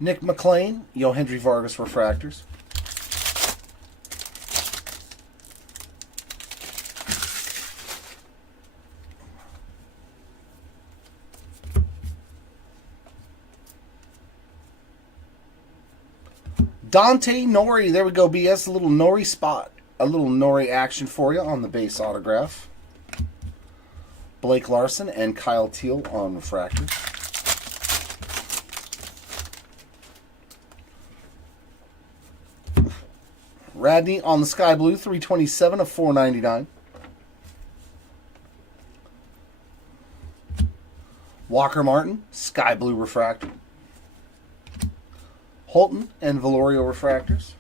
Nick McLean, Yohendry Vargas refractors. Dante Nori, there we go, BS. A little Nori spot. A little Nori action for you on the base autograph. Blake Larson and Kyle Teal on refractors. Radney on the Sky Blue, 327 of 499. Walker Martin, Sky Blue Refractor. Holton and Valorio Refractors.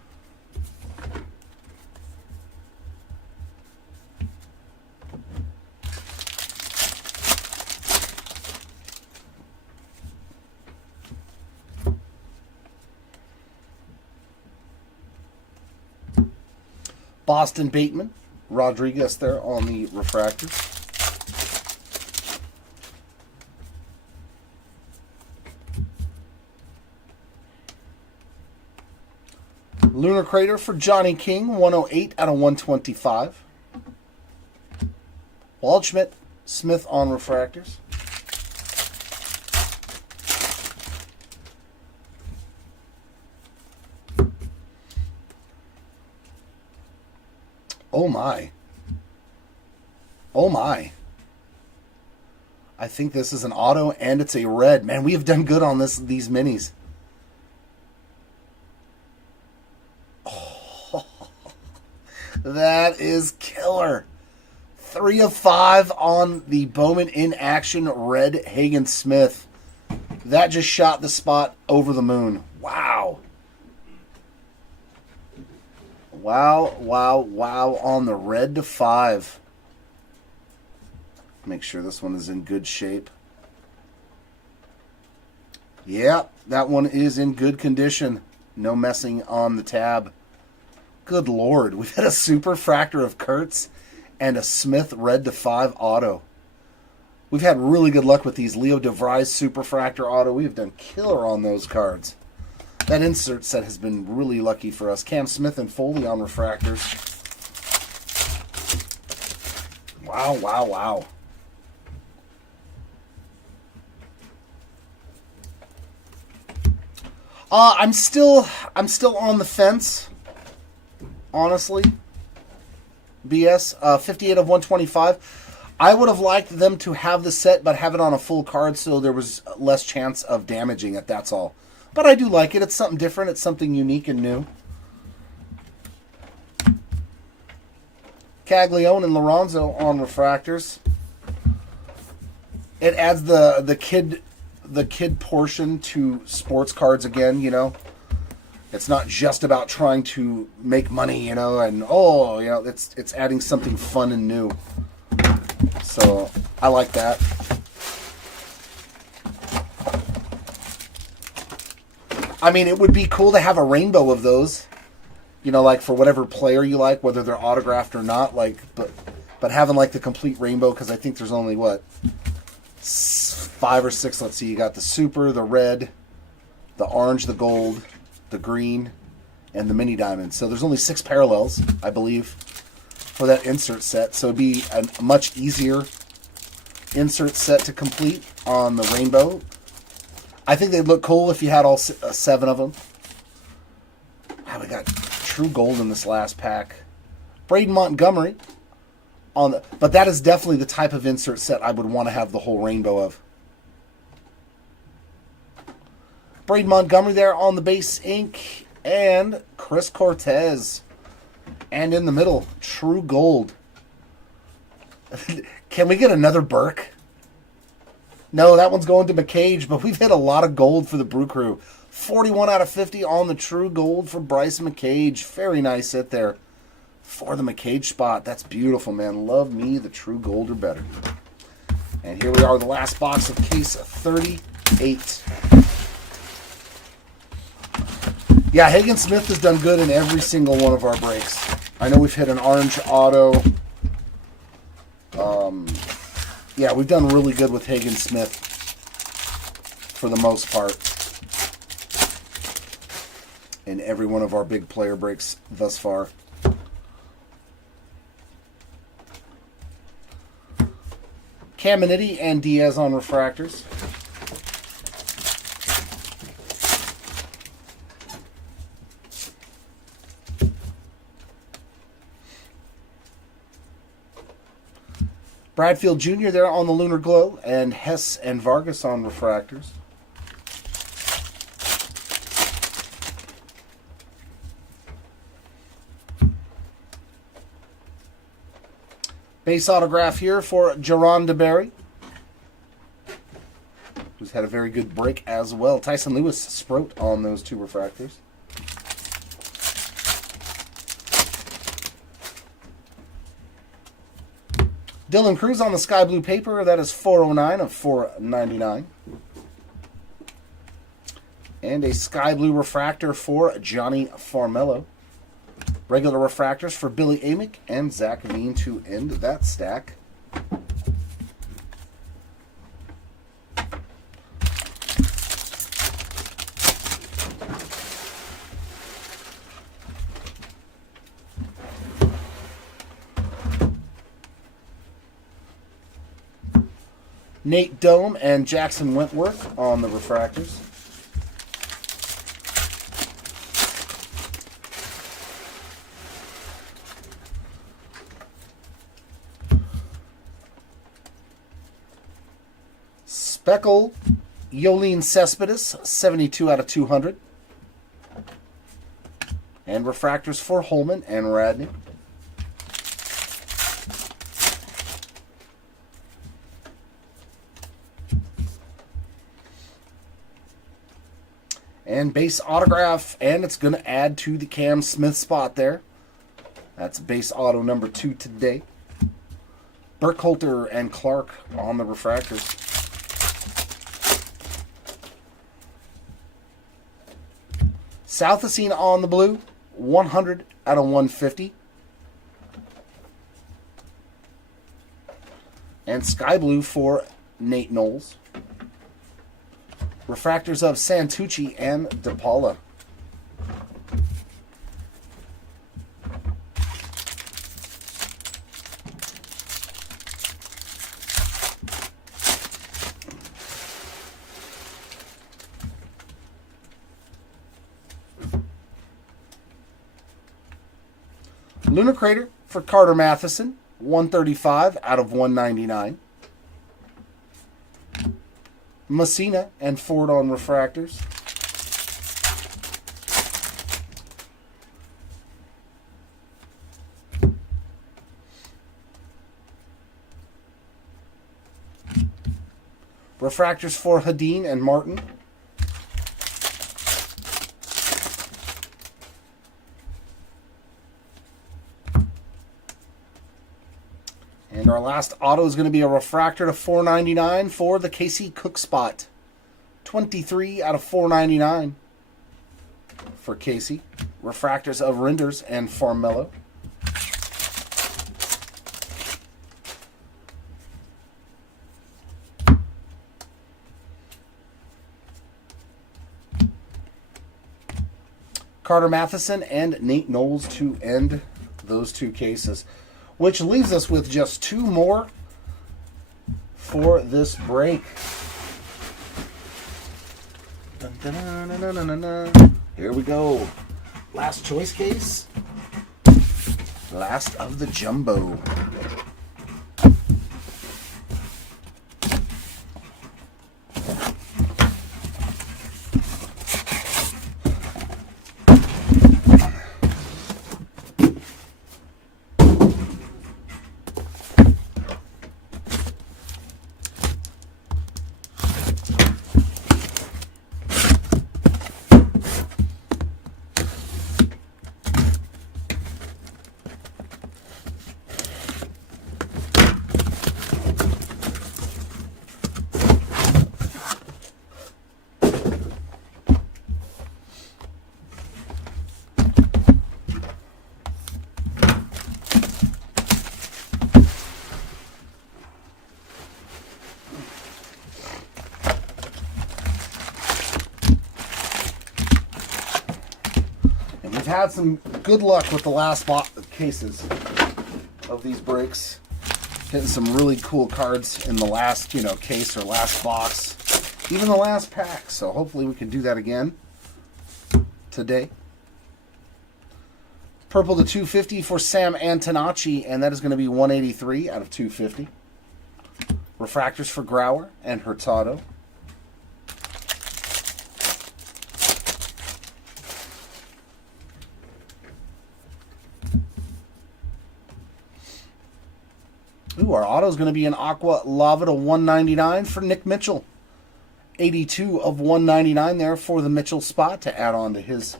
Boston Bateman, Rodriguez there on the refractors. Lunar Crater for Johnny King, 108 out of 125. Waldschmidt, Smith on refractors. Oh my. Oh my. I think this is an auto and it's a red. Man, we have done good on these minis. Oh, that is killer. 3 of 5 on the Bowman in action red Hagen Smith. That just shot the spot over the moon. Wow. Wow, wow, wow on the red to 5. Make sure this one is in good shape. Yep, that one is in good condition. No messing on the tab. Good Lord, we've had a super fractor of Kurtz and a Smith red to 5 auto. We've had really good luck with these Leo DeVries super fractor auto. We've done killer on those cards. That insert set has been really lucky for us. Cam Smith and Foley on refractors. Wow, wow, wow. I'm still on the fence, honestly. BS, 58 of 125. I would have liked them to have the set, but have it on a full card so there was less chance of damaging it, that's all. But I do like it. It's something different. It's something unique and new. Caglione and Lorenzo on refractors. It adds the kid portion to sports cards again, you know. It's not just about trying to make money, you know, and it's adding something fun and new. So I like that. I mean, it would be cool to have a rainbow of those, you know, like for whatever player you like, whether they're autographed or not. Like, but having like the complete rainbow, because I think there's only what 5 or 6. Let's see, you got the super, the red, the orange, the gold, the green, and the mini diamond. So there's only 6 parallels, I believe, for that insert set. So it'd be a much easier insert set to complete on the rainbow. I think they'd look cool if you had all 7 of them. Wow, we got true gold in this last pack. Braden Montgomery on the, but that is definitely the type of insert set I would want to have the whole rainbow of. Braden Montgomery there on the base ink, and Chris Cortez. And in the middle, true gold. Can we get another Burke? No, that one's going to McCage, but we've hit a lot of gold for the Brew Crew. 41 out of 50 on the true gold for Bryce McCage. Very nice hit there for the McCage spot. That's beautiful, man. Love me the true gold or better. And here we are, the last box of case 38. Yeah, Hagen Smith has done good in every single one of our breaks. I know we've hit an orange auto. Yeah, we've done really good with Hagen Smith for the most part in every one of our big player breaks thus far. Caminiti and Diaz on refractors. Bradfield Jr. there on the Lunar Glow, and Hess and Vargas on refractors. Base autograph here for Jaron DeBerry, who's had a very good break as well. Tyson Lewis Sprout on those 2 refractors. Dylan Cruz on the sky blue paper. That is 409 of 499. And a sky blue refractor for Johnny Farmello. Regular refractors for Billy Amick and Zach Veen to end that stack. Nate Dome and Jackson Wentworth on the refractors. Speckle, Yolene Cespedes, 72 out of 200. And refractors for Holman and Radney. And base autograph, and it's going to add to the Cam Smith spot there. That's base auto number 2 today. Burkholder and Clark on the refractors. Southacene on the blue, 100 out of 150. And sky blue for Nate Knowles. Refractors of Santucci and DePaula. Lunar Crater for Carter Matheson, 135 out of 199. Messina and Ford on refractors. Refractors for Hadeen and Martin. And our last auto is going to be a refractor to 499 for the Casey Cook spot. 23 out of 499 for Casey. Refractors of Renders and Farmello. Carter Matheson and Nate Knowles to end those 2 cases. Which leaves us with just 2 more for this break. Dun, dun, dun, dun, dun, dun, dun. Here we go. Last choice case. Last of the jumbo. Had some good luck with the last cases of these breaks. Getting some really cool cards in the last, case or last box. Even the last pack. So hopefully we can do that again today. Purple to 250 for Sam Antonacci, and that is going to be 183 out of 250. Refractors for Grauer and Hurtado. Ooh, our auto is going to be an Aqua Lava to 199 for Nick Mitchell. 82 of 199 there for the Mitchell spot to add on to his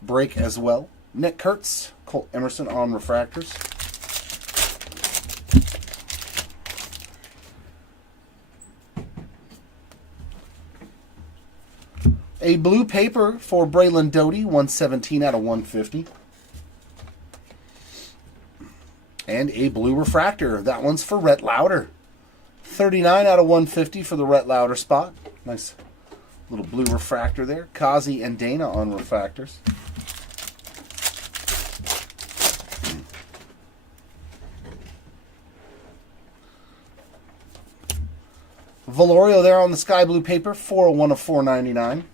break as well. Nick Kurtz, Colt Emerson on refractors. A blue paper for Braylon Doty, 117 out of 150. And a blue refractor. That one's for Rhett Lauder. 39 out of 150 for the Rhett Lauder spot. Nice little blue refractor there. Kazi and Dana on refractors. Valorio there on the sky blue paper. 401 of 499.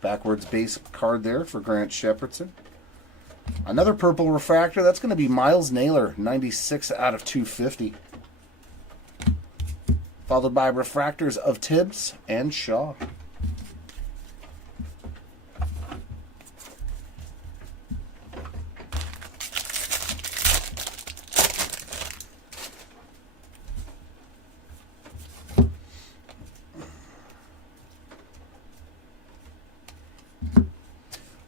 Backwards base card there for Grant Shepherdson. Another purple refractor. That's going to be Miles Naylor, 96 out of 250. Followed by refractors of Tibbs and Shaw.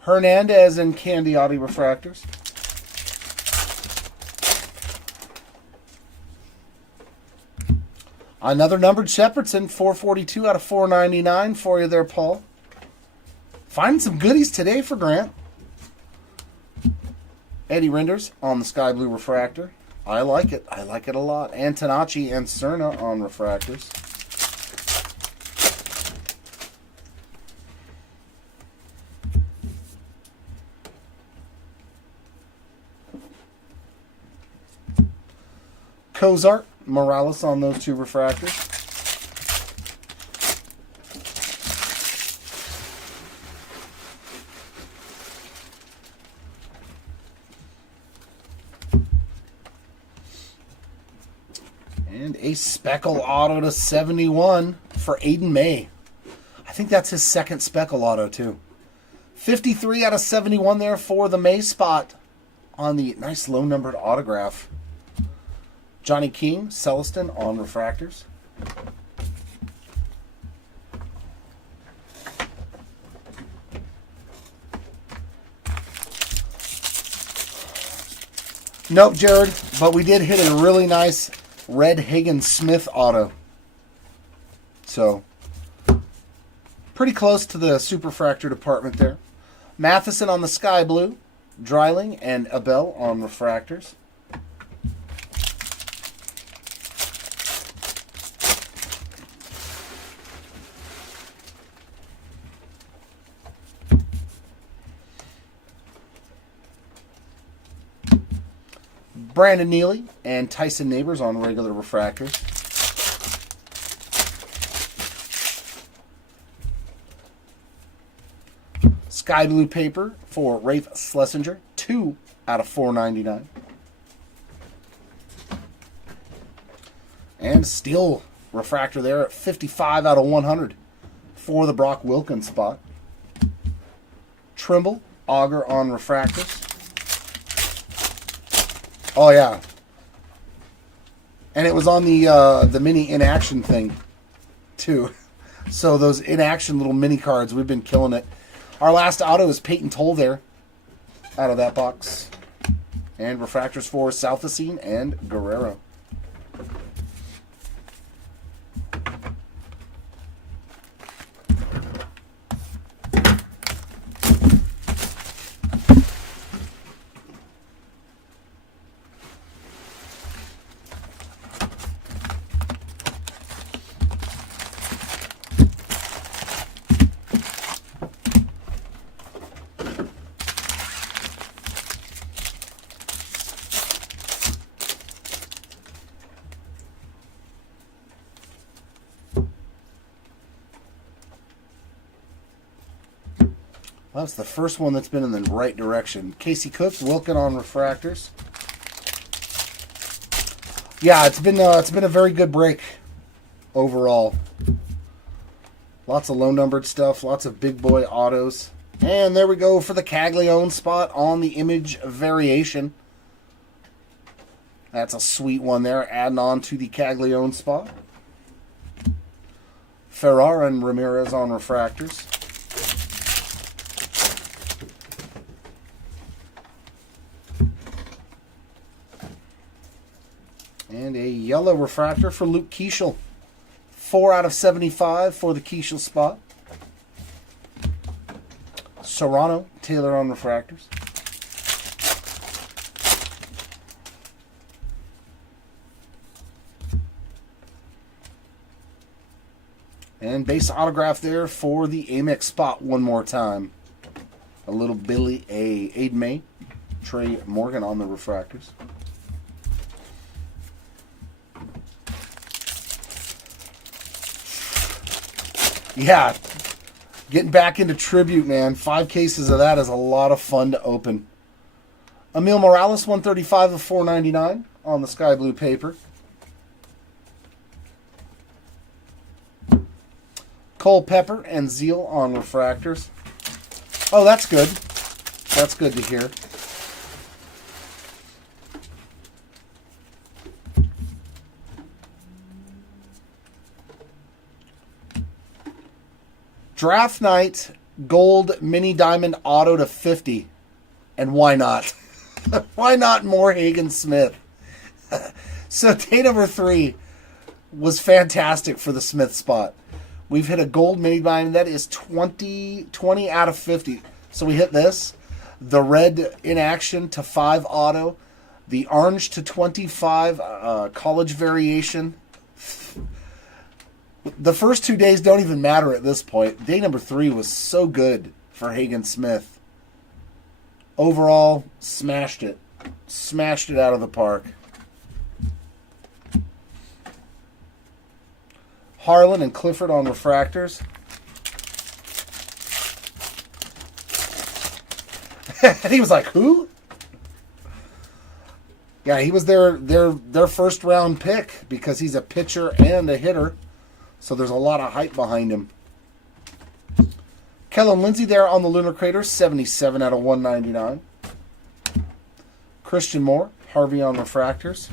Hernandez and Candiotti refractors. Another numbered Shepherdson, 442 out of 499 for you there, Paul. Finding some goodies today for Grant. Eddie Renders on the sky blue refractor. I like it. I like it a lot. Antonacci and Cerna on refractors. Cozart, Morales on those two refractors. And a Speckle auto to 71 for Aiden May. I think that's his second Speckle auto too. 53 out of 71 there for the May spot on the nice low numbered autograph. Johnny King, Celestin on refractors. Nope, Jared, but we did hit a really nice Red Higgins Smith auto. So, pretty close to the Superfractor department there. Matheson on the sky blue. Dreiling and Abel on refractors. Brandon Neely and Tyson Neighbors on regular refractors. Sky blue paper for Rafe Schlesinger, 2 out of 499. And steel refractor there at 55 out of 100 for the Brock Wilkins spot. Trimble, Auger on refractors. Oh yeah, and it was on the mini in action thing, too. So those in action little mini cards, we've been killing it. Our last auto is Peyton Toll there, out of that box, and refractors for Southacene and Guerrero. Well, that's the first one that's been in the right direction. Casey Cook, Wilkin on refractors. Yeah, it's been a very good break overall. Lots of low numbered stuff, lots of big boy autos. And there we go for the Caglione spot on the image variation. That's a sweet one there, adding on to the Caglione spot. Ferrara and Ramirez on refractors. And a yellow refractor for Luke Keeschel. 4 out of 75 for the Keeschel spot. Serrano, Taylor on refractors. And base autograph there for the Amex spot one more time. A little Billy A. Aid May. Trey Morgan on the refractors. Yeah, getting back into tribute, man. 5 cases of that is a lot of fun to open. Emil Morales, 135 of 499 on the sky blue paper. Cole Pepper and Zeal on refractors. Oh, that's good. That's good to hear. Draft night, gold mini diamond auto to 50. And why not? Why not more Hagen Smith? So day number 3 was fantastic for the Smith spot. We've hit a gold mini diamond. That is 20 out of 50. So we hit this. The red in action to 5 auto. The orange to 25 college variation. The first 2 days don't even matter at this point. Day number 3 was so good for Hagen Smith. Overall, smashed it. Smashed it out of the park. Harlan and Clifford on refractors. And he was like, who? Yeah, he was their first round pick because he's a pitcher and a hitter. So there's a lot of hype behind him. Kellen Lindsay there on the Lunar Crater, 77 out of 199. Christian Moore, Harvey on refractors.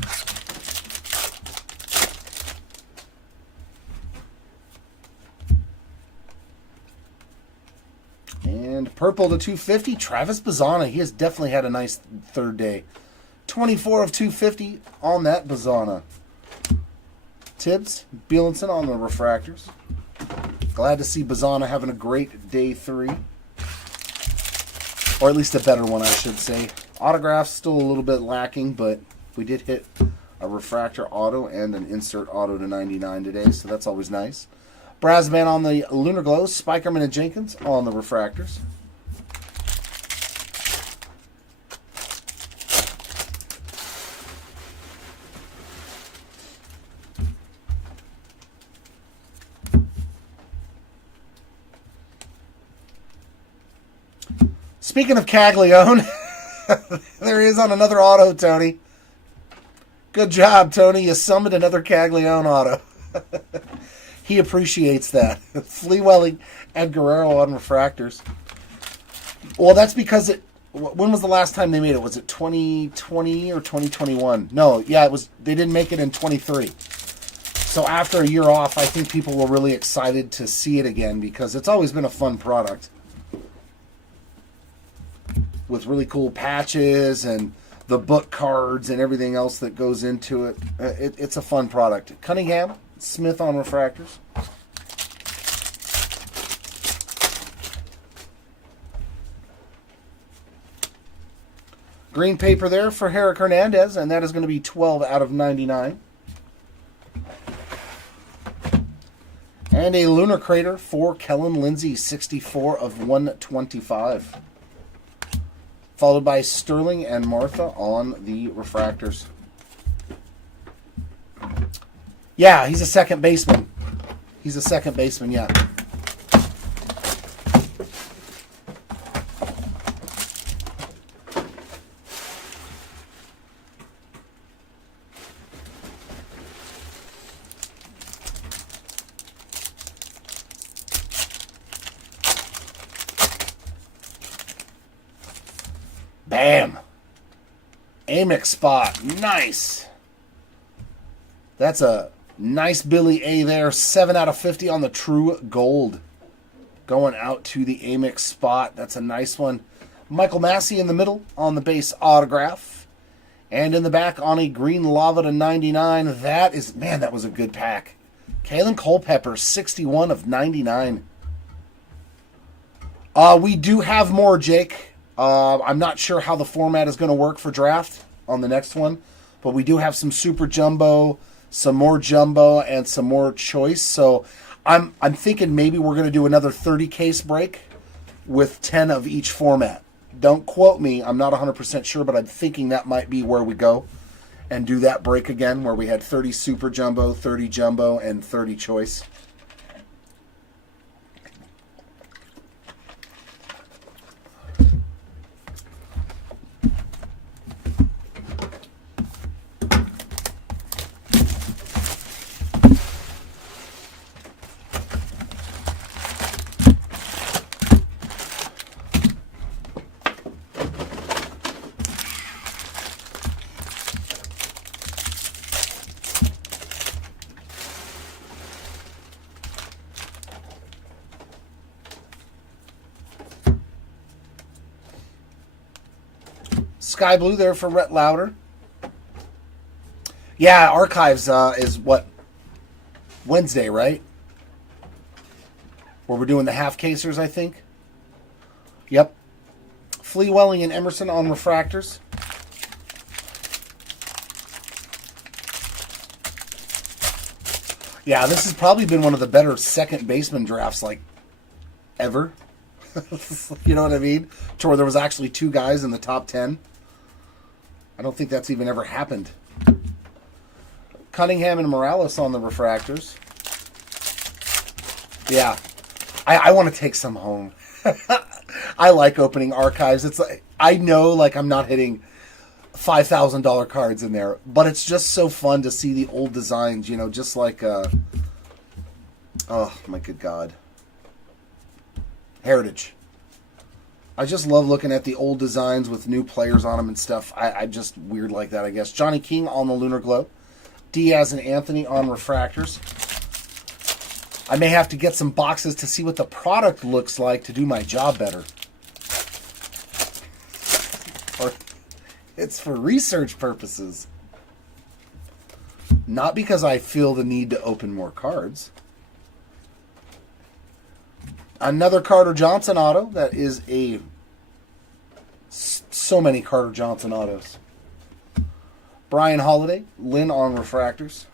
And purple to 250, Travis Bazzana. He has definitely had a nice third day. 24 of 250 on that Bazzana. Tibbs, Bielenson on the refractors. Glad to see Bazzana having a great day 3. Or at least a better one, I should say. Autographs still a little bit lacking, but we did hit a refractor auto and an insert auto to 99 today, so that's always nice. Brasman on the Lunar Glows, Spikerman and Jenkins on the refractors. Speaking of Caglione, there he is on another auto, Tony. Good job, Tony. You summoned another Caglione auto. He appreciates that. Fleewelling and Guerrero on refractors. Well, that's because when was the last time they made it? Was it 2020 or 2021? No, yeah, it was. They didn't make it in 23. So after a year off, I think people were really excited to see it again because it's always been a fun product. With really cool patches and the book cards and everything else that goes into it. It's a fun product. Cunningham, Smith on refractors. Green paper there for Herrick Hernandez, and that is going to be 12 out of 99. And a Lunar Crater for Kellen Lindsay, 64 of 125. Followed by Sterling and Martha on the refractors. Yeah, he's a second baseman. He's a second baseman, yeah. Bam. Amex spot. Nice. That's a nice Billy A there. 7 out of 50 on the True Gold. Going out to the Amex spot. That's a nice one. Michael Massey in the middle on the base autograph. And in the back on a green lava to 99. That is, man, that was a good pack. Kalen Culpepper, 61 of 99. We do have more, Jake. I'm not sure how the format is going to work for draft on the next one. But we do have some super jumbo, some more jumbo, and some more choice. So I'm thinking maybe we're going to do another 30 case break with 10 of each format. Don't quote me. I'm not 100% sure, but I'm thinking that might be where we go and do that break again where we had 30 super jumbo, 30 jumbo, and 30 choice. Sky Blue there for Rhett Lauder. Yeah, Archives is what? Wednesday, right? Where we're doing the half casers, I think. Yep. Flea Welling and Emerson on refractors. Yeah, this has probably been one of the better second baseman drafts, like, ever. You know what I mean? To where there was actually 2 guys in the top 10. I don't think that's even ever happened. Cunningham and Morales on the refractors. Yeah. I want to take some home. I like opening Archives. It's like, I know like I'm not hitting $5,000 cards in there, but it's just so fun to see the old designs, you know, just like oh my good God. Heritage. I just love looking at the old designs with new players on them and stuff. I just weird like that, I guess. Johnny King on the Lunar Glow. Diaz and Anthony on refractors. I may have to get some boxes to see what the product looks like to do my job better. Or it's for research purposes. Not because I feel the need to open more cards. Another Carter Johnson auto. That is so many Carter Johnson autos. Brian Holiday, Lynn on refractors.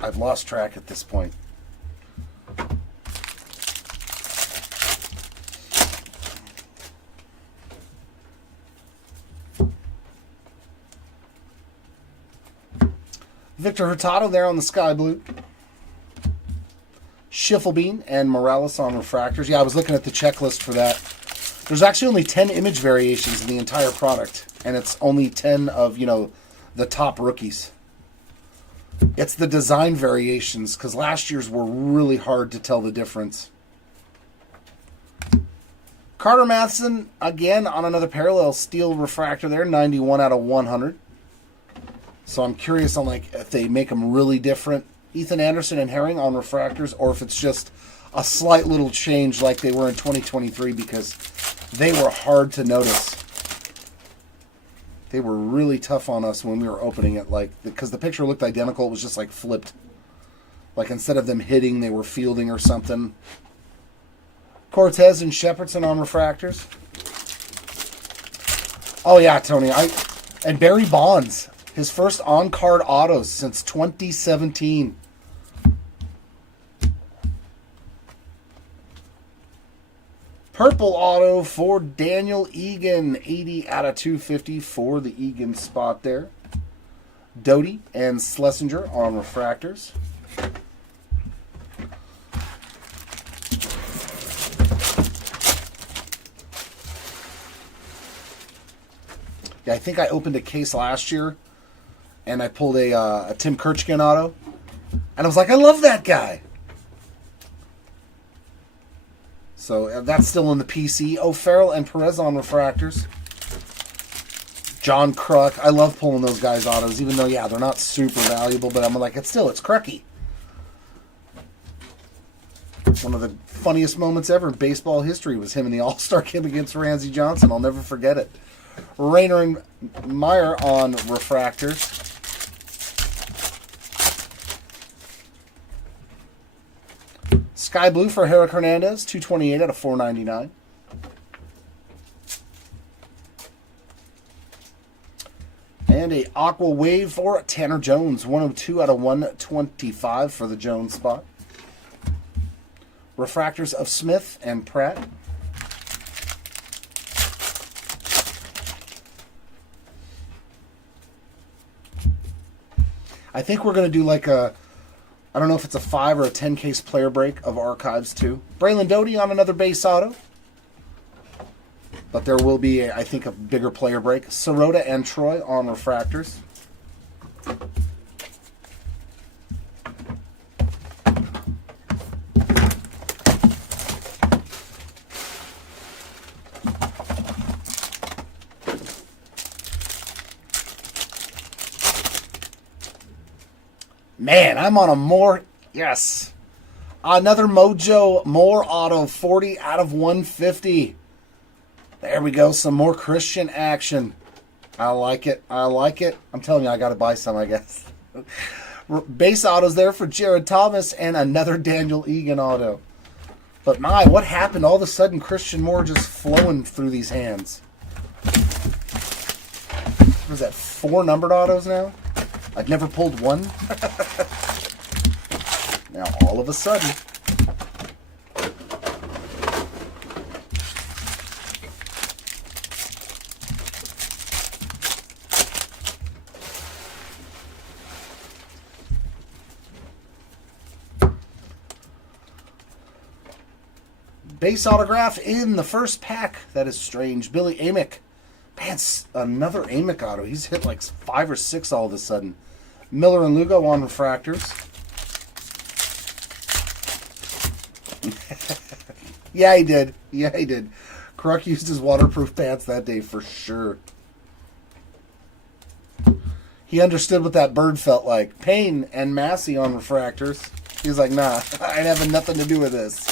I've lost track at this point. Victor Hurtado there on the Sky Blue. Schiffelbein and Morales on refractors. Yeah, I was looking at the checklist for that. There's actually only 10 image variations in the entire product, and it's only 10 of, you know, the top rookies. It's the design variations, because last year's were really hard to tell the difference. Carter Matheson, again, on another parallel steel refractor there, 91 out of 100. So I'm curious on like if they make them really different. Ethan Anderson and Herring on refractors, or if it's just a slight little change like they were in 2023, because they were hard to notice. They were really tough on us when we were opening it, like, because the picture looked identical. It was just like flipped. Like instead of them hitting, they were fielding or something. Cortez and Shepherdson on refractors. Oh yeah, Tony. And Barry Bonds. His first on-card autos since 2017. Purple auto for Daniel Egan. 80 out of 250 for the Egan spot there. Doty and Schlesinger on refractors. Yeah, I think I opened a case last year. And I pulled a Tim Kirchkin auto. And I was like, I love that guy. So that's still in the PC. O'Farrell and Perez on refractors. John Kruk. I love pulling those guys' autos, even though, yeah, they're not super valuable, but I'm like, it's Krucky. One of the funniest moments ever in baseball history was him in the All-Star game against Ramsey Johnson. I'll never forget it. Rayner and Meyer on refractors. Sky Blue for Herrick Hernandez, 228 out of 499. And a Aqua Wave for Tanner Jones, 102 out of 125 for the Jones spot. Refractors of Smith and Pratt. I think we're going to do like a, I don't know if it's a 5 or a 10 case player break of Archives too. Braylon Doty on another base auto. But there will be, I think, a bigger player break. Sirota and Troy on refractors. Man, I'm on a more, yes. Another Mojo More auto, 40 out of 150. There we go, some more Christian action. I like it. I like it. I'm telling you, I got to buy some, I guess. Base autos there for Jared Thomas and another Daniel Egan auto. But my, what happened? All of a sudden, Christian Moore just flowing through these hands. What is that, 4 numbered autos now? I've never pulled one. Now, all of a sudden. Base autograph in the first pack. That is strange. Billy Amick. Man, another Amick auto. He's hit like 5 or 6 all of a sudden. Miller and Lugo on refractors. Yeah, he did. Yeah, he did. Kruk used his waterproof pants that day for sure. He understood what that bird felt like. Payne and Massey on refractors. He's like, nah, I ain't having nothing to do with this.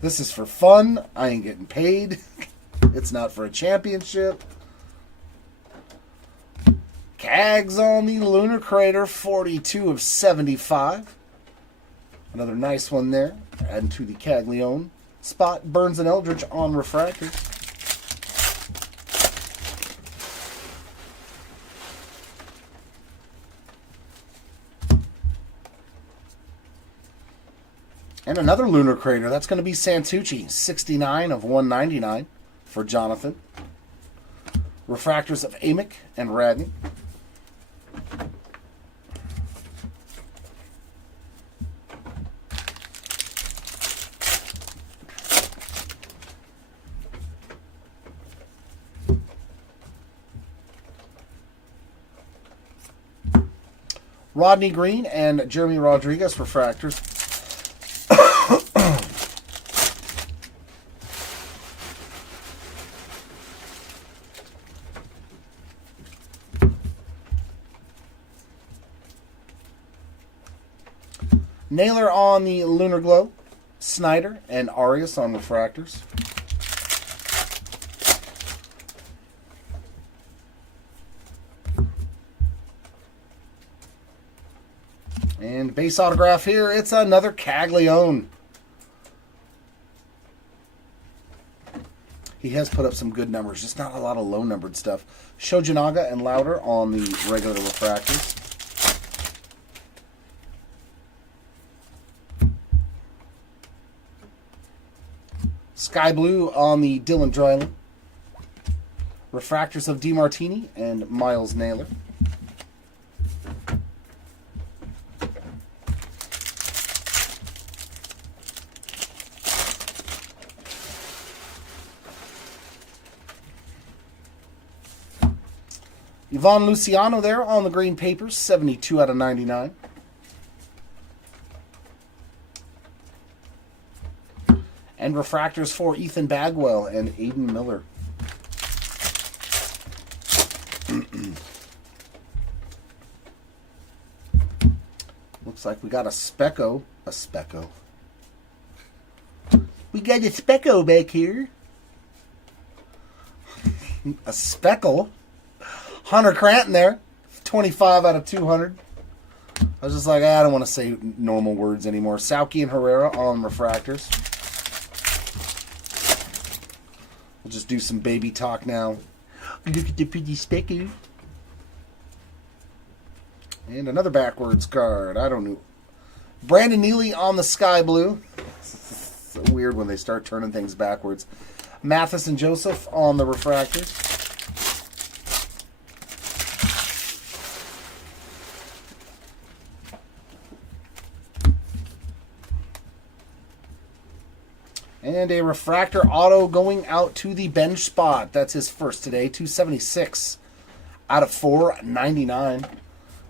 This is for fun. I ain't getting paid. It's not for a championship. Cags on the Lunar Crater, 42 of 75. Another nice one there. Adding to the Caglione spot. Burns and Eldridge on refractors. And another Lunar Crater. That's going to be Santucci. 69 of 199 for Jonathan. Refractors of Amick and Radney. Rodney Green and Jeremy Rodriguez refractors. Naylor on the Lunar Glow. Snyder and Arias on refractors. And base autograph here, it's another Caglione. He has put up some good numbers, just not a lot of low-numbered stuff. Shojinaga and Louder on the regular refractors. Sky Blue on the Dylan Dryland. Refractors of DeMartini and Miles Naylor. Ivan Luciano there on the green papers, 72 out of 99. And refractors for Ethan Bagwell and Aiden Miller. Looks like we got a Specco. A Specco. We got a Specco back here. A Speckle. Hunter Cranton there. 25 out of 200. I was just like, I don't want to say normal words anymore. Sauki and Herrera on refractors. We'll just do some baby talk now. Look at the pretty Speckle. And another backwards card. I don't know. Brandon Neely on the Sky Blue. It's so weird when they start turning things backwards. Mathis and Joseph on the refractors. And a refractor auto going out to the bench spot. That's his first today. 276 out of 499.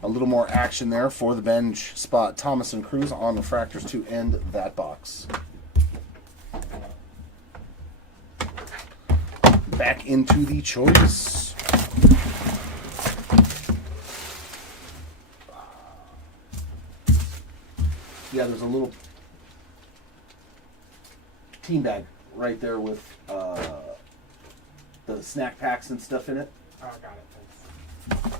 A little more action there for the bench spot. Thomas and Cruz on refractors to end that box. Back into the choice. Yeah, there's a little team bag right there with the snack packs and stuff in it. Oh, I got it. Thanks.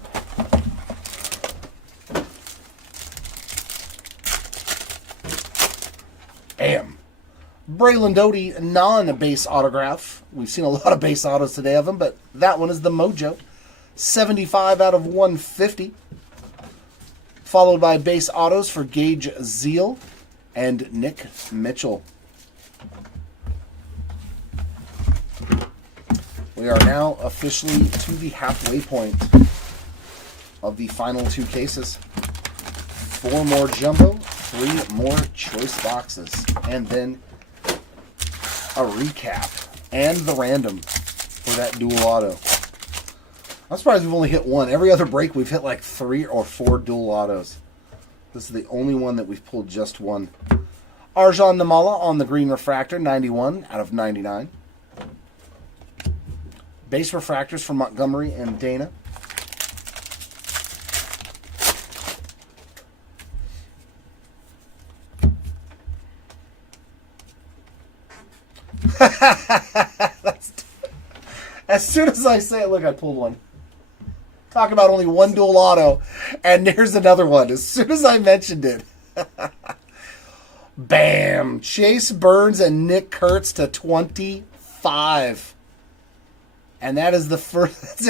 Bam. Braylon Doty, non-base autograph. We've seen a lot of base autos today of him, but that one is the Mojo. 75 out of 150. Followed by base autos for Gage Zeal and Nick Mitchell. We are now officially to the halfway point of the final two cases. 4 more jumbo, 3 more choice boxes, and then a recap and the random for that dual auto. I'm surprised we've only hit one. Every other break we've hit like 3 or 4 dual autos. This is the only one that we've pulled just one. Arjan Namala on the green refractor, 91 out of 99. Base refractors for Montgomery and Dana. As soon as I say it, look, I pulled one. Talk about only one dual auto, and there's another one. As soon as I mentioned it. Bam! Chase Burns and Nick Kurtz to 25. And that is the first.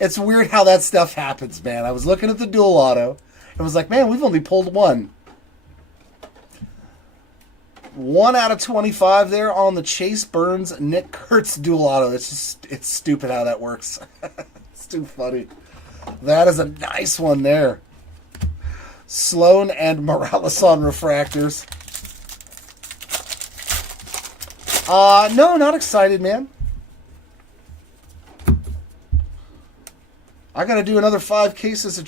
It's weird how that stuff happens, man. I was looking at the dual auto and was like, man, we've only pulled one. 1 out of 25 there on the Chase Burns Nick Kurtz dual auto. It's stupid how that works. It's too funny. That is a nice one there. Sloan and Morales on refractors. No, not excited, man. I got to do another 5 cases of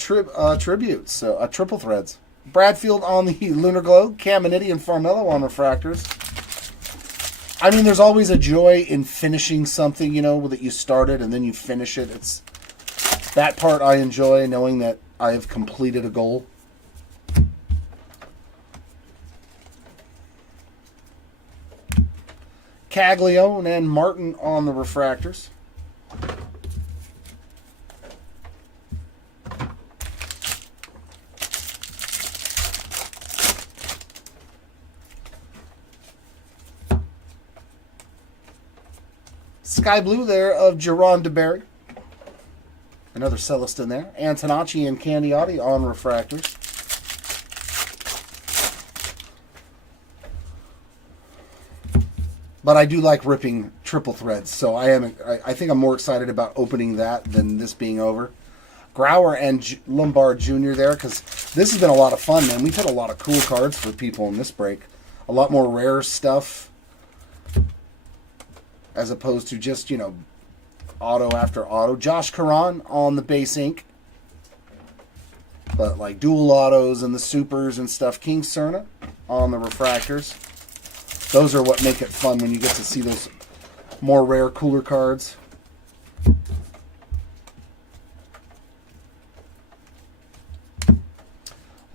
tributes, so triple threads. Bradfield on the Lunar Glow, Caminiti and Farmello on refractors. I mean, there's always a joy in finishing something, you know, that you started and then you finish it. It's that part I enjoy, knowing that I have completed a goal. Caglione and Martin on the refractors. Sky Blue there of Jerron DeBerry. Another Celestin there. Antonacci and Candiotti on refractors. But I do like ripping triple threads, so I think I'm more excited about opening that than this being over. Grauer and Lombard Jr. there, because this has been a lot of fun, man. We've had a lot of cool cards for people in this break. A lot more rare stuff, as opposed to just, you know, auto after auto. Josh Karan on the base ink. But like dual autos and the supers and stuff. King Cerna on the refractors. Those are what make it fun when you get to see those more rare, cooler cards.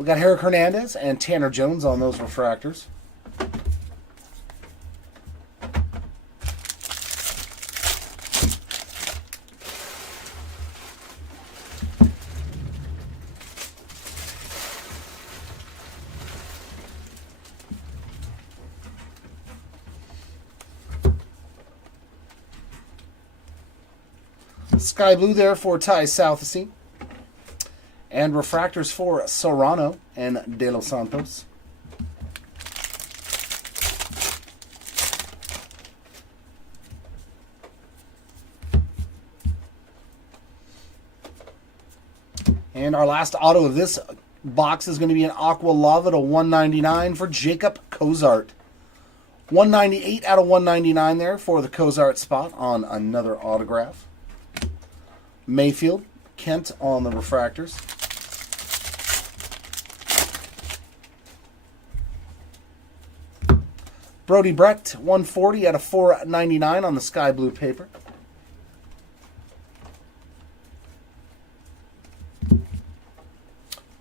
We got Herrick Hernandez and Tanner Jones on those refractors. Sky blue there for Ty Southesy. And refractors for Serrano and De Los Santos. And our last auto of this box is going to be an Aqua Lava to 199 for Jacob Cozart. 198 out of 199 there for the Cozart spot on another autograph. Mayfield, Kent on the refractors. Brody Brecht, 140 out of 499 on the sky blue paper.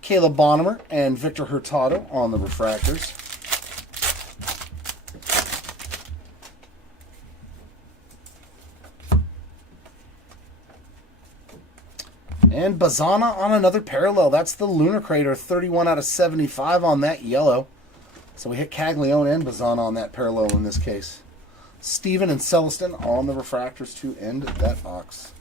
Caleb Bonnemer and Victor Hurtado on the refractors. And Bazana on another parallel. That's the Lunar Crater, 31 out of 75 on that yellow. So we hit Caglione and Bazana on that parallel in this case. Steven and Celestin on the refractors to end that box.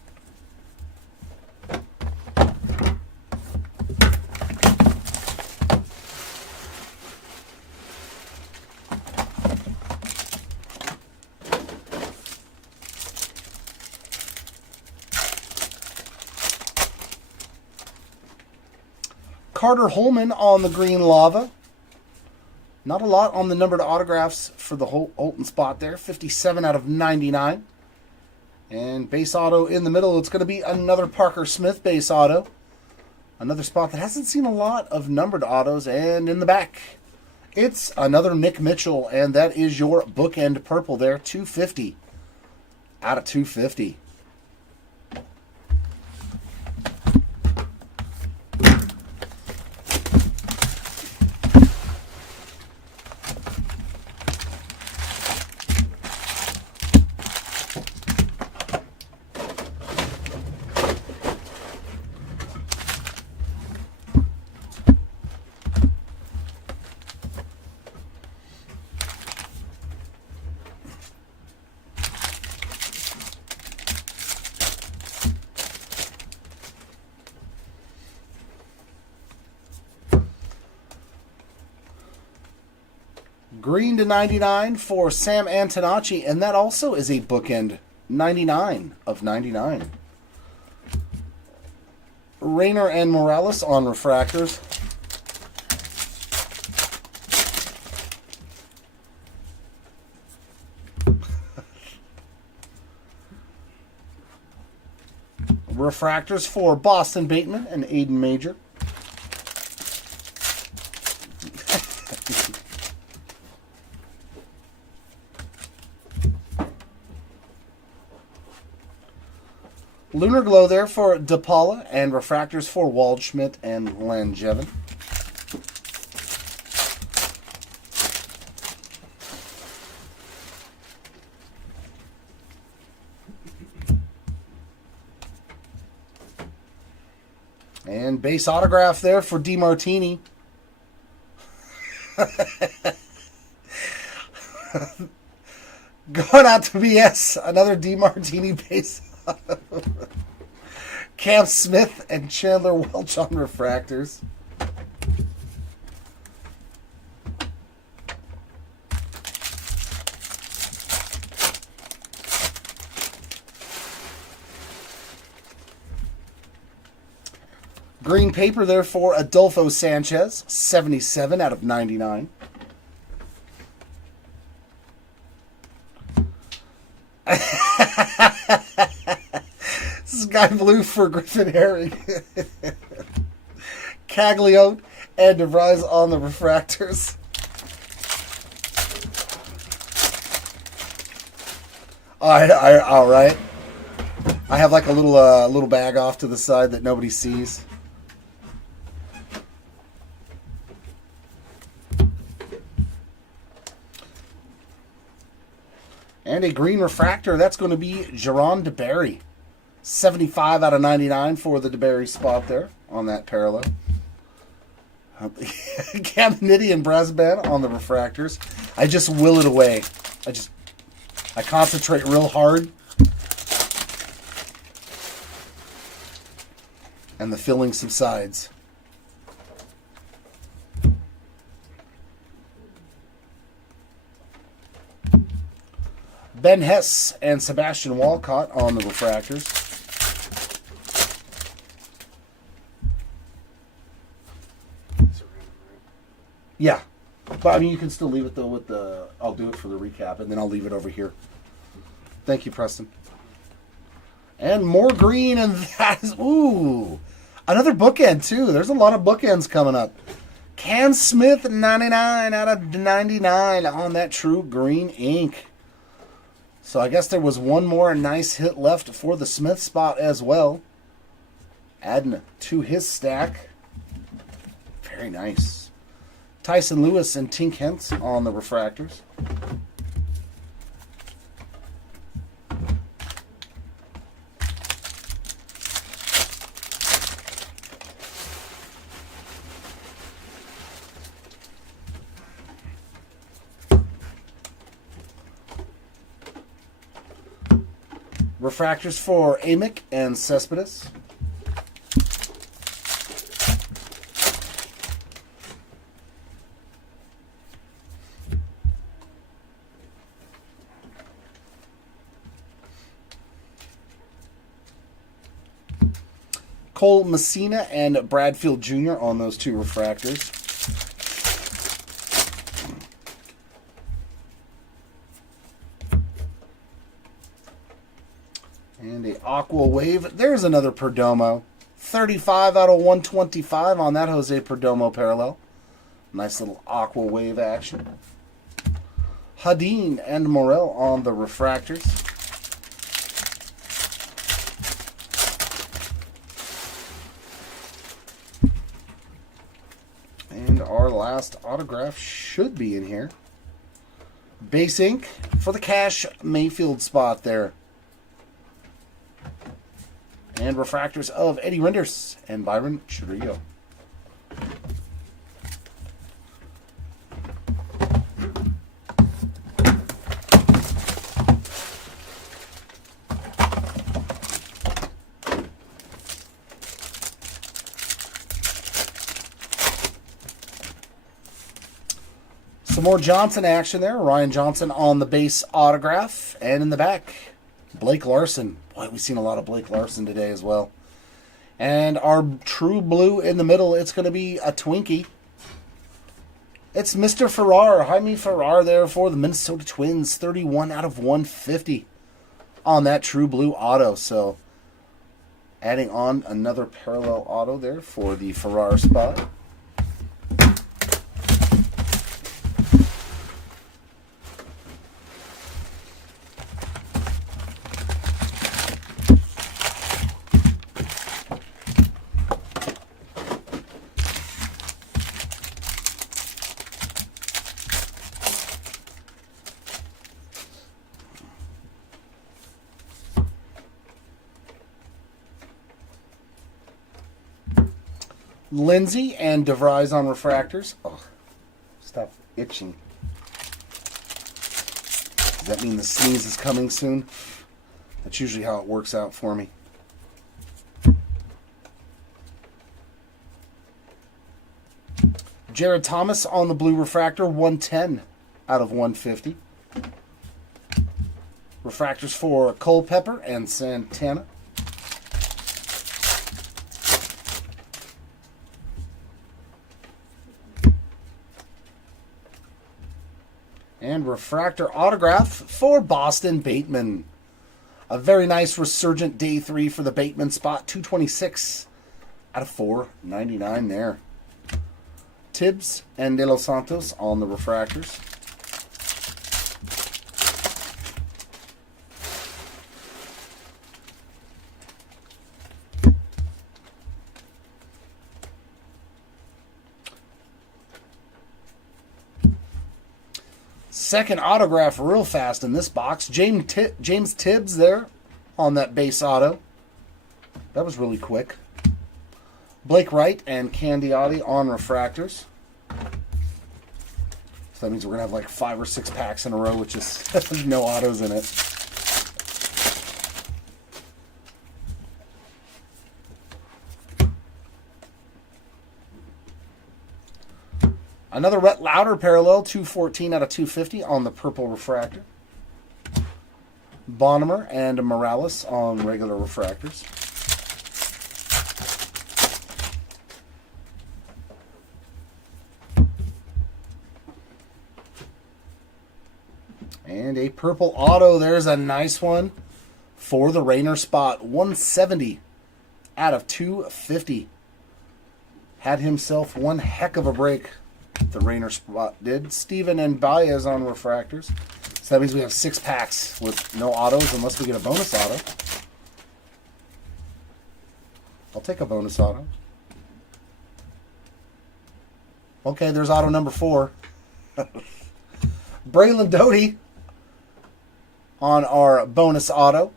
Carter Holman on the green lava. Not a lot on the numbered autographs for the Holton spot there. 57 out of 99. And base auto in the middle, it's going to be another Parker Smith base auto. Another spot that hasn't seen a lot of numbered autos. And in the back, it's another Nick Mitchell. And that is your bookend purple there. 250 out of 250. Green to 99 for Sam Antonacci, and that also is a bookend 99 of 99. Rayner and Morales on refractors. Refractors for Boston Bateman and Aiden Major. Lunar Glow there for DePaula, and refractors for Waldschmidt and Langevin. And base autograph there for DeMartini. Going out to BS, another DeMartini base. Cam Smith and Chandler Welch on refractors. Green paper there for Adolfo Sanchez, 77 out of 99. Sky blue for Griffin Herring. Caglione and DeVries on the refractors. All right. I have like a little bag off to the side that nobody sees. And a green refractor, that's going to be Jerron DeBerry. 75 out of 99 for the DeBerry spot there on that parallel. Caminiti and Brisbane on the refractors. I just will it away. I concentrate real hard. And the filling subsides. Ben Hess and Sebastian Walcott on the refractors. It's a random, right? Yeah. But I mean, you can still leave it though with the. I'll do it for the recap and then I'll leave it over here. Thank you, Preston. And more green, and that is. Ooh. Another bookend, too. There's a lot of bookends coming up. Cam Smith, 99 out of 99 on that true green ink. So I guess there was one more nice hit left for the Smith spot as well. Adding to his stack. Very nice. Tyson Lewis and Tink Hence on the refractors. Refractors for Amick and Cespedes. Cole Messina and Bradfield Jr. on those two refractors. And a Aqua Wave. There's another Perdomo. 35 out of 125 on that Jose Perdomo parallel. Nice little Aqua Wave action. Hadeen and Morel on the refractors. And our last autograph should be in here. Base ink for the Cash Mayfield spot there. And refractors of Eddie Renders and Byron Chiriyo. Some more Johnson action there. Ryan Johnson on the base autograph. And in the back, Blake Larson. Boy, we've seen a lot of Blake Larson today as well. And our true blue in the middle, it's going to be a Twinkie. It's Mr. Farrar, Jaime Farrar there for the Minnesota Twins. 31 out of 150 on that true blue auto. So adding on another parallel auto there for the Farrar spot. Lindsay and DeVries on refractors. Oh, stop itching. Does that mean the sneeze is coming soon? That's usually how it works out for me. Jared Thomas on the blue refractor, 110 out of 150. Refractors for Culpepper and Santana. And refractor autograph for Boston Bateman. A very nice resurgent day 3 for the Bateman spot. 226 out of 499 there. Tibbs and De Los Santos on the refractors. Second autograph real fast in this box. James Tibbs there on that base auto. That was really quick. Blake Wright and Candiotti on refractors. So that means we're going to have like 5 or 6 packs in a row with just no autos in it. Another Rhett Lauder parallel, 214 out of 250 on the purple refractor. Bonnemer and Morales on regular refractors. And a purple auto. There's a nice one for the Rainer spot. 170 out of 250. Had himself one heck of a break. The Rainer spot did. Steven and Baez on refractors. So that means we have 6 packs with no autos unless we get a bonus auto. I'll take a bonus auto. Okay, there's auto number 4. Braylon Doty on our bonus auto.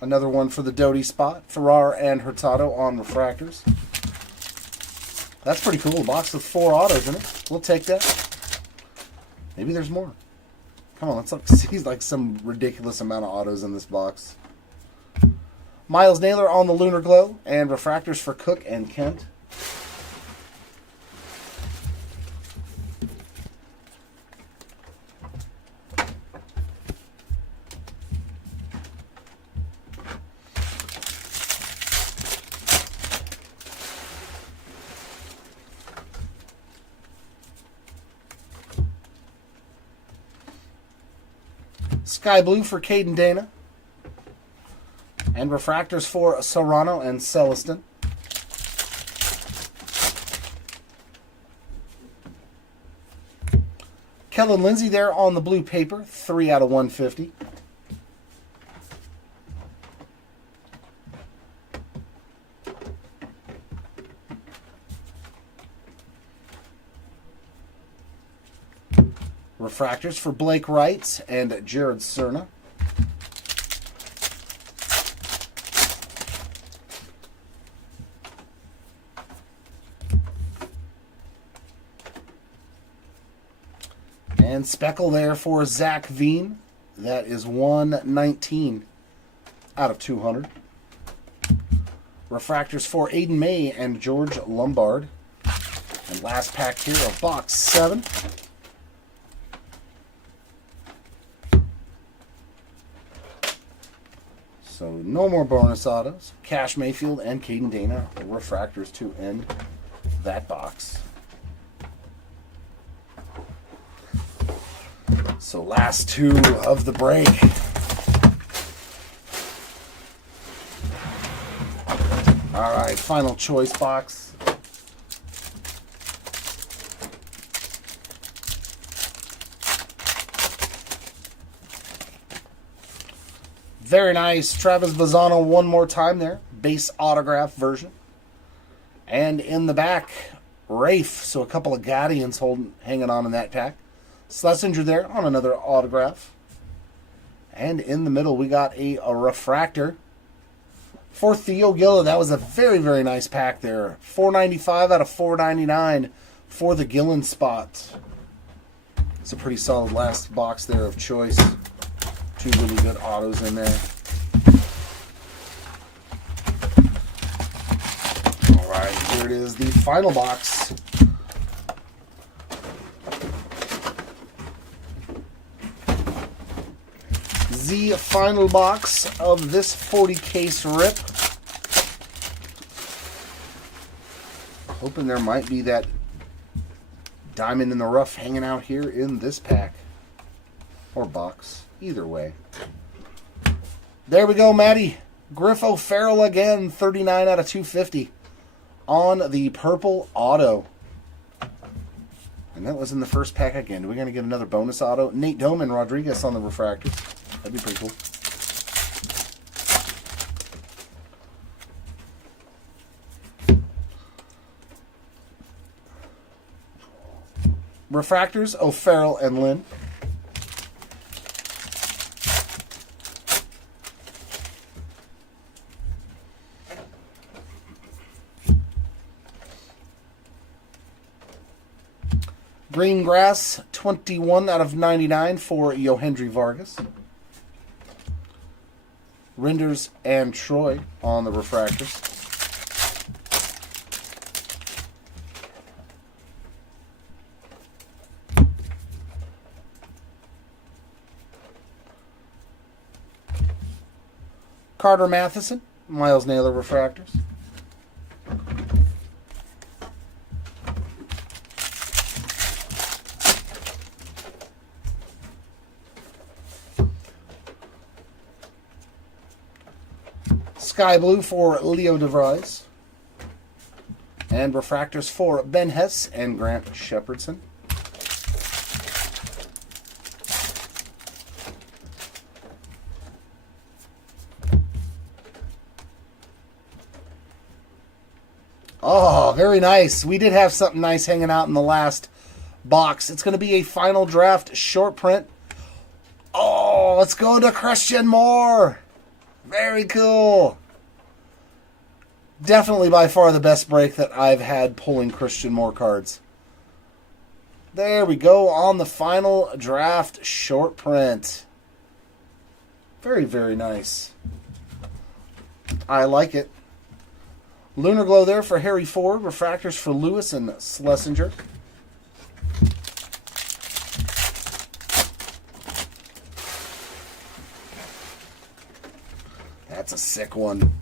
Another one for the Doty spot. Ferrar and Hurtado on refractors. That's pretty cool. A box with 4 autos in it. We'll take that. Maybe there's more. Come on, let's see like some ridiculous amount of autos in this box. Miles Naylor on the Lunar Glow and refractors for Cook and Kent. Sky Blue for Caden Dana. And refractors for Serrano and Celestin. Kellen Lindsay there on the blue paper. 3 out of 150. Refractors for Blake Wright and Jared Cerna. And speckle there for Zach Veen. That is 119 out of 200. Refractors for Aiden May and George Lombard. And last pack here of box 7. So no more bonus autos. Cash Mayfield and Caden Dana refractors to end that box. So last 2 of the break. All right, final choice box. Very nice. Travis Bazzano one more time there. Base autograph version. And in the back, Rafe. So a couple of Guardians hanging on in that pack. Schlesinger there on another autograph. And in the middle, we got a refractor for Theo Gillen. That was a very, very nice pack there. 495 out of 499 for the Gillen spot. It's a pretty solid last box there of choice. 2 really good autos in there. All right, here it is, the final box. The final box of this 40 case rip. Hoping there might be that diamond in the rough hanging out here in this pack or box. Either way. There we go, Matty. Griffo Farrell again, 39 out of 250 on the purple auto. And that was in the first pack again. We're going to get another bonus auto. Nate Doman Rodriguez on the refractor. That'd be pretty cool. Refractors, O'Farrell and Lynn. Green Grass, 21 out of 99 for Yohendry Vargas. Renders and Troy on the refractors. Carter Matheson, Miles Naylor refractors. Sky Blue for Leo DeVries. And refractors for Ben Hess and Grant Shepardson. Oh, very nice. We did have something nice hanging out in the last box. It's going to be a final draft short print. Oh, let's go to Christian Moore. Very cool. Definitely by far the best break that I've had pulling Christian Moore cards. There we go on the final draft short print. Very, very nice. I like it. Lunar Glow there for Harry Ford. Refractors for Lewis and Schlesinger. That's a sick one.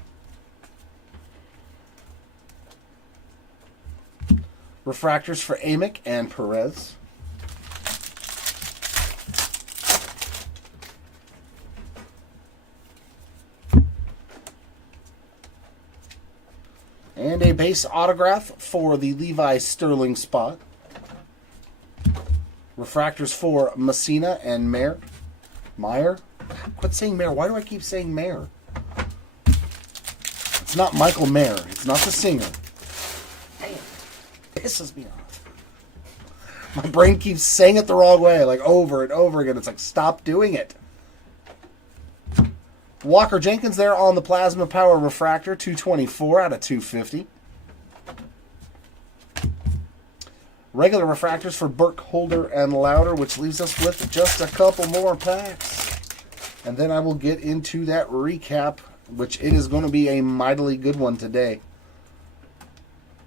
Refractors for Amick and Perez. And a base autograph for the Levi Sterling spot. Refractors for Messina and Mayer. Meyer? Quit saying Mayer. Why do I keep saying Mayer? It's not Michael Mayer. It's not the singer. Damn. Pisses me off. My brain keeps saying it the wrong way, like over and over again. It's like, stop doing it. Walker Jenkins there on the Plasma Power Refractor, 224 out of 250. Regular refractors for Burke, Holder, and Louder, which leaves us with just a couple more packs. And then I will get into that recap, which it is going to be a mightily good one today.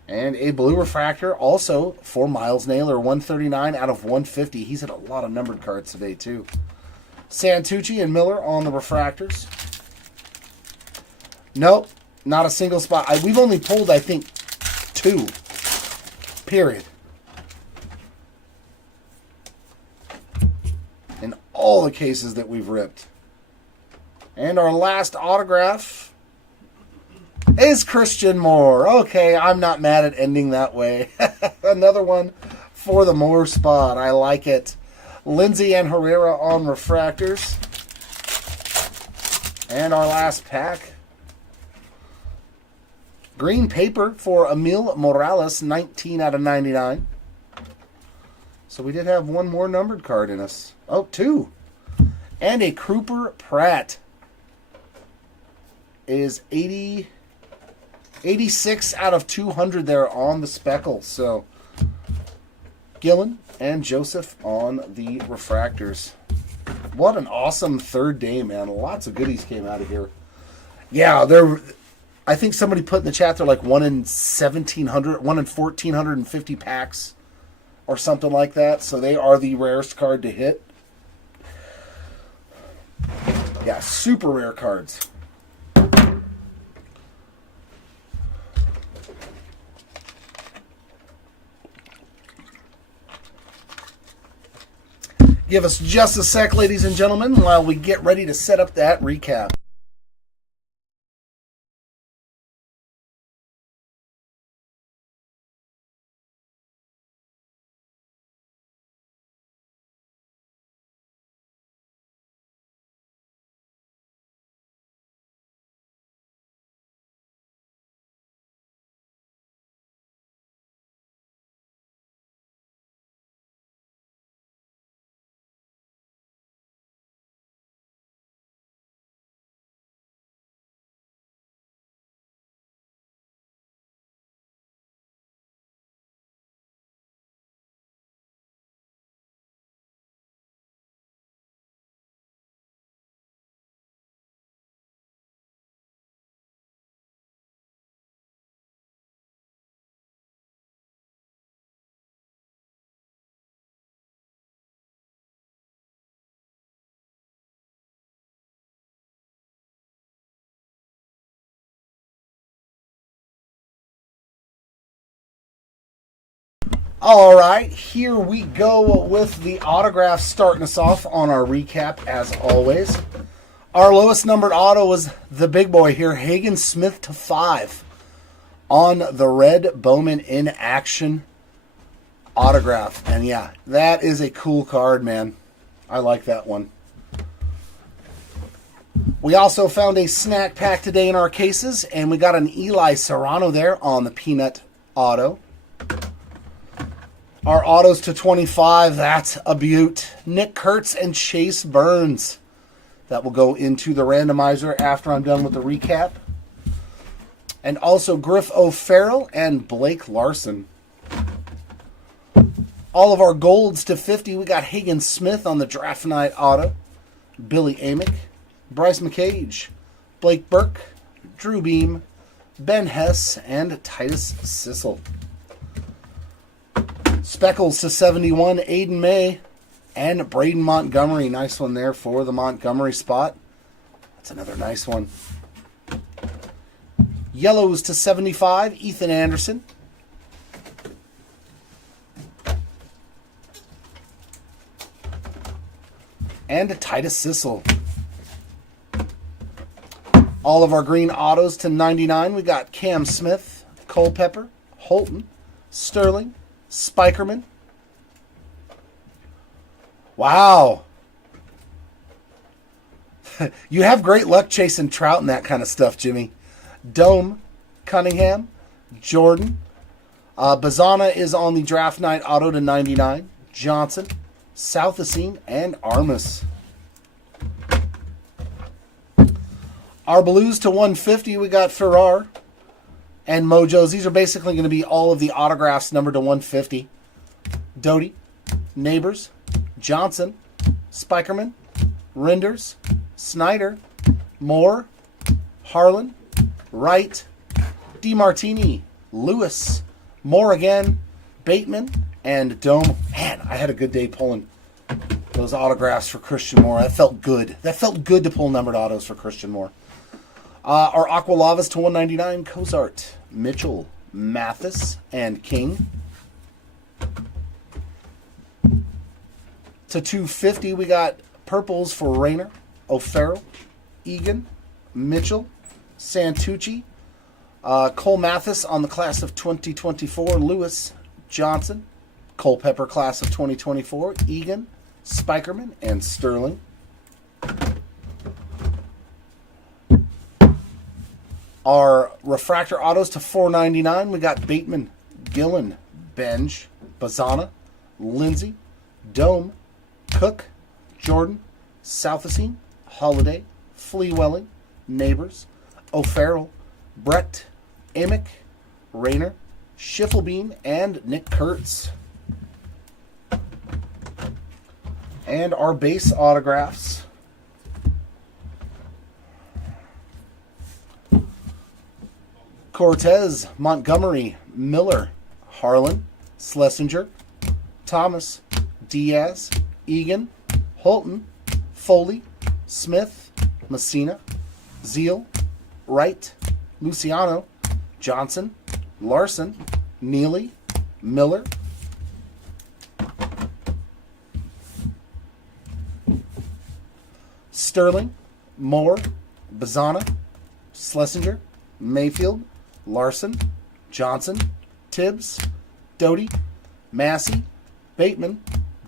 And a blue refractor also for Miles Naylor, 139 out of 150. He's had a lot of numbered cards today, too. Santucci and Miller on the refractors. Nope, not a single spot. We've only pulled, I think, 2. Period. In all the cases that we've ripped. And our last autograph is Christian Moore. Okay, I'm not mad at ending that way. Another one for the Moore spot. I like it. Lindsay and Herrera on refractors. And our last pack. Green paper for Emil Morales, 19 out of 99. So we did have one more numbered card in us. Oh, 2. And a Cooper Pratt is 86 out of 200 there on the speckle. So Gillen and Joseph on the refractors. What an awesome third day, man. Lots of goodies came out of here. Yeah, I think somebody put in the chat they're like 1 in 1,700, 1 in 1,450 packs or something like that. So they are the rarest card to hit. Yeah, super rare cards. Give us just a sec, ladies and gentlemen, while we get ready to set up that recap. All right, here we go with the autographs starting us off on our recap as always. Our lowest numbered auto was the big boy here, Hagen Smith /5 on the red Bowman in action autograph. And yeah, that is a cool card, man. I like that one. We also found a snack pack today in our cases, and we got an Eli Serrano there on the peanut auto. Our autos to 25, that's a beaut. Nick Kurtz and Chase Burns. That will go into the randomizer after I'm done with the recap. And also Griff O'Farrell and Blake Larson. All of our golds to 50, we got Hagen Smith on the draft night auto. Billy Amick, Bryce McCage, Blake Burke, Drew Beam, Ben Hess, and Titus Sissel. Speckles to 71, Aiden May, and Braden Montgomery. Nice one there for the Montgomery spot. That's another nice one. Yellows to 75, Ethan Anderson. And Titus Sissel. All of our green autos to 99. We got Cam Smith, Culpepper, Holton, Sterling, Spikerman. Wow. You have great luck chasing trout and that kind of stuff, Jimmy. Dome, Cunningham, Jordan. Bazana is on the draft night auto to 99. Johnson, Southacene, and Armas. Our blues to 150, we got Farrar and Mojos. These are basically going to be all of the autographs numbered to 150. Doty, Neighbors, Johnson, Spikerman, Renders, Snyder, Moore, Harlan, Wright, DeMartini, Lewis, Moore again, Bateman, and Dome. Man, I had a good day pulling those autographs for Christian Moore. That felt good. That felt good to pull numbered autos for Christian Moore. Our Aqua Lavas to 199, Cozart, Mitchell, Mathis, and King. To 250, we got purples for Rayner, O'Farrell, Egan, Mitchell, Santucci, Cole Mathis on the class of 2024, Lewis, Johnson, Culpepper class of 2024, Egan, Spikerman, and Sterling. Our refractor autos to 499, we got Bateman, Gillen, Benj, Bazana, Lindsay, Dome, Cook, Jordan, Southacene, Holiday, Fleewelling, Neighbors, O'Farrell, Brett, Amick, Rayner, Schiffelbein, and Nick Kurtz. And our base autographs. Cortez, Montgomery, Miller, Harlan, Schlesinger, Thomas, Diaz, Egan, Holton, Foley, Smith, Messina, Zeal, Wright, Luciano, Johnson, Larson, Neely, Miller, Sterling, Moore, Bazana, Schlesinger, Mayfield, Larson, Johnson, Tibbs, Doty, Massey, Bateman,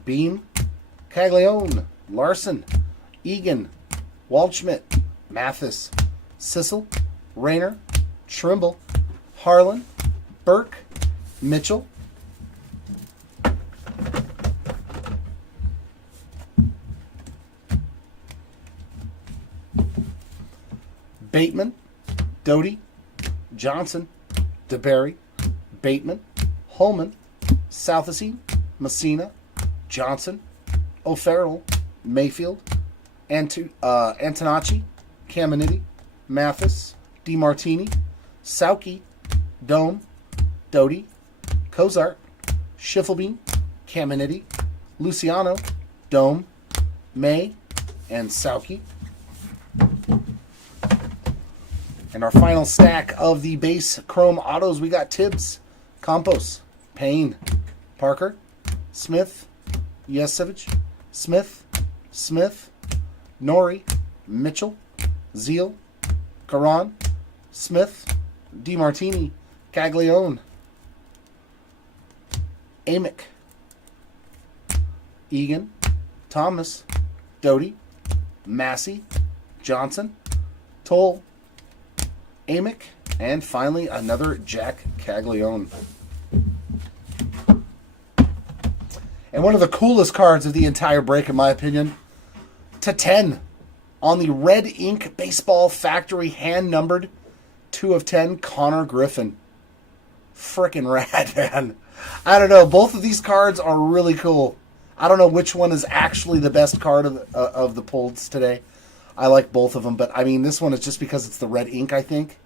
Beam, Caglione, Larson, Egan, Waldschmidt, Mathis, Sissel, Rayner, Trimble, Harlan, Burke, Mitchell, Bateman, Doty, Johnson, DeBerry, Bateman, Holman, Southacene, Messina, Johnson, O'Farrell, Mayfield, Antonacci, Caminiti, Mathis, DeMartini, Sauki, Dome, Doty, Cozart, Schiffelbein, Caminiti, Luciano, Dome, May, and Sauki. And our final stack of the base chrome autos, we got Tibbs, Campos, Payne, Parker, Smith, Yesevich, Smith, Nori, Mitchell, Zeal, Karan, Smith, DiMartini, Caglione, Amick, Egan, Thomas, Doty, Massey, Johnson, Toll, Amick, and finally another Jack Caglione. And one of the coolest cards of the entire break, in my opinion, to 10 on the Red Ink Baseball Factory hand-numbered 2 of 10, Connor Griffin. Frickin' rad, man. I don't know. Both of these cards are really cool. I don't know which one is actually the best card of the pulls today. I like both of them, but I mean, this one is just because it's the red ink, I think.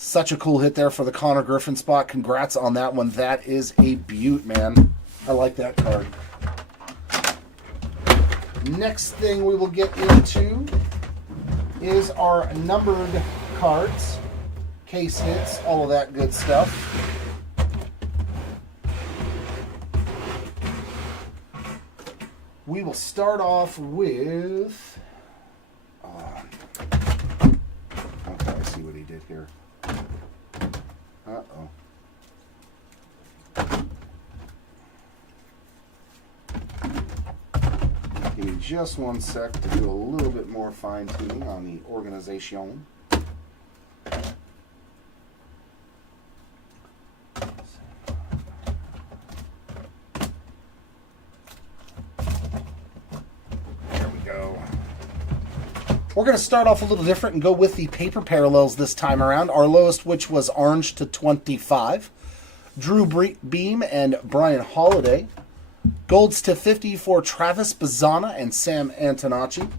Such a cool hit there for the Connor Griffin spot. Congrats on that one. That is a beaut, man. I like that card. Next thing we will get into is our numbered cards. Case hits, all of that good stuff. We will start off with... okay, I see what he did here. Uh-oh. Give me just one sec to do a little bit more fine-tuning on the organization. We're going to start off a little different and go with the paper parallels this time around. Our lowest, which was orange to 25. Drew Beam and Brian Holiday. Golds to 50 for Travis Bazzana and Sam Antonacci.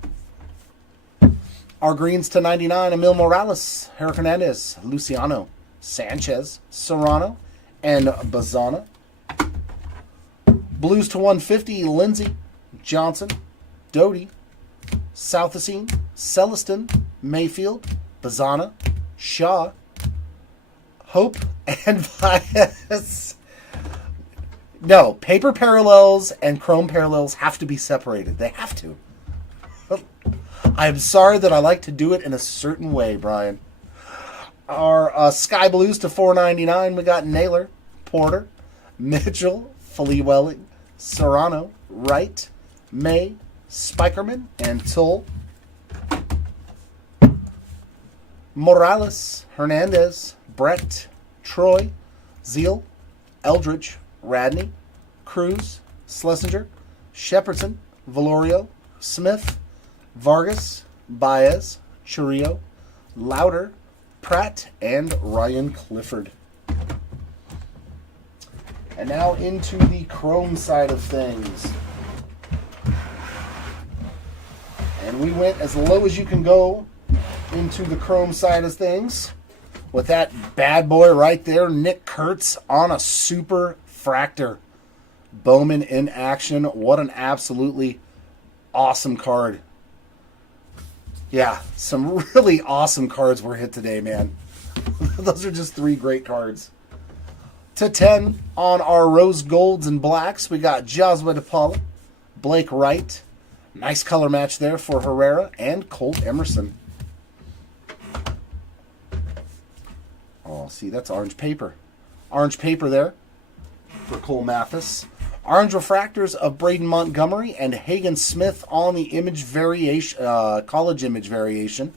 Our greens to 99, Emil Morales, Eric Hernandez, Luciano, Sanchez, Serrano, and Bazzana. Blues to 150, Lindsey, Johnson, Doty, Southacene, Celestin, Mayfield, Bazzana, Shaw, Hope, and Bias. No, paper parallels and chrome parallels have to be separated. They have to. I'm sorry that I like to do it in a certain way, Brian. Our Sky Blues to 499, we got Naylor, Porter, Mitchell, Fleewelling, Serrano, Wright, May, Spikerman, and Tull. Morales, Hernandez, Brett, Troy, Zeal, Eldridge, Radney, Cruz, Schlesinger, Shepardson, Valorio, Smith, Vargas, Baez, Churio, Lauder, Pratt, and Ryan Clifford. And now into the chrome side of things. And we went as low as you can go into the chrome side of things with that bad boy right there, Nick Kurtz on a super fractor. Bowman in action. What an absolutely awesome card. Yeah, some really awesome cards were hit today, man. Those are just 3 great cards. To 10 on our rose golds and blacks, we got Josua DePaula, Blake Wright. Nice color match there for Herrera and Colt Emerson. Oh, see, that's orange paper. Orange paper there for Cole Mathis. Orange refractors of Braden Montgomery and Hagen Smith on the image variation, college image variation.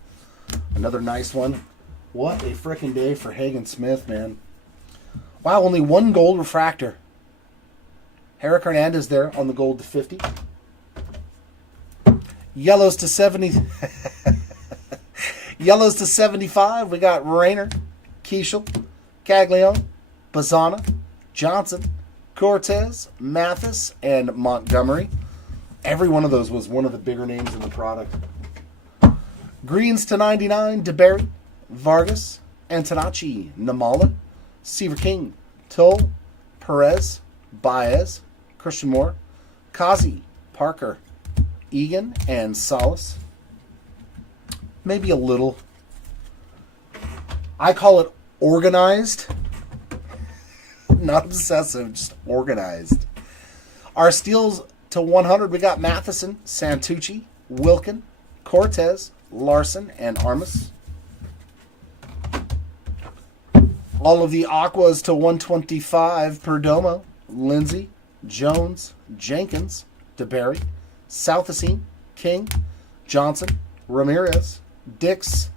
Another nice one. What a frickin' day for Hagen Smith, man. Wow, only 1 gold refractor. Eric Hernandez there on the gold to 50. Yellows to 70. Yellows to 75. We got Rayner, Keishel, Caglione, Bazzana, Johnson, Cortez, Mathis, and Montgomery. Every one of those was one of the bigger names in the product. Greens to 99. DeBerry, Vargas, Antonacci, Namala, Seaver King, Tull, Perez, Baez, Christian Moore, Kazi, Parker, Egan, and Salas. Maybe a little. I call it organized. Not obsessive, just organized. Our steals to 100, we got Matheson, Santucci, Wilkin, Cortez, Larson, and Armas. All of the Aquas to 125, Perdomo, Lindsay, Jones, Jenkins, DeBerry, Southacene, King, Johnson, Ramirez, Dix,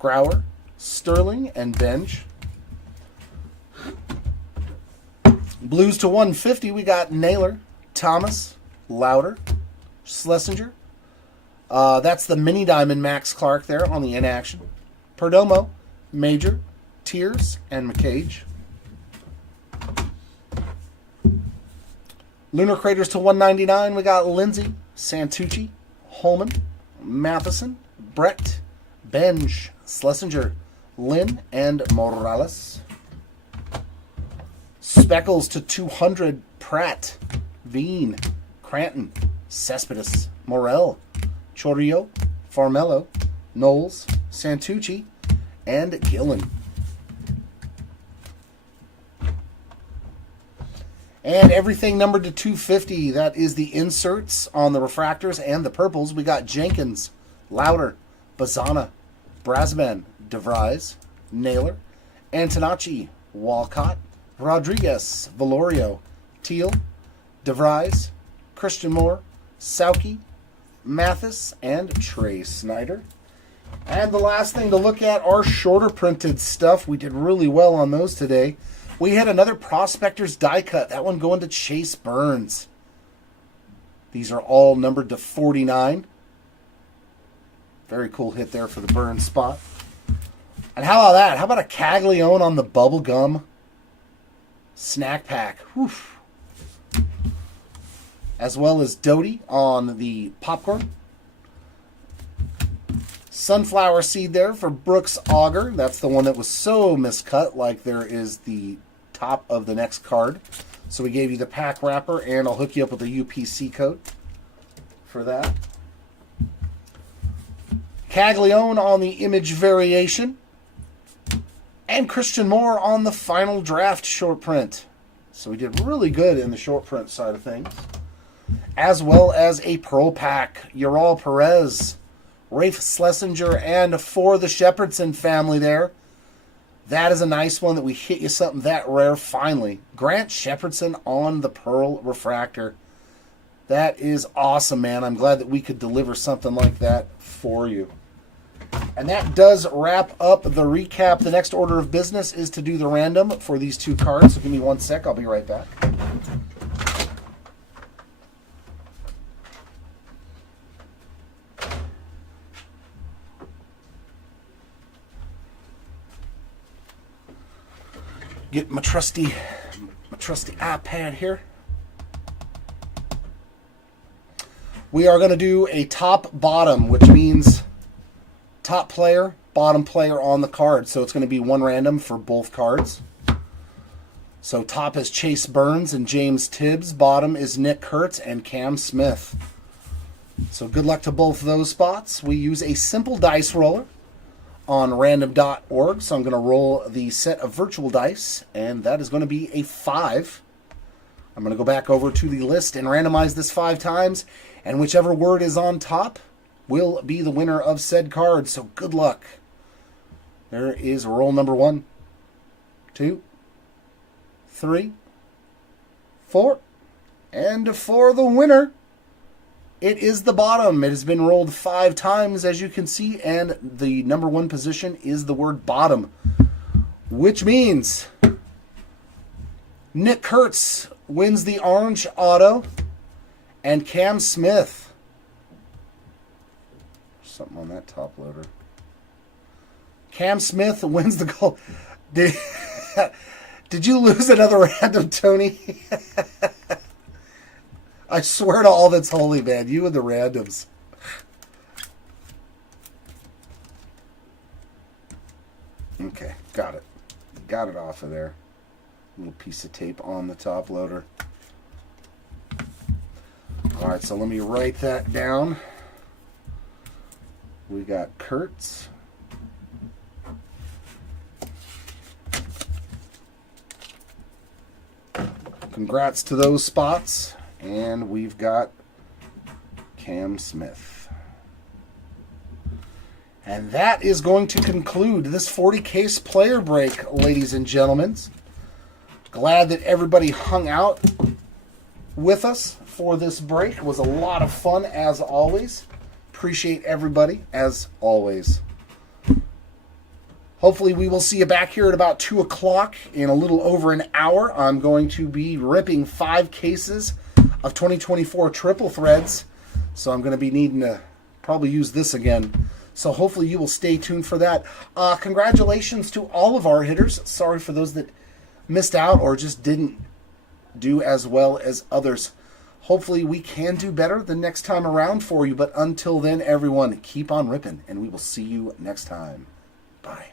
Grauer, Sterling, and Benj. Blues to 150, we got Naylor, Thomas, Lauder, Schlesinger. That's the mini diamond Max Clark there on the inaction. Perdomo, Major, Tiers, and McCage. Lunar Craters to 199, we got Lindsay, Santucci, Holman, Matheson, Brecht, Benj, Schlesinger, Lynn, and Morales. Speckles to 200, Pratt, Veen, Cranton, Cespedes, Morel, Chorio, Farmello, Knowles, Santucci, and Gillen. And everything numbered to 250, that is the inserts on the refractors and the purples. We got Jenkins, Lauder, Bazana, Brasman, DeVries, Naylor, Antonacci, Walcott, Rodriguez, Valorio, Teal, DeVries, Christian Moore, Sauki, Mathis, and Trey Snyder. And the last thing to look at are shorter printed stuff. We did really well on those today. We had another Prospector's die cut. That one going to Chase Burns. These are all numbered to 49. Very cool hit there for the Burns spot. And how about that? How about a Caglione on the bubble gum snack pack? Whew. As well as Doty on the popcorn. Sunflower seed there for Brooks Auger. That's the one that was so miscut, like there is the top of the next card. So we gave you the pack wrapper, and I'll hook you up with a UPC code for that. Caglione on the image variation. And Christian Moore on the final draft short print. So we did really good in the short print side of things. As well as a Pro Pack. Ural Perez, Rafe Schlesinger, and for the Shepherdson family there. That is a nice one that we hit you something that rare finally. Grant Shepherdson on the Pearl Refractor. That is awesome, man. I'm glad that we could deliver something like that for you. And that does wrap up the recap. The next order of business is to do the random for these two cards. So give me one sec. I'll be right back. Get my trusty iPad here. We are going to do a top bottom, which means top player, bottom player on the card. So it's going to be one random for both cards. So top is Chase Burns and James Tibbs. Bottom is Nick Kurtz and Cam Smith. So good luck to both those spots. We use a simple dice roller on random.org. So I'm going to roll the set of virtual dice, and that is going to be a 5. I'm going to go back over to the list and randomize this 5 times, and whichever word is on top will be the winner of said card. So good luck. There is roll number 1, 2, 3, 4, and for the winner, it is the bottom. It has been rolled 5 times, as you can see, and the number 1 position is the word bottom, which means Nick Kurtz wins the orange auto, and Cam Smith. Something on that top loader. Cam Smith wins the gold. Did you lose another random, Tony? I swear to all that's holy, man. You and the randoms. Okay, got it. Got it off of there. Little piece of tape on the top loader. Alright, so let me write that down. We got Kurtz. congrats to those spots. And we've got Cam Smith. And that is going to conclude this 40-case player break, ladies and gentlemen. Glad that everybody hung out with us for this break. It was a lot of fun, as always. Appreciate everybody, as always. Hopefully we will see you back here at about 2 o'clock in a little over an hour. I'm going to be ripping 5 cases of 2024 triple threads. So I'm going to be needing to probably use this again. So hopefully you will stay tuned for that. Congratulations to all of our hitters. Sorry for those that missed out or just didn't do as well as others. Hopefully we can do better the next time around for you. But until then, everyone, keep on ripping. And we will see you next time. Bye.